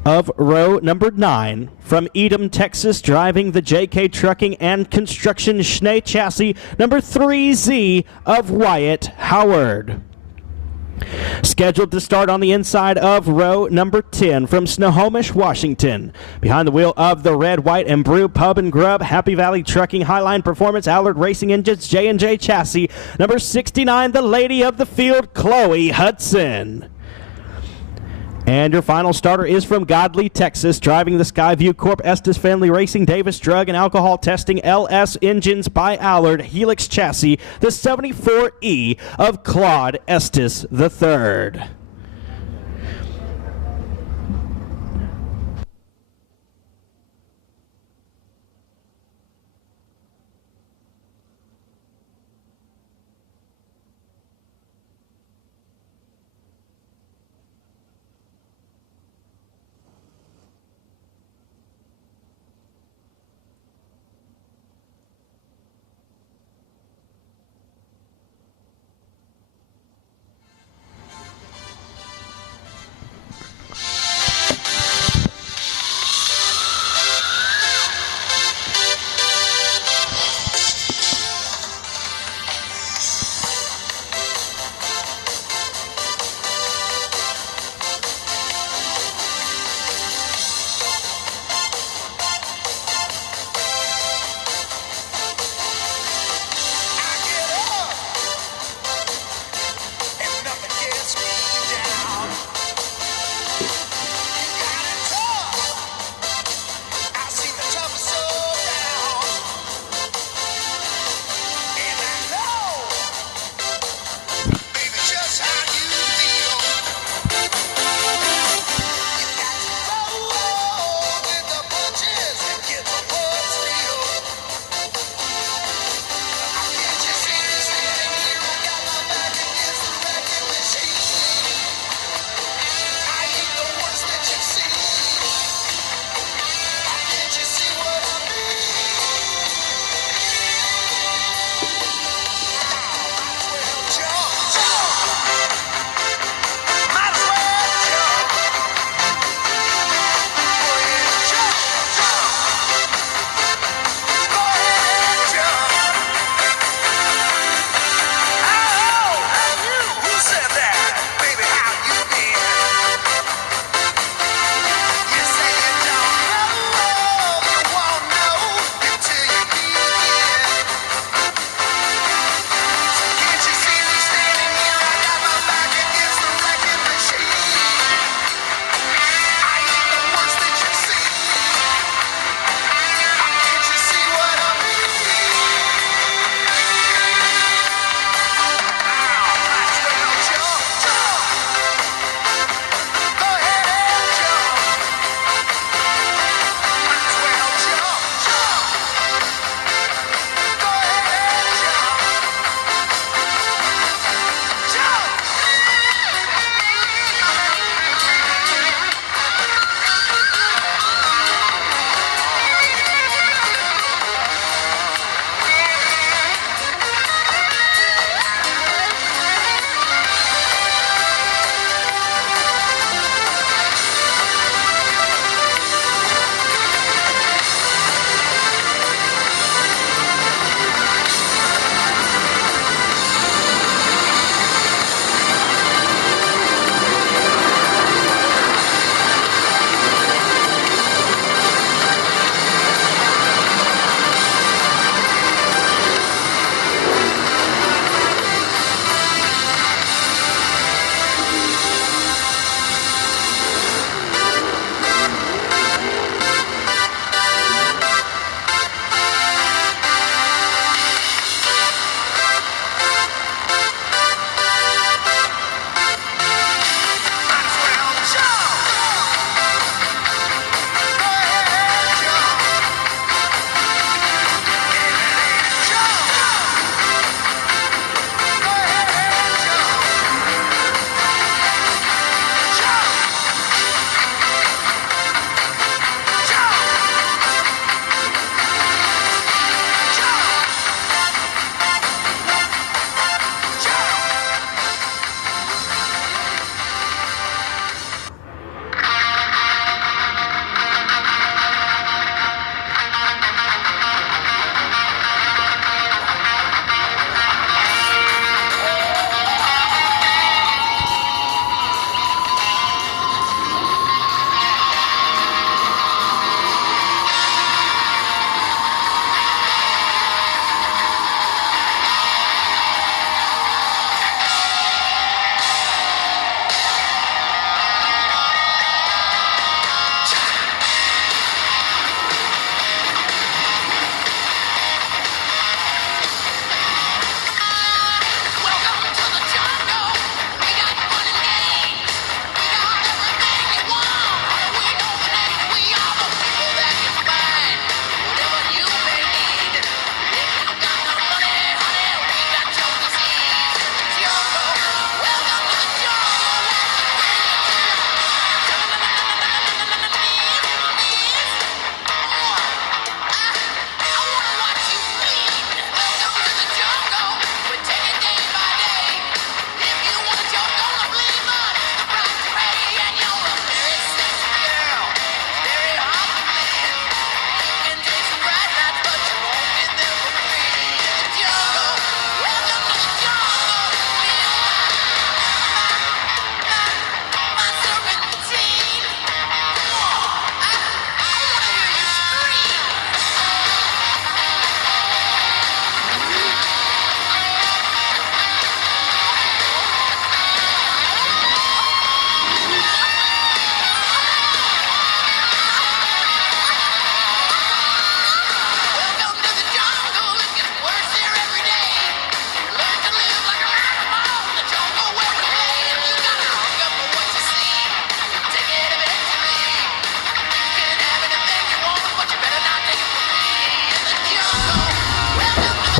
of row number 9, from Edom, Texas, driving the JK Trucking and Construction Schnee chassis, number 3Z of Wyatt Howard. Scheduled to start on the inside of row number 10 from Snohomish, Washington. Behind the wheel of the Red, White, and Brew Pub and Grub, Happy Valley Trucking, Highline Performance, Allard Racing Engines, J&J Chassis, number 69, the Lady of the Field, Chloe Hudson. And your final starter is from Godley, Texas, driving the Skyview Corp Estes Family Racing Davis Drug and Alcohol Testing LS Engines by Allard Helix Chassis, the 74E of Claude Estes III.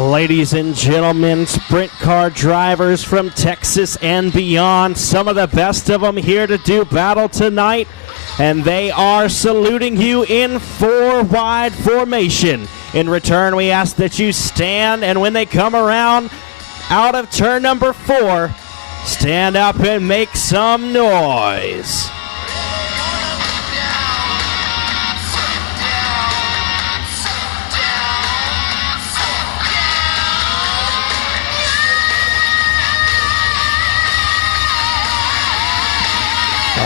Ladies and gentlemen, sprint car drivers from Texas and beyond, some of the best of them here to do battle tonight, and they are saluting you in 4-wide formation. In return, we ask that you stand, and when they come around out of turn number 4, stand up and make some noise.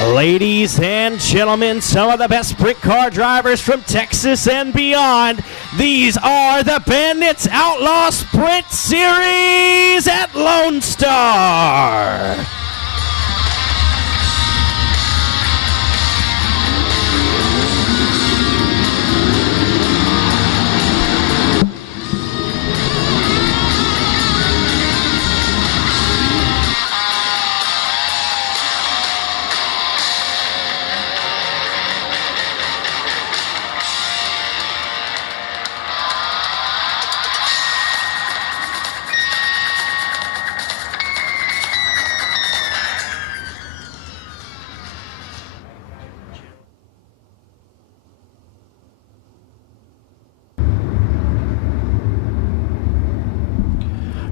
Ladies and gentlemen, some of the best sprint car drivers from Texas and beyond. These are the Bandits Outlaw Sprint Series at Lonestar.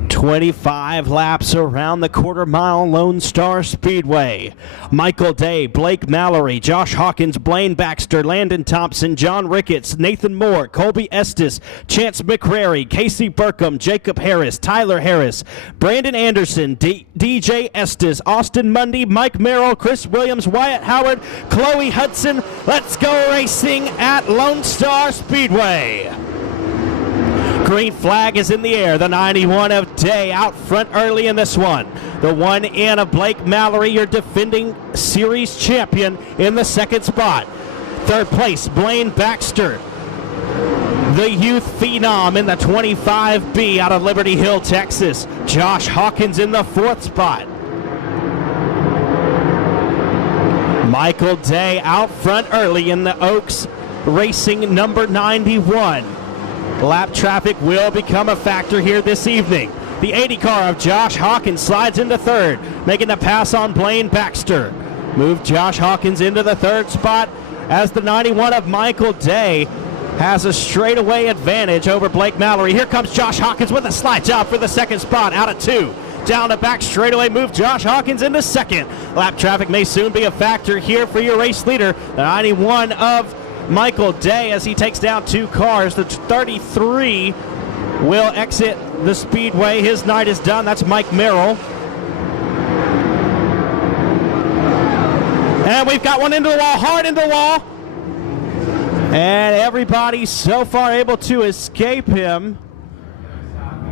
"25 laps around the quarter-mile Lonestar Speedway. Michael Day, Blake Mallory, Josh Hawkins, Blaine Baxter, Landon Thompson, John Ricketts, Nathan Moore, Colby Estes, Chance McCrary, Casey Burkham, Jacob Harris, Tyler Harris, Brandon Anderson, DJ Estes, Austin Mundy, Mike Merrill, Chris Williams, Wyatt Howard, Chloe Hudson. Let's go racing at Lonestar Speedway. Green flag is in the air. The 91 of Day out front early in this one. The 1 in of Blake Mallory, your defending series champion, in the second spot. Third place, Blaine Baxter, the youth phenom, in the 25B out of Liberty Hill, Texas. Josh Hawkins in the fourth spot. Michael Day out front early in the Oaks Racing number 91. Lap traffic will become a factor here this evening. The 80 car of Josh Hawkins slides into third, making the pass on Blaine Baxter. Move Josh Hawkins into the third spot as the 91 of Michael Day has a straightaway advantage over Blake Mallory. Here comes Josh Hawkins with a slide job for the second spot out of 2. Down the back straightaway, move Josh Hawkins into second. Lap traffic may soon be a factor here for your race leader, the 91 of Michael Day, as he takes down 2 cars. The 33 will exit the speedway. His night is done. That's Mike Merrill. And we've got one into the wall, hard into the wall. And everybody so far able to escape him.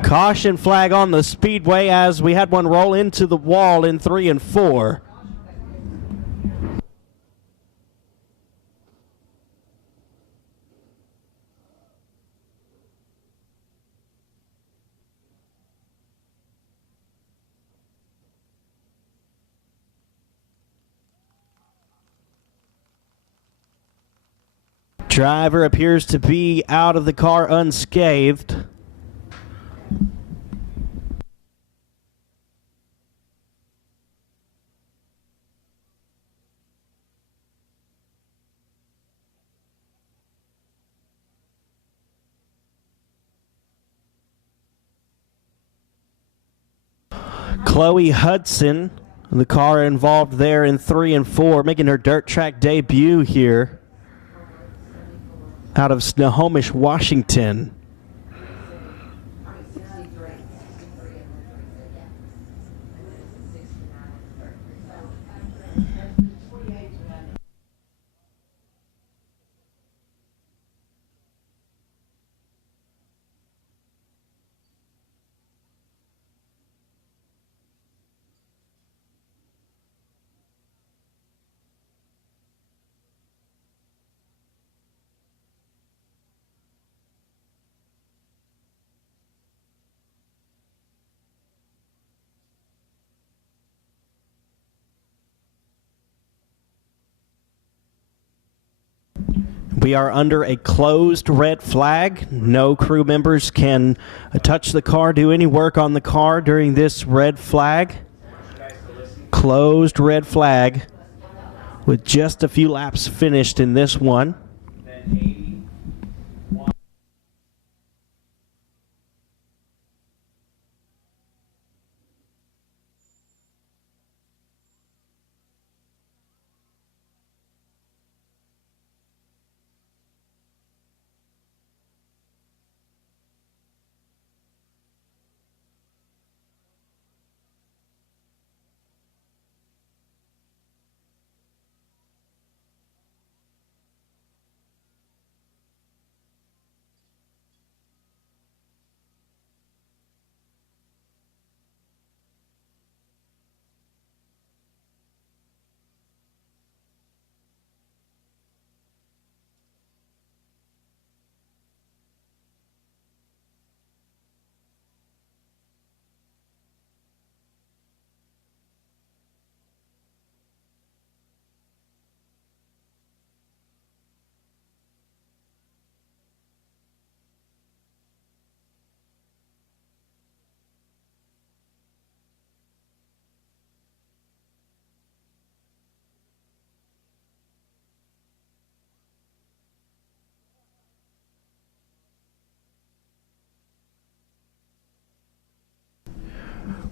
Caution flag on the speedway as we had one roll into the wall in 3 and 4. Driver appears to be out of the car unscathed. Chloe Hudson, the car involved there in 3 and 4, making her dirt track debut here out of Snohomish, Washington. We are under a closed red flag. No crew members can touch the car, do any work on the car during this red flag. Closed red flag with just a few laps finished in this one.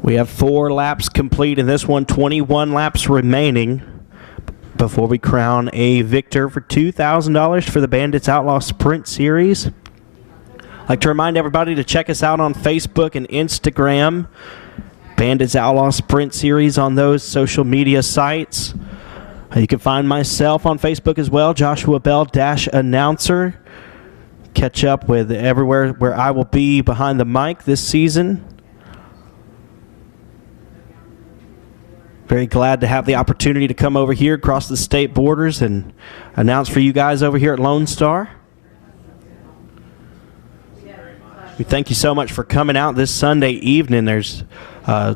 We have 4 laps complete in this one, 21 laps remaining before we crown a victor for $2,000 for the Bandits Outlaw Sprint Series. I'd like to remind everybody to check us out on Facebook and Instagram. Bandits Outlaw Sprint Series on those social media sites. You can find myself on Facebook as well, Joshua Bell Announcer. Catch up with everywhere where I will be behind the mic this season. Very glad to have the opportunity to come over here across the state borders and announce for you guys over here at Lonestar. We thank you so much for coming out this Sunday evening. There's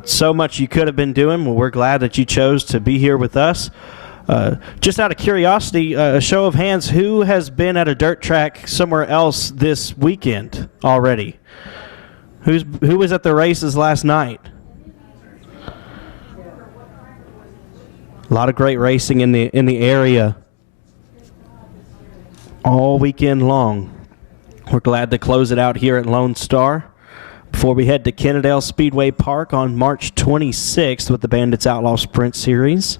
so much you could have been doing. Well, we're glad that you chose to be here with us. Just out of curiosity, a show of hands, who has been at a dirt track somewhere else this weekend already? Who was at the races last night? A lot of great racing in the area all weekend long. We're glad to close it out here at Lone Star before we head to Kennedale Speedway Park on March 26th with the Bandits Outlaw Sprint Series.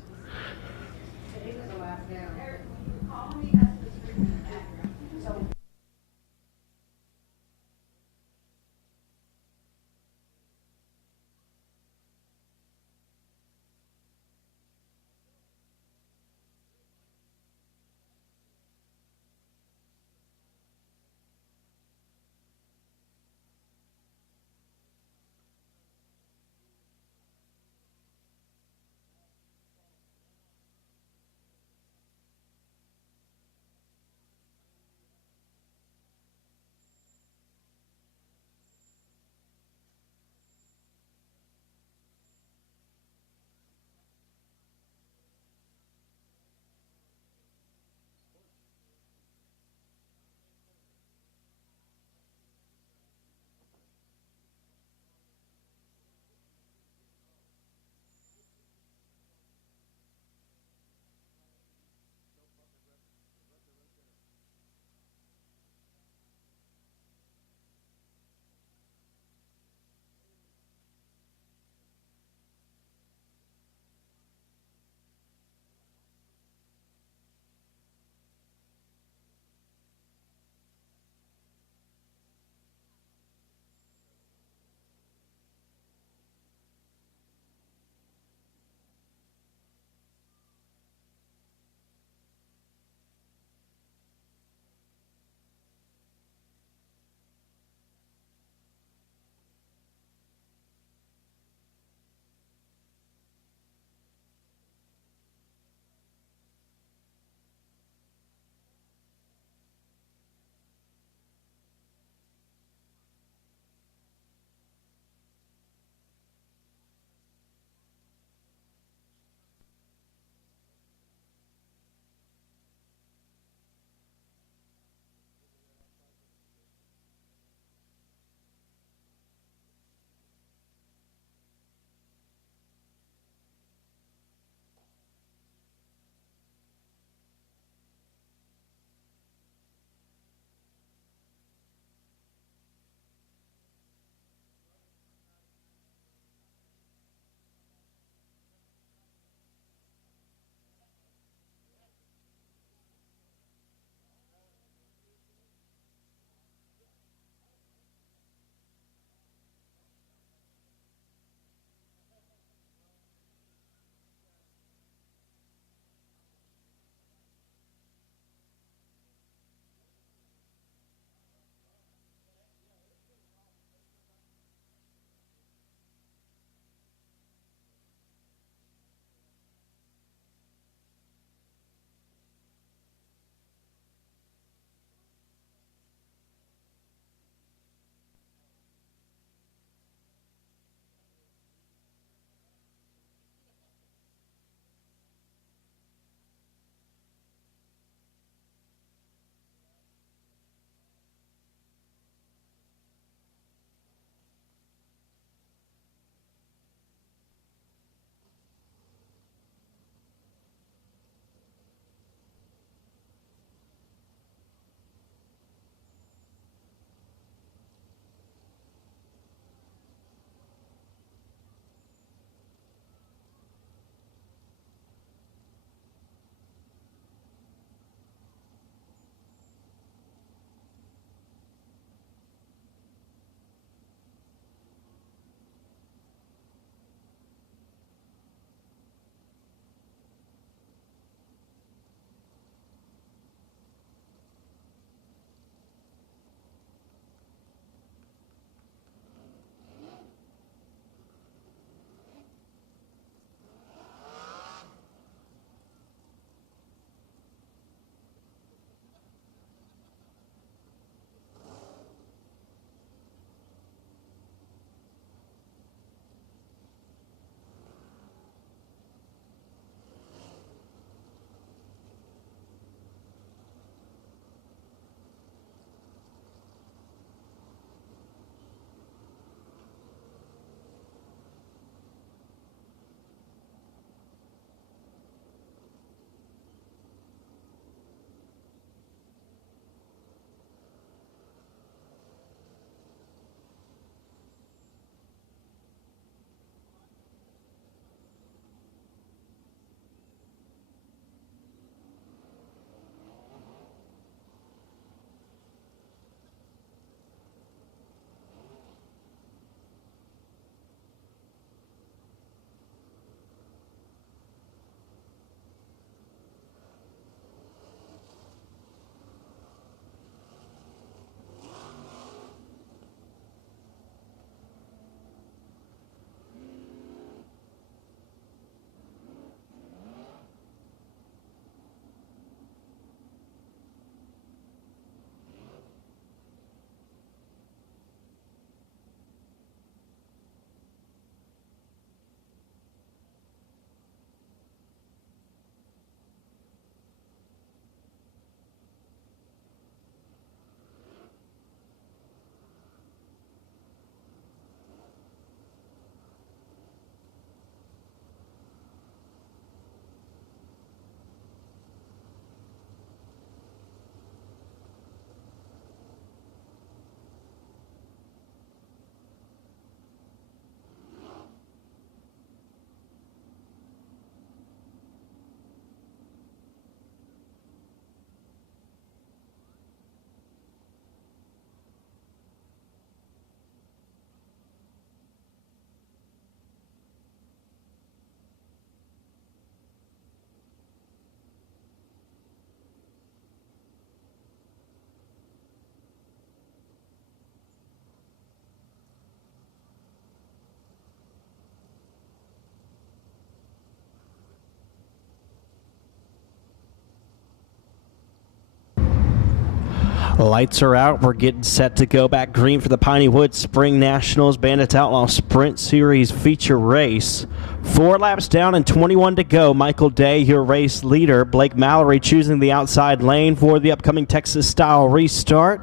Lights are out. We're getting set to go back green for the Piney Woods Spring Nationals Bandits Outlaw Sprint Series feature race. 4 laps down and 21 to go. Michael Day, your race leader. Blake Mallory choosing the outside lane for the upcoming Texas-style restart.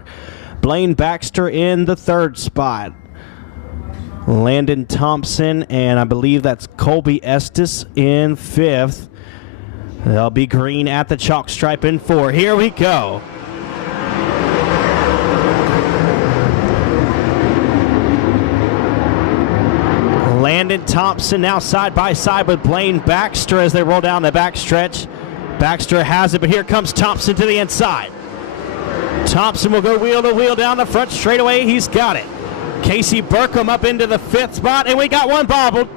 Blaine Baxter in the 3rd spot. Landon Thompson, and I believe that's Colby Estes in 5th. They'll be green at the chalk stripe in 4. Here we go. Landon Thompson now side by side with Blaine Baxter as they roll down the backstretch. Baxter has it, but here comes Thompson to the inside. Thompson will go wheel to wheel down the front straightaway. He's got it. Casey Burkham up into the 5th spot, and we got one bobbled.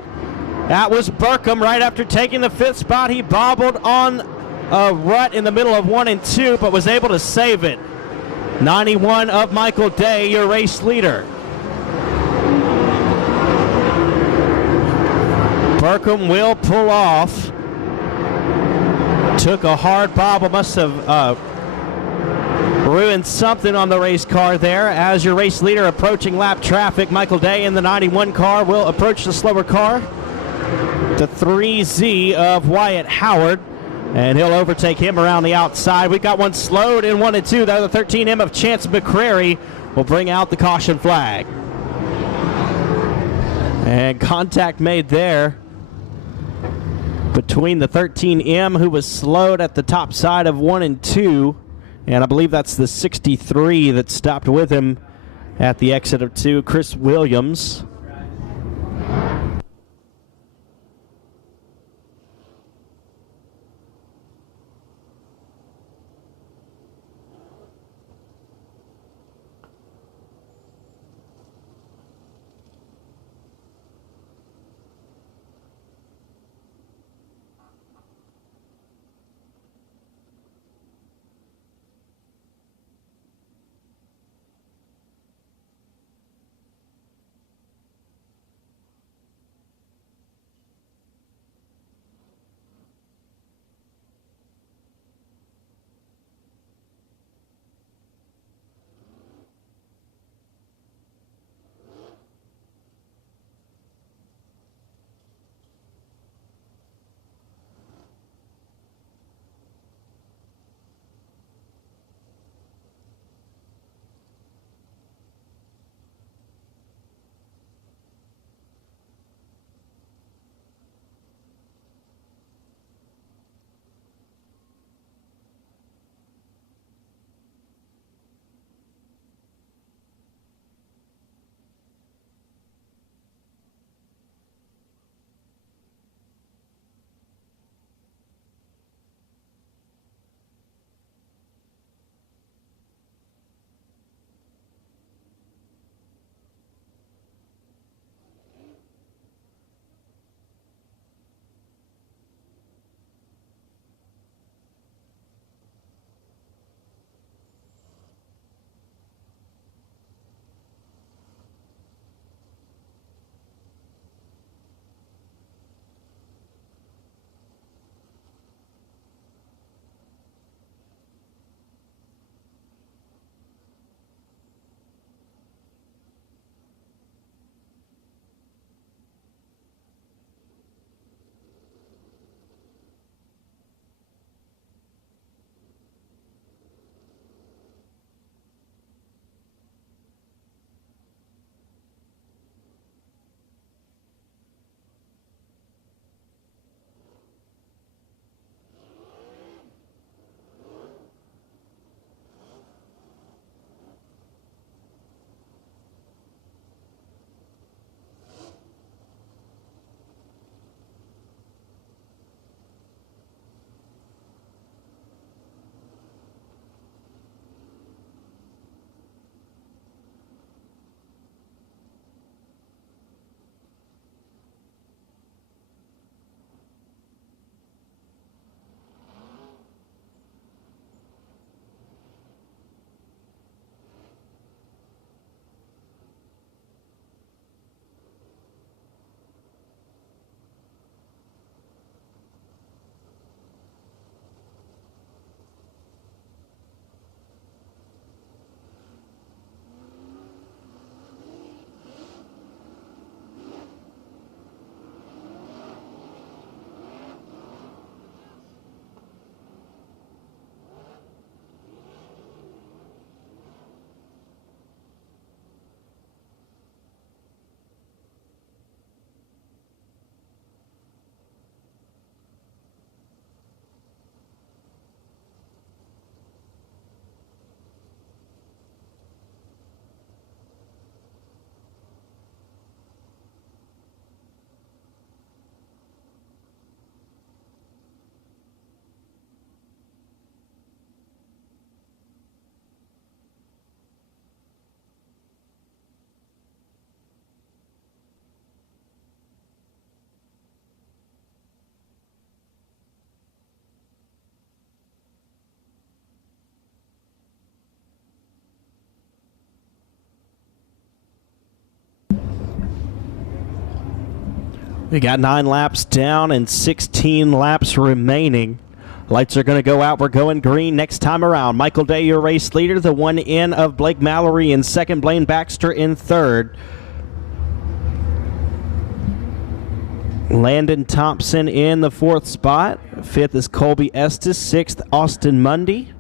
That was Burkham right after taking the 5th spot. He bobbled on a rut in the middle of 1 and 2, but was able to save it. 91 of Michael Day, your race leader. Burkham will pull off. Took a hard bobble, must have ruined something on the race car there. As your race leader approaching lap traffic, Michael Day in the 91 car will approach the slower car. The 3Z of Wyatt Howard, and he'll overtake him around the outside. We've got one slowed in 1 and 2. The other 13M of Chance McCrary will bring out the caution flag. And contact made there between the 13M, who was slowed at the top side of 1 and 2, and I believe that's the 63 that stopped with him at the exit of 2, Chris Williams. We got 9 laps down and 16 laps remaining. Lights are going to go out. We're going green next time around. Michael Day, your race leader. The one in of Blake Mallory in second. Blaine Baxter in third. Landon Thompson in the fourth spot. Fifth is Colby Estes. Sixth, Austin Mundy.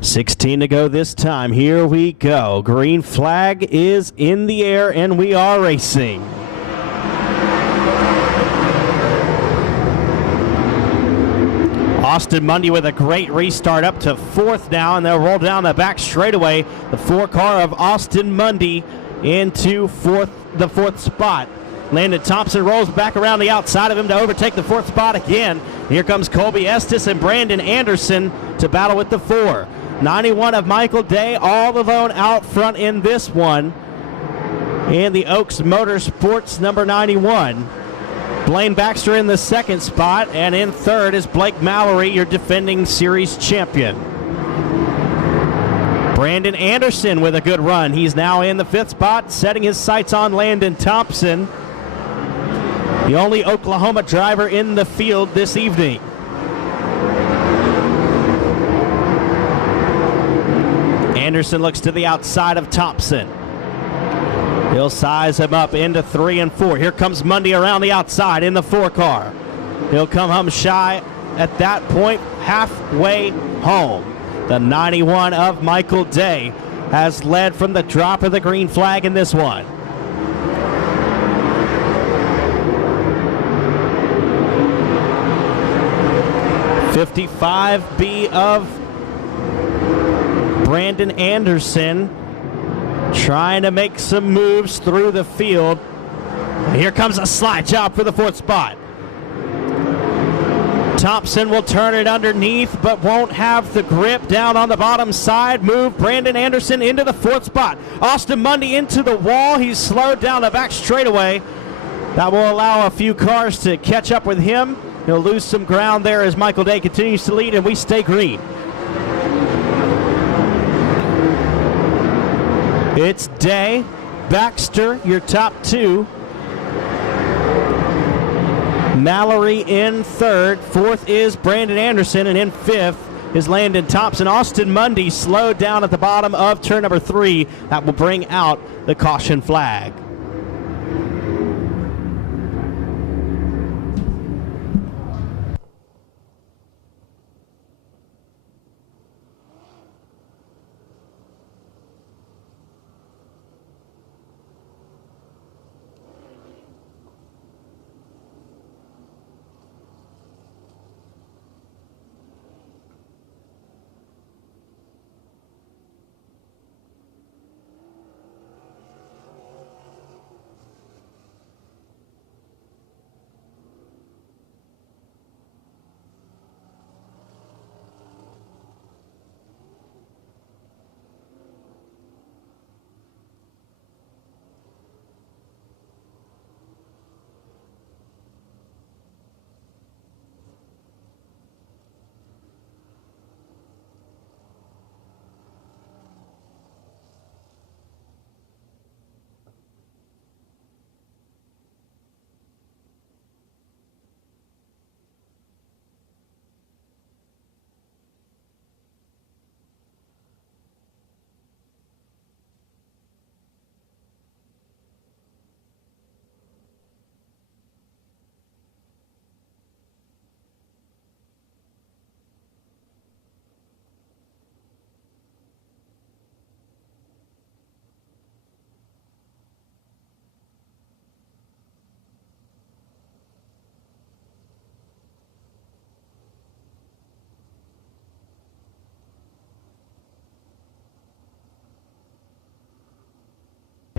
$16 to go this time. Here we go. Green flag is in the air, and we are racing. Austin Mundy with a great restart up to fourth now, and they'll roll down the back straightaway. The 4-car of Austin Mundy into the fourth spot. Landon Thompson rolls back around the outside of him to overtake the fourth spot again. Here comes Colby Estes and Brandon Anderson to battle with the 4. 91 of Michael Day all alone out front in this one. And the Oaks Motorsports number 91. Blaine Baxter in the second spot, and in third is Blake Mallory, your defending series champion. Brandon Anderson with a good run. He's now in the fifth spot, setting his sights on Landon Thompson, the only Oklahoma driver in the field this evening. Anderson looks to the outside of Thompson. He'll size him up into 3 and 4. Here comes Mundy around the outside in the 4-car. He'll come home shy at that point, halfway home. The 91 of Michael Day has led from the drop of the green flag in this one. $55B of Brandon Anderson trying to make some moves through the field. Here comes a slide job for the fourth spot. Thompson will turn it underneath, but won't have the grip down on the bottom side. Move Brandon Anderson into the fourth spot. Austin Mundy into the wall. He's slowed down the back straightaway. That will allow a few cars to catch up with him. He'll lose some ground there as Michael Day continues to lead, and we stay green. It's Day, Baxter, your top 2. Mallory in third. Fourth is Brandon Anderson, and in fifth is Landon Thompson. Austin Mundy slowed down at the bottom of turn number 3. That will bring out the caution flag.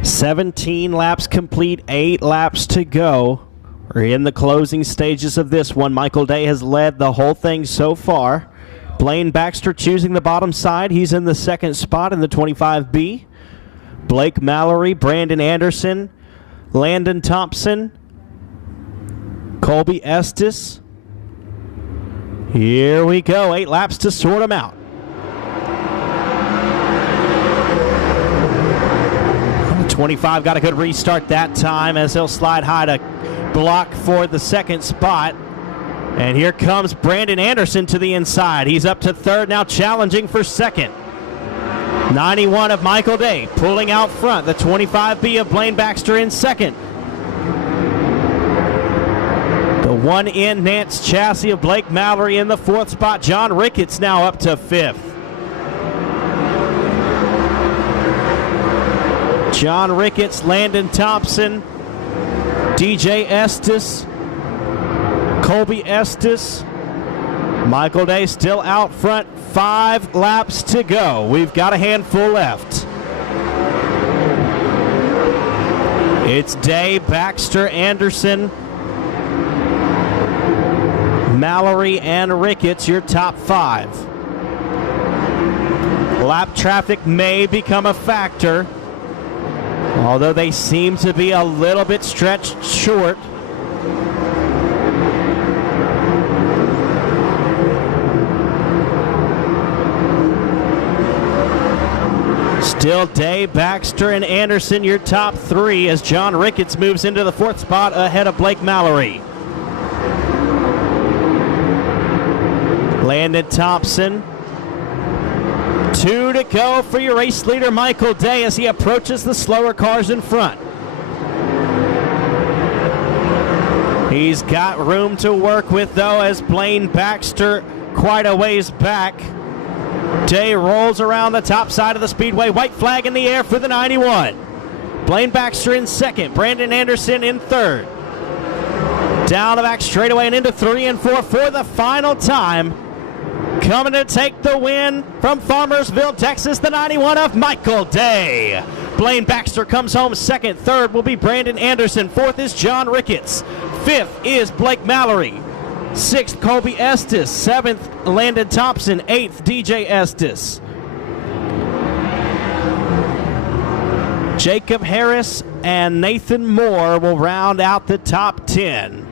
$17 laps complete, 8 laps to go. We're in the closing stages of this one. Michael Day has led the whole thing so far. Blaine Baxter choosing the bottom side. He's in the second spot in the 25B. Blake Mallory, Brandon Anderson, Landon Thompson, Colby Estes Here we go, 8 laps to sort them out. The 25 got a good restart that time as he'll slide high to block for the second spot. And here comes Brandon Anderson to the inside. He's up to third now, challenging for second. 91 of Michael Day pulling out front. The 25B of Blaine Baxter in second. The 1N Nance chassis of Blake Mallory in the fourth spot. John Ricketts now up to fifth. John Ricketts, Landon Thompson, DJ Estes, Colby Estes, Michael Day still out front. 5 laps to go. We've got a handful left. It's Day, Baxter, Anderson, Mallory, and Ricketts, your top 5. Lap traffic may become a factor, although they seem to be a little bit stretched short. Still Day, Baxter, and Anderson, your top 3, as John Ricketts moves into the fourth spot ahead of Blake Mallory. Landon Thompson. 2 to go for your race leader, Michael Day, as he approaches the slower cars in front. He's got room to work with, though, as Blaine Baxter quite a ways back. Day rolls around the top side of the Speedway. White flag in the air for the 91. Blaine Baxter in second. Brandon Anderson in third. Down the back straightaway and into 3 and 4 for the final time. Coming to take the win from Farmersville, Texas, the 91 of Michael Day. Blaine Baxter comes home second. Third will be Brandon Anderson. Fourth is John Ricketts. Fifth is Blake Mallory. 6th, Colby Estes. 7th, Landon Thompson. 8th, DJ Estes. Jacob Harris and Nathan Moore will round out the top 10.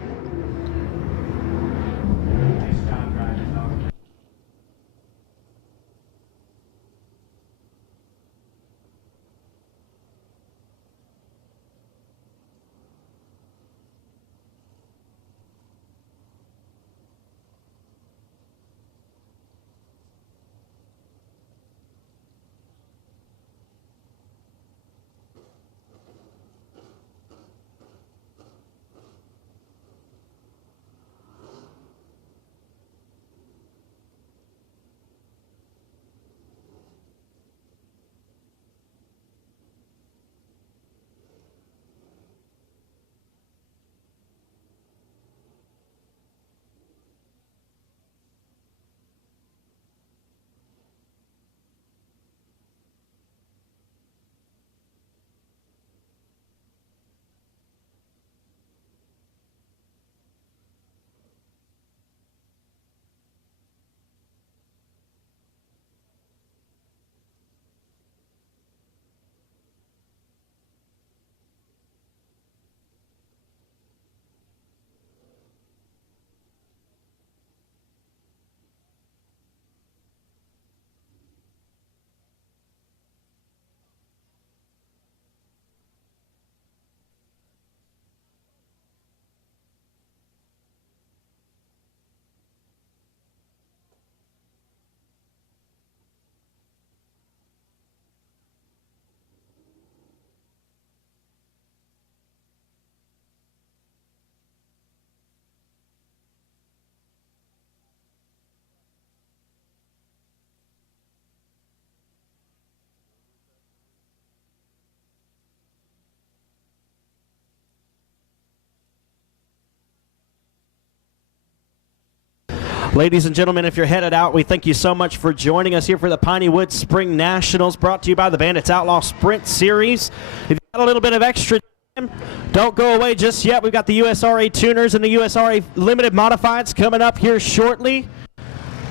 Ladies and gentlemen, if you're headed out, we thank you so much for joining us here for the Piney Woods Spring Nationals, brought to you by the Bandits Outlaw Sprint Series. If you've got a little bit of extra time, don't go away just yet. We've got the USRA Tuners and the USRA Limited Modifieds coming up here shortly.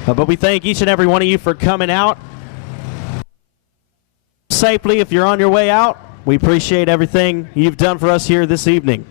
But we thank each and every one of you for coming out safely. If you're on your way out, we appreciate everything you've done for us here this evening.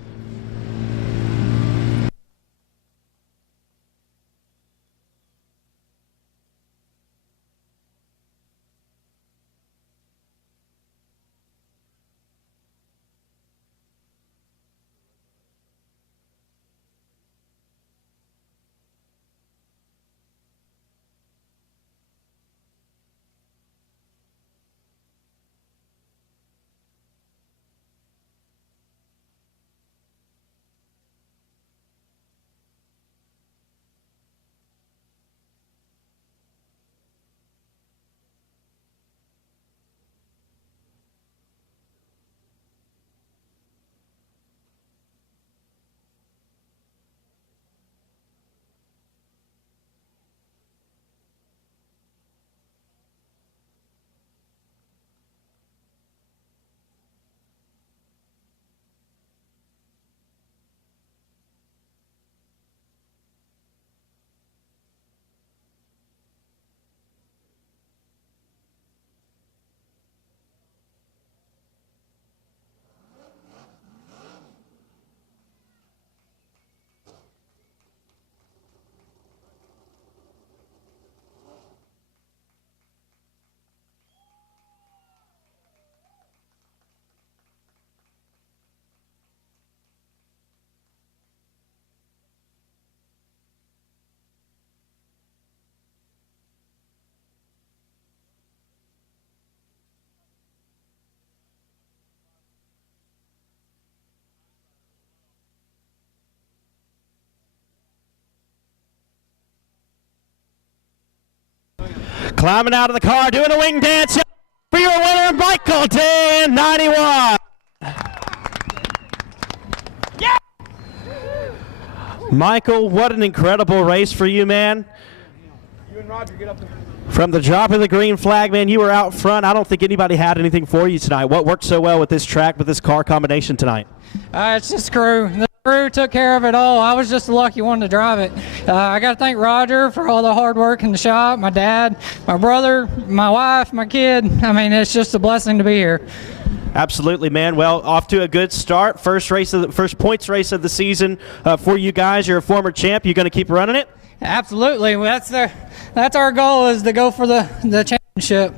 Climbing out of the car, doing a wing dance for your winner, Michael 1091. Yeah! Michael, what an incredible race for you, man. You and Roger get up there. From the drop of the green flag, man, you were out front. I don't think anybody had anything for you tonight. What worked so well with this track, with this car combination tonight? It's just crew. The crew took care of it all. I was just the lucky one to drive it. I got to thank Roger for all the hard work in the shop, my dad, my brother, my wife, my kid. I mean, it's just a blessing to be here. Absolutely, man. Well, off to a good start. First points race of the season for you guys. You're a former champ. You going to keep running it? Absolutely. That's our goal, is to go for the championship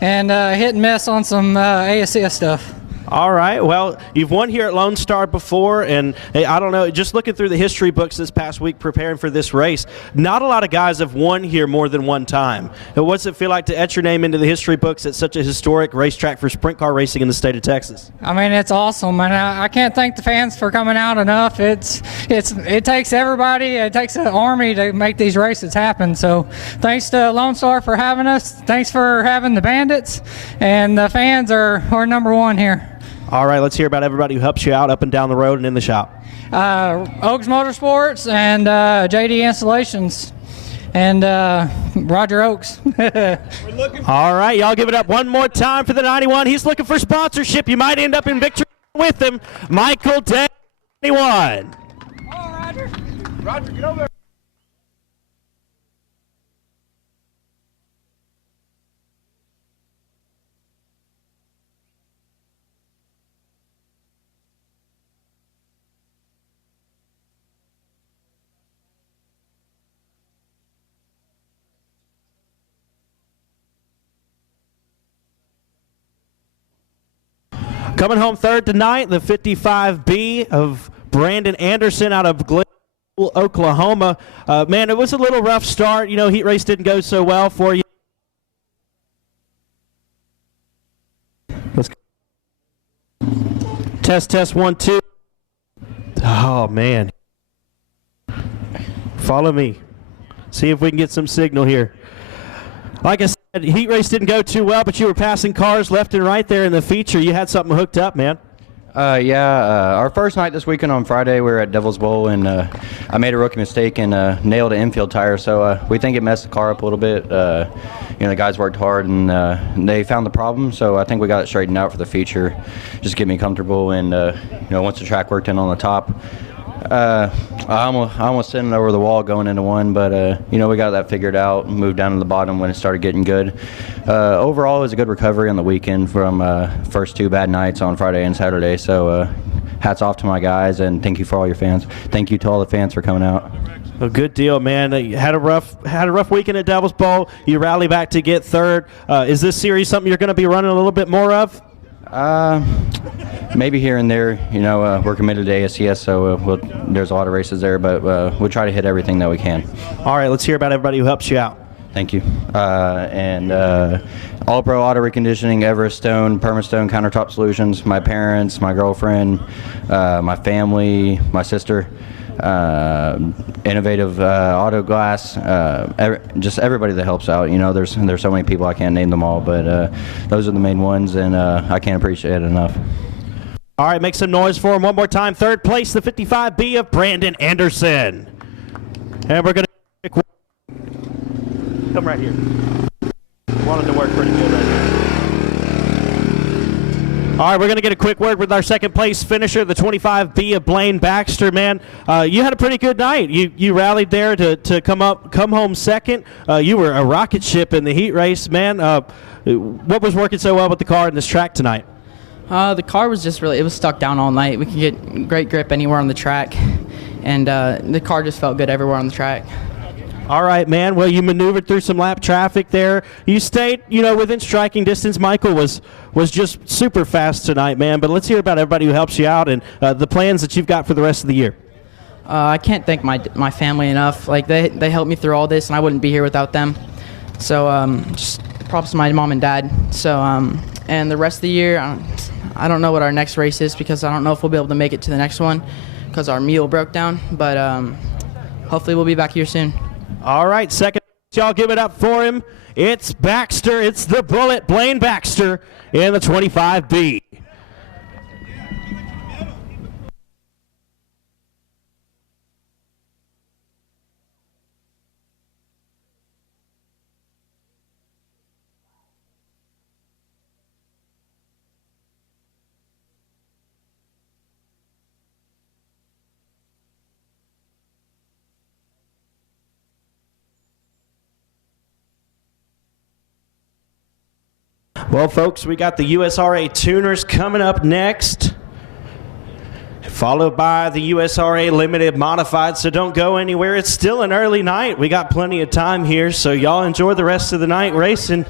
and hit and miss on some ASCS stuff. All right. Well, you've won here at Lonestar before, and I don't know, just looking through the history books this past week preparing for this race, not a lot of guys have won here more than one time. What's it feel like to etch your name into the history books at such a historic racetrack for sprint car racing in the state of Texas? I mean, it's awesome, and I can't thank the fans for coming out enough. It takes everybody, it takes an army to make these races happen. So thanks to Lonestar for having us. Thanks for having the Bandits, and the fans are number one here. All right, let's hear about everybody who helps you out up and down the road and in the shop. Oaks Motorsports and JD Installations and Roger Oaks. All right, y'all give it up one more time for the 91. He's looking for sponsorship. You might end up in victory with him. Michael 1091. Oh, Roger. Roger, get over there. Coming home third tonight, the 55B of Brandon Anderson out of Glenville, Oklahoma. Man, it was a little rough start. You know, heat race didn't go so well for you. Let's go. Test 1 2. Oh man, follow me. See if we can get some signal here. Like I said, heat race didn't go too well, but you were passing cars left and right there in the feature. You had something hooked up, man. Our first night this weekend on Friday, we were at Devil's Bowl, and I made a rookie mistake and nailed an infield tire, so we think it messed the car up a little bit. The guys worked hard, and they found the problem, so I think we got it straightened out for the feature, just to get me comfortable. And once the track worked in on the top, I almost sent it over the wall going into one, but we got that figured out and moved down to the bottom when it started getting good. Overall, it was a good recovery on the weekend from first two bad nights on Friday and Saturday. So hats off to my guys, and thank you for all your fans. Thank you to all the fans for coming out. A good deal, man. You had a rough weekend at Devil's Bowl. You rally back to get third. Is this series something you're going to be running a little bit more of? Maybe here and there. We're committed to ASCS, so there's a lot of races there, but we'll try to hit everything that we can. All right, let's hear about everybody who helps you out. Thank you. All Pro Auto Reconditioning, Everest Stone, Permastone Countertop Solutions, my parents, my girlfriend, my family, my sister, Innovative Auto Glass, just everybody that helps out. There's so many people, I can't name them all, but those are the main ones, and I can't appreciate it enough. All right, make some noise for him one more time. Third place, the 55B of Brandon Anderson. And we're going to come right here. Wanted to work pretty good right here. All right, we're going to get a quick word with our second place finisher, the 25B of Blaine Baxter. Man, you had a pretty good night. You rallied there to come home second. You were a rocket ship in the heat race, man. What was working so well with the car in this track tonight? The car was just it was stuck down all night. We could get great grip anywhere on the track, and the car just felt good everywhere on the track. All right, man. Well, you maneuvered through some lap traffic there. You stayed, within striking distance. Michael was just super fast tonight, man. But let's hear about everybody who helps you out and the plans that you've got for the rest of the year. I can't thank my family enough. Like they helped me through all this, and I wouldn't be here without them. So just props to my mom and dad. So and the rest of the year, I don't know what our next race is because I don't know if we'll be able to make it to the next one because our mule broke down. But hopefully we'll be back here soon. All right, second Y'all give it up for him. It's Baxter. It's the Bullet, Blaine Baxter, in the 25B. Well, folks, we got the USRA Tuners coming up next, followed by the USRA Limited Modified, so don't go anywhere. It's still an early night. We got plenty of time here, so y'all enjoy the rest of the night racing.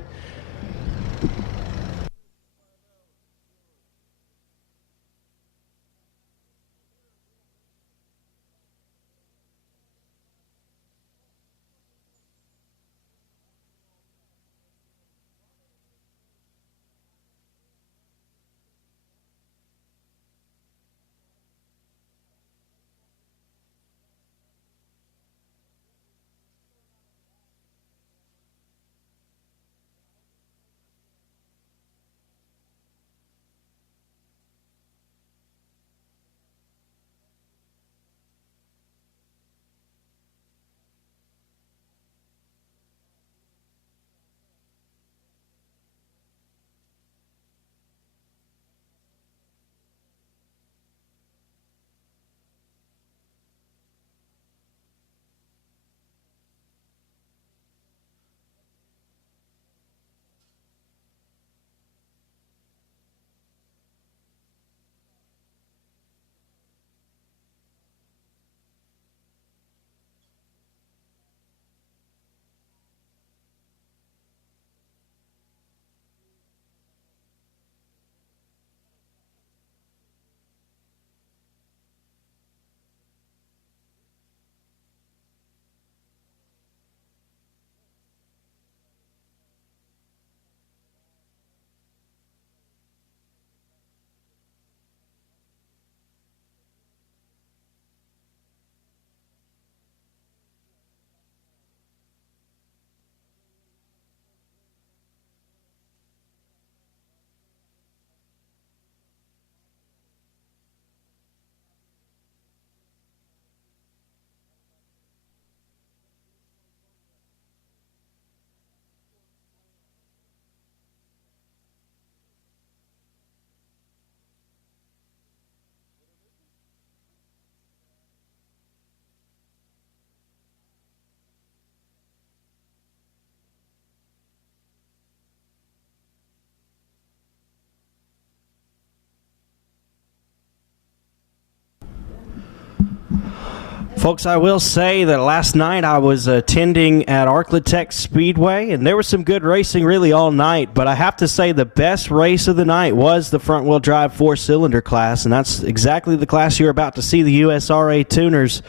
Folks, I will say that last night I was attending at Arclitech Speedway, and there was some good racing really all night, but I have to say the best race of the night was the front-wheel drive four-cylinder class, and that's exactly the class you're about to see, the USRA Tuners.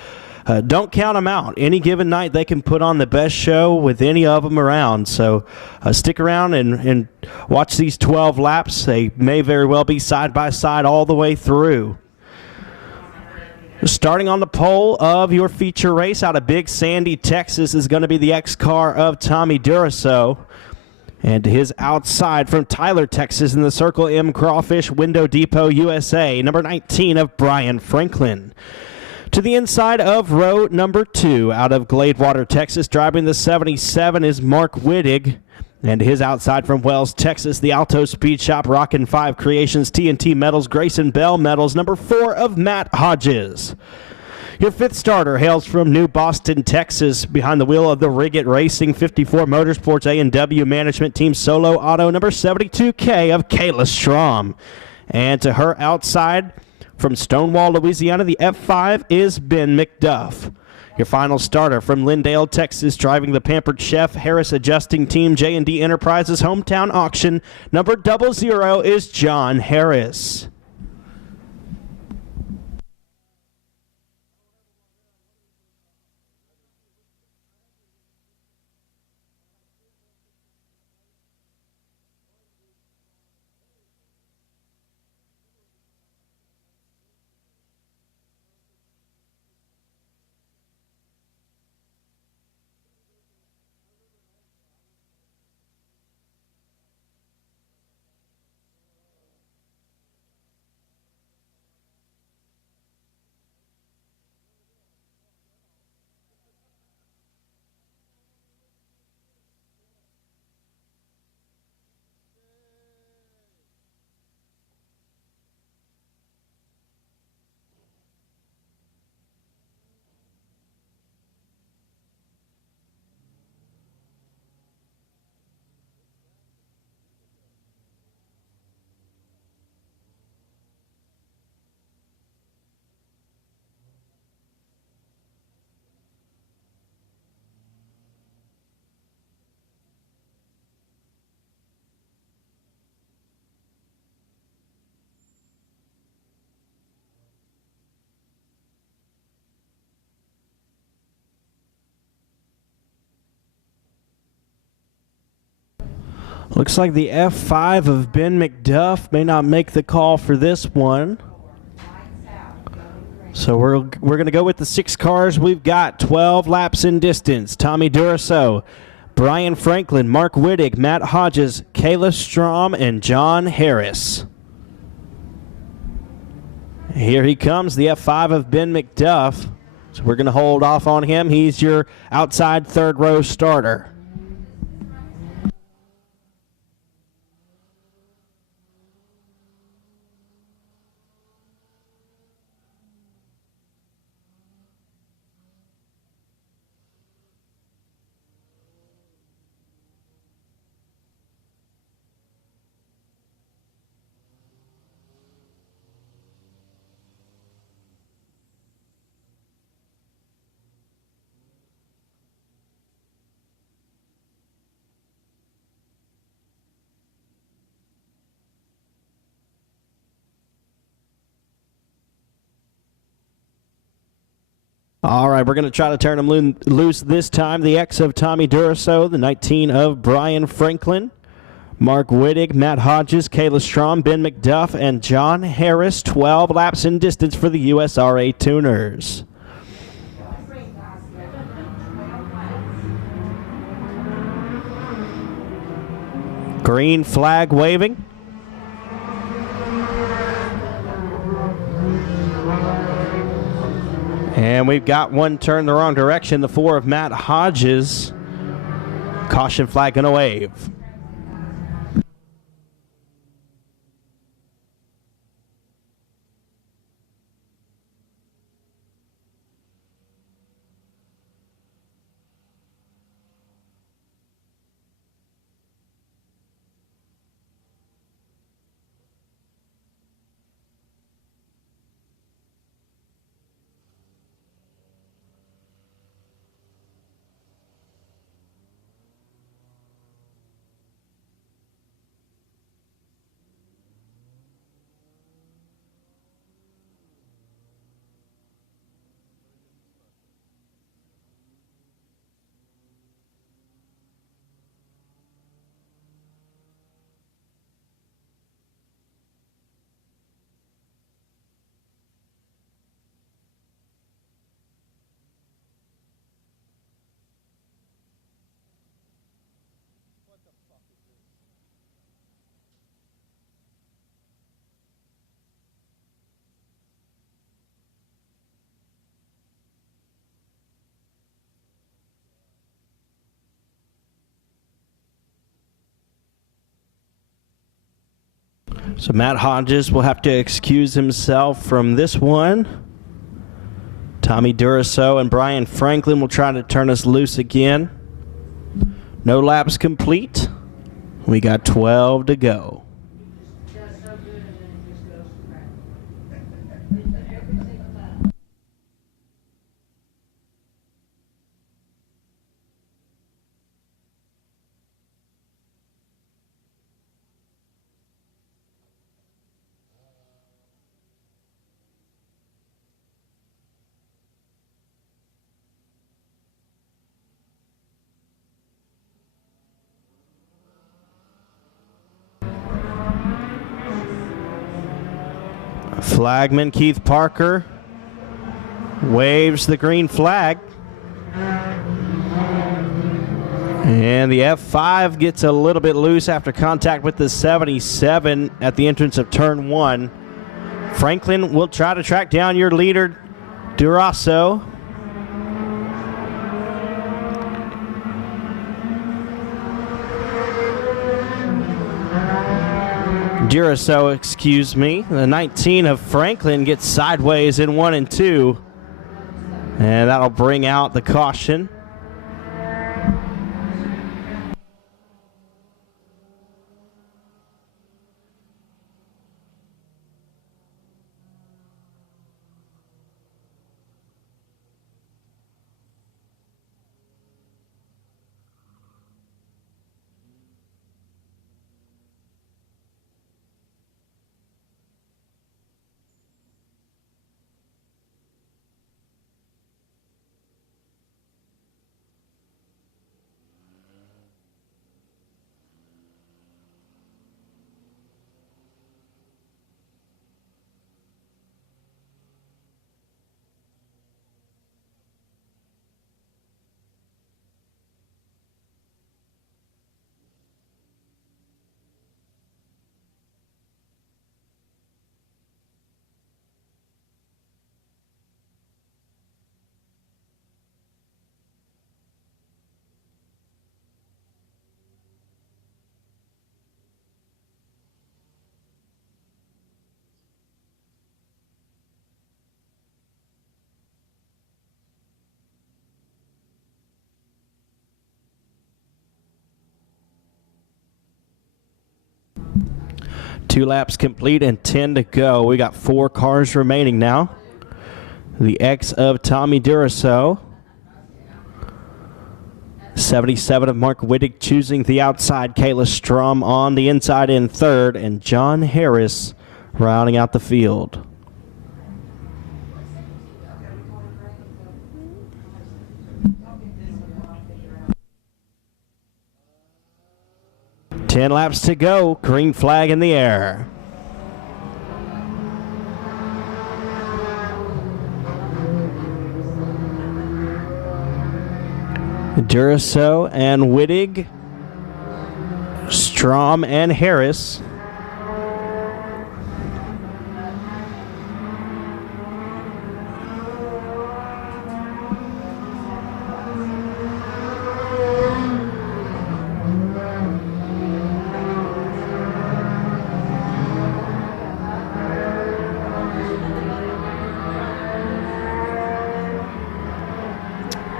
Don't count them out. Any given night, they can put on the best show with any of them around. So stick around and watch these 12 laps. They may very well be side by side all the way through. Starting on the pole of your feature race out of Big Sandy, Texas, is going to be the X-Car of Tommy Duraso. And to his outside from Tyler, Texas, in the Circle M Crawfish Window Depot, USA, number 19 of Brian Franklin. To the inside of row number 2 out of Gladewater, Texas, driving the 77 is Mark Wittig. And his outside from Wells, Texas, the Alto Speed Shop Rockin' 5 Creations TNT Metals, Grayson Bell Metals, number 4 of Matt Hodges. Your 5th starter hails from New Boston, Texas, behind the wheel of the Riggett Racing 54 Motorsports A&W Management Team Solo Auto, number 72K of Kayla Strom. And to her outside from Stonewall, Louisiana, the F5 is Ben McDuff. Your final starter from Lindale, Texas, driving the Pampered Chef Harris Adjusting Team J&D Enterprises Hometown Auction, number 00 is John Harris. Looks like the F5 of Ben McDuff may not make the call for this one. So we're going to go with the 6 cars. We've got 12 laps in distance. Tommy Duraso, Brian Franklin, Mark Wittig, Matt Hodges, Kayla Strom, and John Harris. Here he comes, the F5 of Ben McDuff. So we're going to hold off on him. He's your outside third row starter. All right, we're going to try to turn him loose this time. The X of Tommy Duraso, the 19 of Brian Franklin, Mark Wittig, Matt Hodges, Kayla Strom, Ben McDuff, and John Harris. 12 laps in distance for the USRA Tuners. Green flag waving. And we've got one turn the wrong direction, the 4 of Matt Hodges. Caution flag going to wave. So Matt Hodges will have to excuse himself from this one. Tommy Duraso and Brian Franklin will try to turn us loose again. No laps complete. We got 12 to go. Flagman Keith Parker waves the green flag. And the F5 gets a little bit loose after contact with the 77 at the entrance of turn 1. Franklin will try to track down your leader, Duraso. Excuse me. The 19 of Franklin gets sideways in 1 and 2. And that'll bring out the caution. 2 laps complete and 10 to go. We got 4 cars remaining now. The X of Tommy Duraso. 77 of Mark Wittig choosing the outside. Kayla Strom on the inside in third. And John Harris rounding out the field. Ten laps to go. Green flag in the air. Duraso and Wittig, Strom and Harris.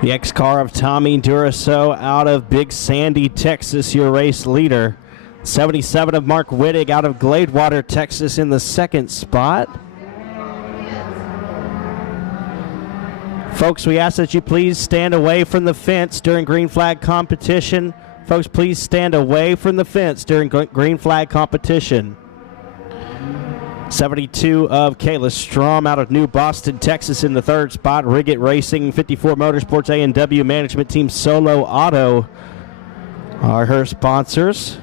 The X car of Tommy Duraso out of Big Sandy, Texas, your race leader. 77 of Mark Wittig out of Gladewater, Texas in the second spot. Folks, we ask that you please stand away from the fence during green flag competition. Folks, please stand away from the fence during green flag competition. 72 of Kayla Strom out of New Boston, Texas in the third spot. Riggett Racing, 54 Motorsports A&W Management Team Solo Auto are her sponsors.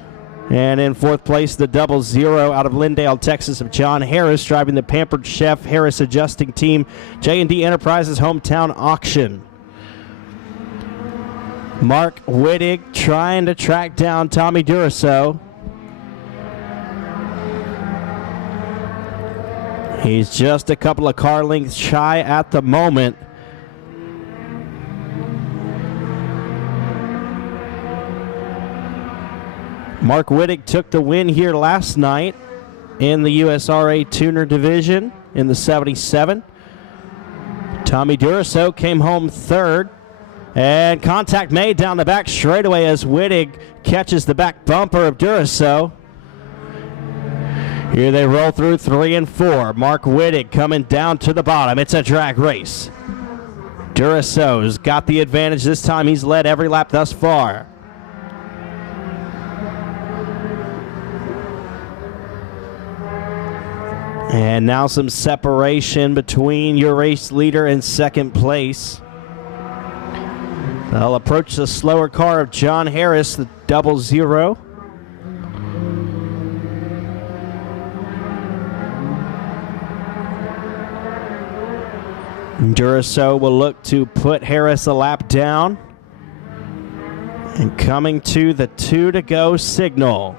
And in fourth place, the 00 out of Lindale, Texas of John Harris, driving the Pampered Chef Harris Adjusting Team J&D Enterprises Hometown Auction. Mark Wittig trying to track down Tommy Duraso. He's just a couple of car lengths shy at the moment. Mark Wittig took the win here last night in the USRA Tuner Division in the 77. Tommy Duraso came home third. And contact made down the back straightaway as Wittig catches the back bumper of Duraso. Here they roll through 3 and 4. Mark Wittig coming down to the bottom. It's a drag race. Duraso's got the advantage this time. He's led every lap thus far. And now some separation between your race leader and second place. They'll approach the slower car of John Harris, the 00. Duraso will look to put Harris a lap down. And coming to the 2 to go signal.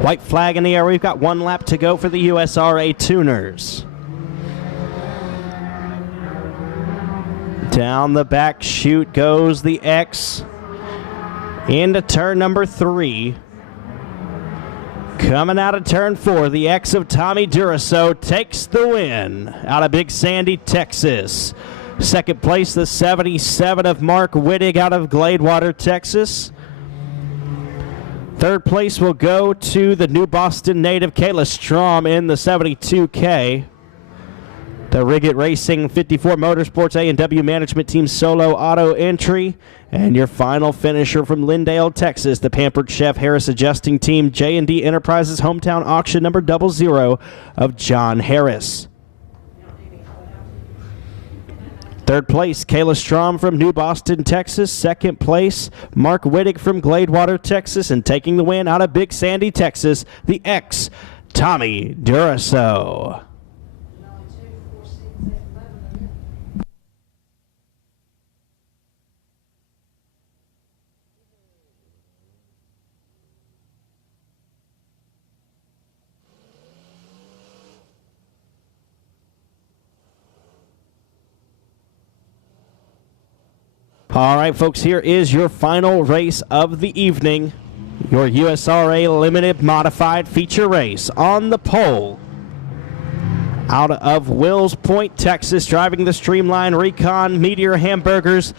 White flag in the air. We've got 1 lap to go for the USRA Tuners. Down the back chute goes the X. Into turn number 3. Coming out of turn 4, the X of Tommy Duraso takes the win out of Big Sandy, Texas. Second place, the 77 of Mark Wittig out of Gladewater, Texas. Third place will go to the New Boston native Kayla Strom in the 72K. The Riggett Racing 54 Motorsports A&W Management Team Solo Auto entry. And your final finisher from Lindale, Texas, the Pampered Chef Harris Adjusting Team J&D Enterprises Hometown Auction number 00 of John Harris. Third place, Kayla Strom from New Boston, Texas. Second place, Mark Wittig from Gladewater, Texas. And taking the win out of Big Sandy, Texas, the X, Tommy Duraso. All right, folks, here is your final race of the evening. Your USRA Limited Modified feature race on the pole. Out of Wills Point, Texas, driving the Streamline Recon Meteor Hamburgers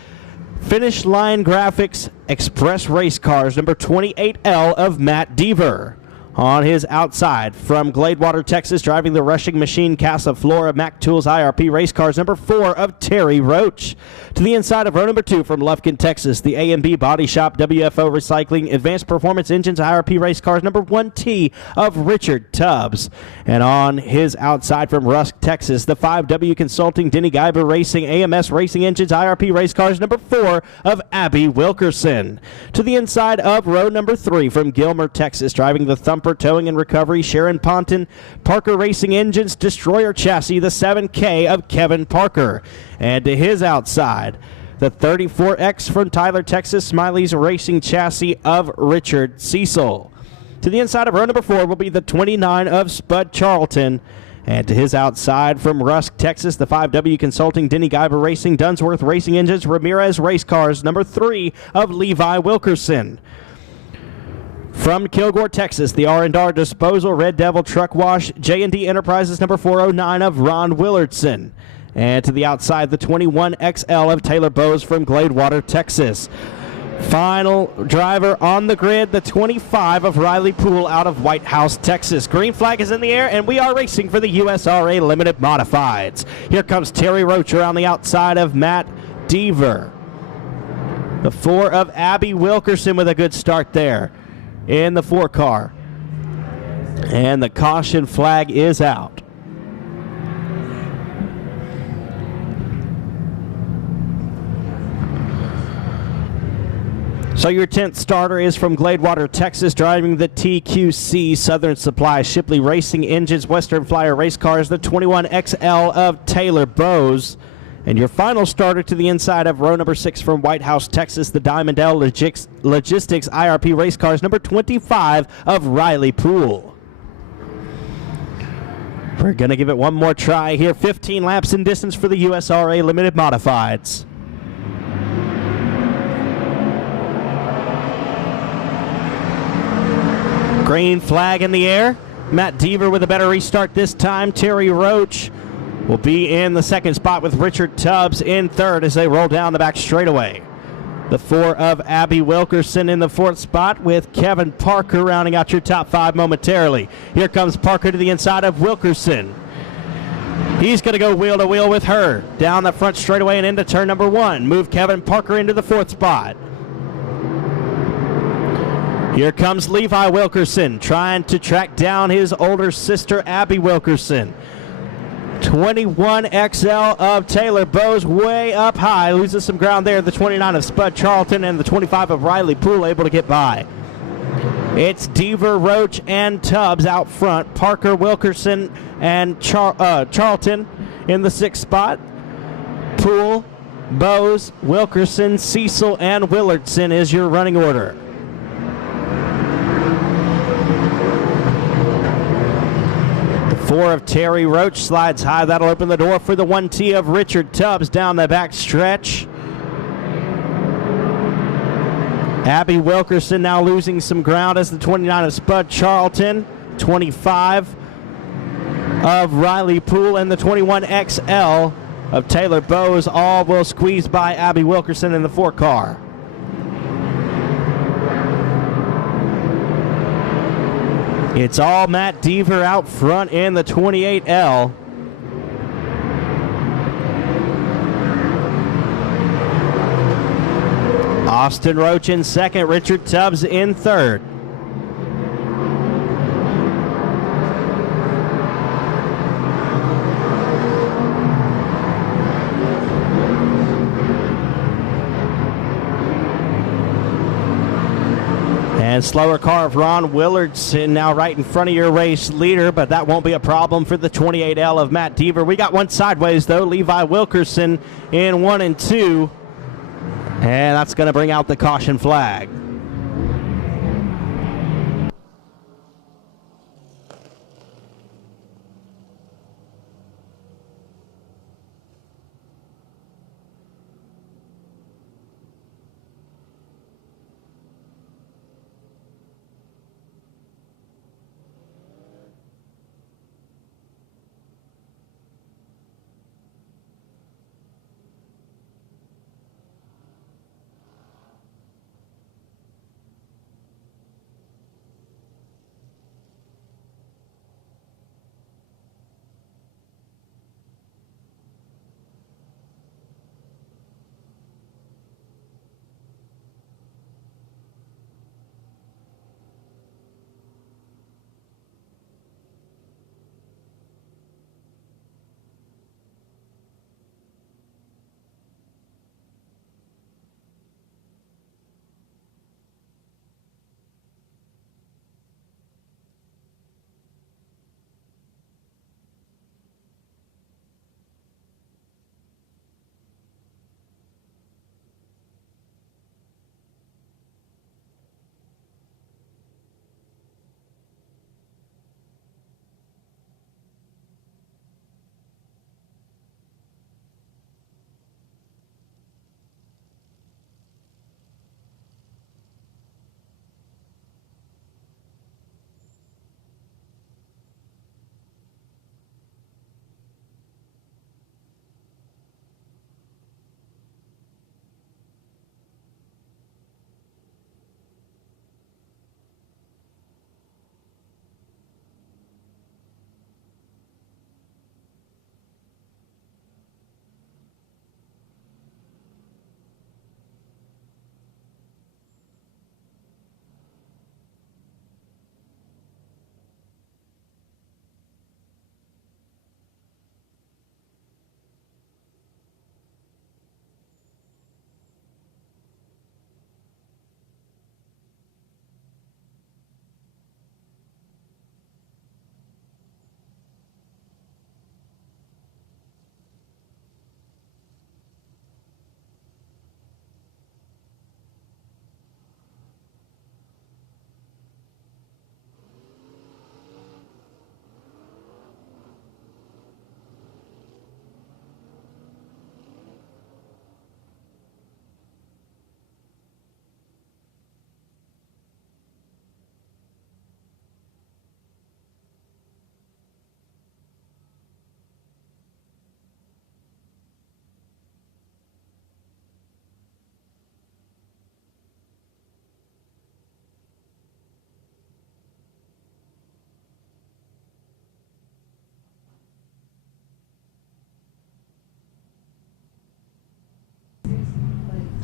Finish Line Graphics Express Race Cars, number 28L of Matt Deaver. On his outside, from Gladewater, Texas, driving the Rushing Machine Casa Flora Mac Tools IRP Race Cars, number 4 of Terry Roach. To the inside of row number 2 from Lufkin, Texas, the A&B Body Shop WFO Recycling Advanced Performance Engines IRP Race Cars, number 1T of Richard Tubbs. And on his outside from Rusk, Texas, the 5W Consulting Denny Guyber Racing AMS Racing Engines IRP Race Cars, number 4 of Abby Wilkerson. To the inside of row number 3 from Gilmer, Texas, driving the Thumper Towing and Recovery Sharon Ponton Parker Racing Engines Destroyer Chassis, the 7K of Kevin Parker. And to his outside, the 34X from Tyler, Texas, Smiley's Racing Chassis of Richard Cecil. To the inside of row number 4 will be the 29 of Spud Charlton. And to his outside from Rusk, Texas, the 5W Consulting Denny Guyber Racing Dunsworth Racing Engines Ramirez Race Cars, number 3 of Levi Wilkerson. From Kilgore, Texas, the R&R Disposal Red Devil Truck Wash J&D Enterprises, number 409 of Ron Willardson. And to the outside, the 21XL of Taylor Bowes from Gladewater, Texas. Final driver on the grid, the 25 of Riley Poole out of White House, Texas. Green flag is in the air, and we are racing for the USRA Limited Modifieds. Here comes Terry Roach around the outside of Matt Deaver. The 4 of Abby Wilkerson with a good start there in the 4 car. And the caution flag is out. So your 10th starter is from Gladewater, Texas, driving the TQC Southern Supply Shipley Racing Engines Western Flyer Race Cars, the 21XL of Taylor Bowes. And your final starter to the inside of row number 6 from White House, Texas, the Diamond L Logistics IRP Race Cars, number 25 of Riley Poole. We're going to give it one more try here. 15 laps in distance for the USRA Limited Modifieds. Green flag in the air. Matt Deaver with a better restart this time. Terry Roach will be in the second spot with Richard Tubbs in third as they roll down the back straightaway. The 4 of Abby Wilkerson in the 4th spot with Kevin Parker rounding out your top 5 momentarily. Here comes Parker to the inside of Wilkerson. He's going to go wheel to wheel with her down the front straightaway and into turn number 1. Move Kevin Parker into the 4th spot. Here comes Levi Wilkerson trying to track down his older sister Abby Wilkerson. 21XL of Taylor Bowes way up high, loses some ground there. The 29 of Spud Charlton and the 25 of Riley Poole able to get by. It's Deaver, Roach, and Tubbs out front. Parker, Wilkerson, and Charlton in the 6th spot. Poole, Bowes, Wilkerson, Cecil, and Willardson is your running order. The 4 of Terry Roach slides high. That'll open the door for the 1T of Richard Tubbs down the back stretch. Abby Wilkerson now losing some ground as the 29 of Spud Charlton, 25 of Riley Poole, and the 21XL of Taylor Bowes all will squeeze by Abby Wilkerson in the 4 car. It's all Matt Deaver out front in the 28L. Austin Roach in second, Richard Tubbs in third. And slower car of Ron Willardson now right in front of your race leader, but that won't be a problem for the 28L of Matt Deaver. We got one sideways, though. Levi Wilkerson in 1 and 2. And that's going to bring out the caution flag.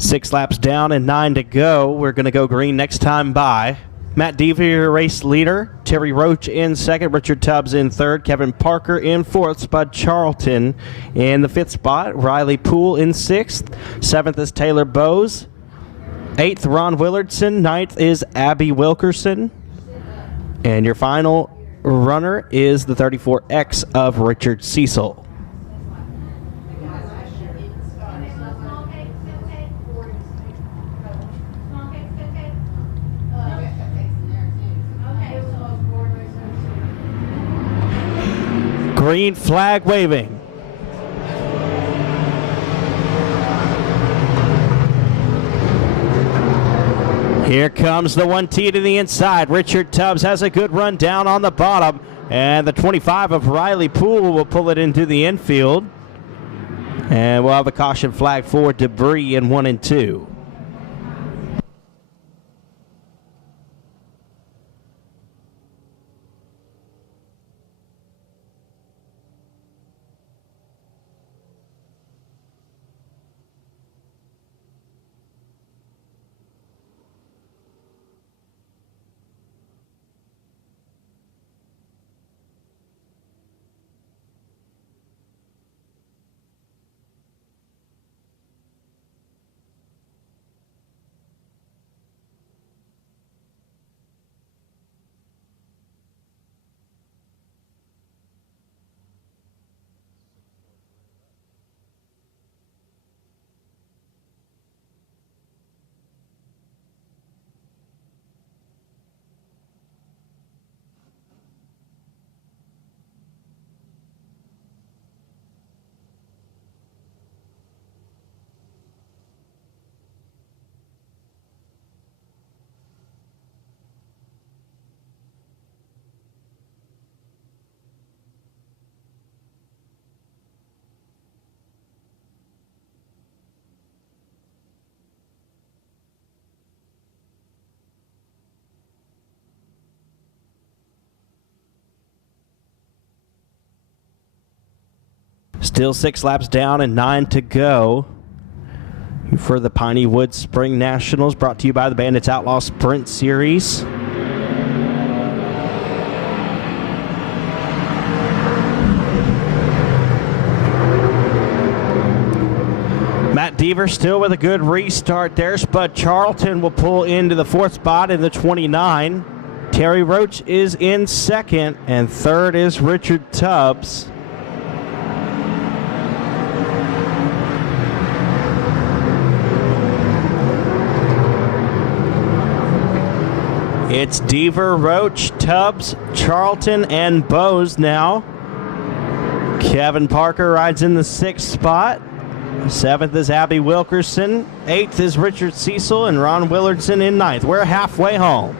6 laps down and 9 to go. We're going to go green next time by. Matt Deaver, your race leader. Terry Roach in second. Richard Tubbs in third. Kevin Parker in fourth. Spud Charlton in the fifth spot. Riley Poole in sixth. Seventh is Taylor Bowes. Eighth, Ron Willardson. Ninth is Abby Wilkerson. And your final runner is the 34X of Richard Cecil. Green flag waving. Here comes the 1T to the inside. Richard Tubbs has a good run down on the bottom, and the 25 of Riley Poole will pull it into the infield. And we'll have a caution flag for debris in 1 and 2. Still 6 laps down and 9 to go for the Piney Woods Spring Nationals, brought to you by the Bandits Outlaw Sprint Series. Matt Deaver still with a good restart there. Spud Charlton will pull into the fourth spot in the 29. Terry Roach is in second, and third is Richard Tubbs. It's Deaver, Roach, Tubbs, Charlton, and Bowes now. Kevin Parker rides in the sixth spot. Seventh is Abby Wilkerson. Eighth is Richard Cecil, and Ron Willardson in ninth. We're halfway home.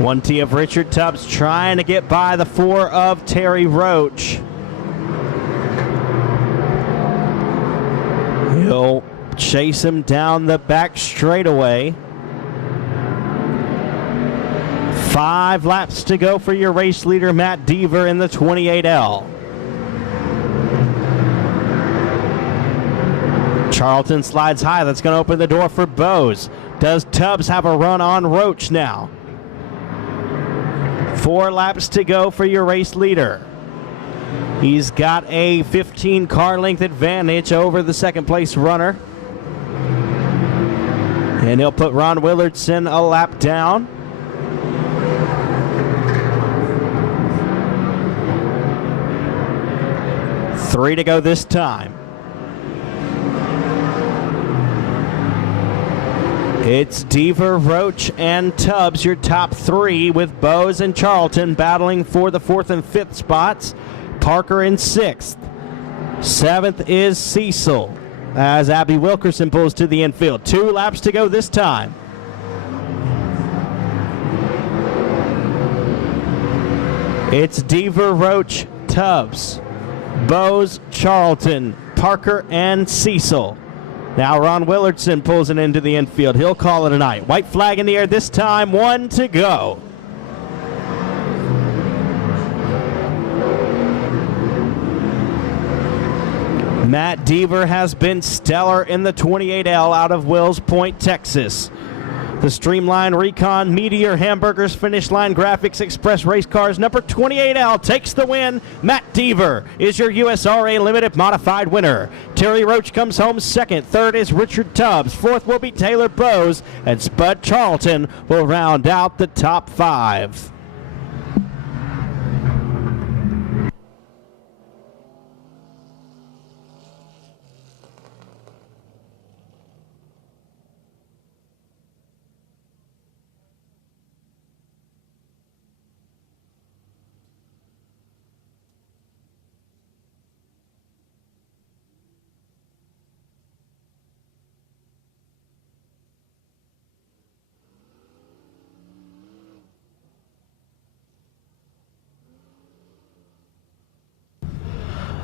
One T of Richard Tubbs trying to get by the 4 of Terry Roach. He'll chase him down the back straightaway. 5 laps to go for your race leader, Matt Deaver, in the 28L. Charlton slides high. That's going to open the door for Bowes. Does Tubbs have a run on Roach now? 4 laps to go for your race leader. He's got a 15 car length advantage over the second place runner. And he'll put Ron Willardson a lap down. Three to go this time. It's Deaver, Roach, and Tubbs, your top 3, with Bowes and Charlton battling for the 4th and 5th spots. Parker in 6th. 7th is Cecil, as Abby Wilkerson pulls to the infield. 2 laps to go this time. It's Deaver, Roach, Tubbs, Bowes, Charlton, Parker, and Cecil. Now Ron Willardson pulls it into the infield. He'll call it a night. White flag in the air this time, 1 to go. Matt Deaver has been stellar in the 28L out of Wills Point, Texas. The Streamline Recon Meteor Hamburgers Finish Line Graphics Express Race Cars number 28L takes the win. Matt Deaver is your USRA Limited Modified winner. Terry Roach comes home second. Third is Richard Tubbs. Fourth will be Taylor Bose. And Spud Charlton will round out the top 5.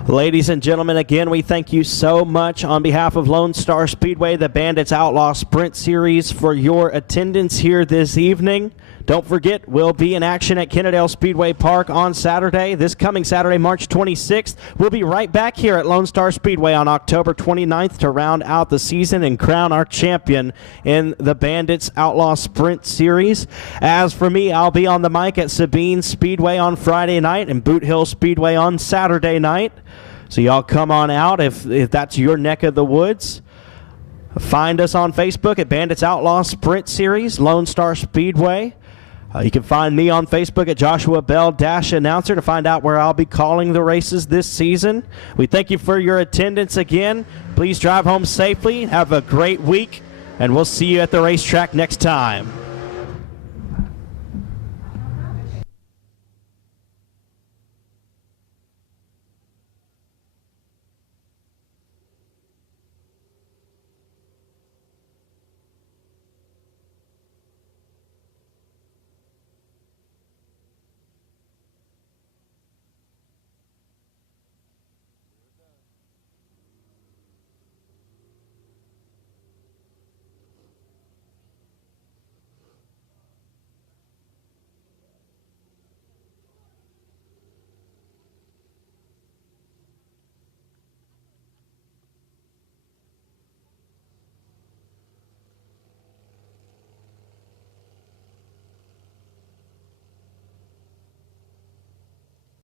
Ladies and gentlemen, again, we thank you so much on behalf of Lone Star Speedway, the Bandits Outlaw Sprint Series, for your attendance here this evening. Don't forget, we'll be in action at Kennedale Speedway Park on Saturday. This coming Saturday, March 26th. We'll be right back here at Lone Star Speedway on October 29th to round out the season and crown our champion in the Bandits Outlaw Sprint Series. As for me, I'll be on the mic at Sabine Speedway on Friday night and Boot Hill Speedway on Saturday night. So y'all come on out if that's your neck of the woods. Find us on Facebook at Bandits Outlaw Sprint Series, Lone Star Speedway. You can find me on Facebook at Joshua Bell Announcer to find out where I'll be calling the races this season. We thank you for your attendance again. Please drive home safely. Have a great week, and we'll see you at the racetrack next time.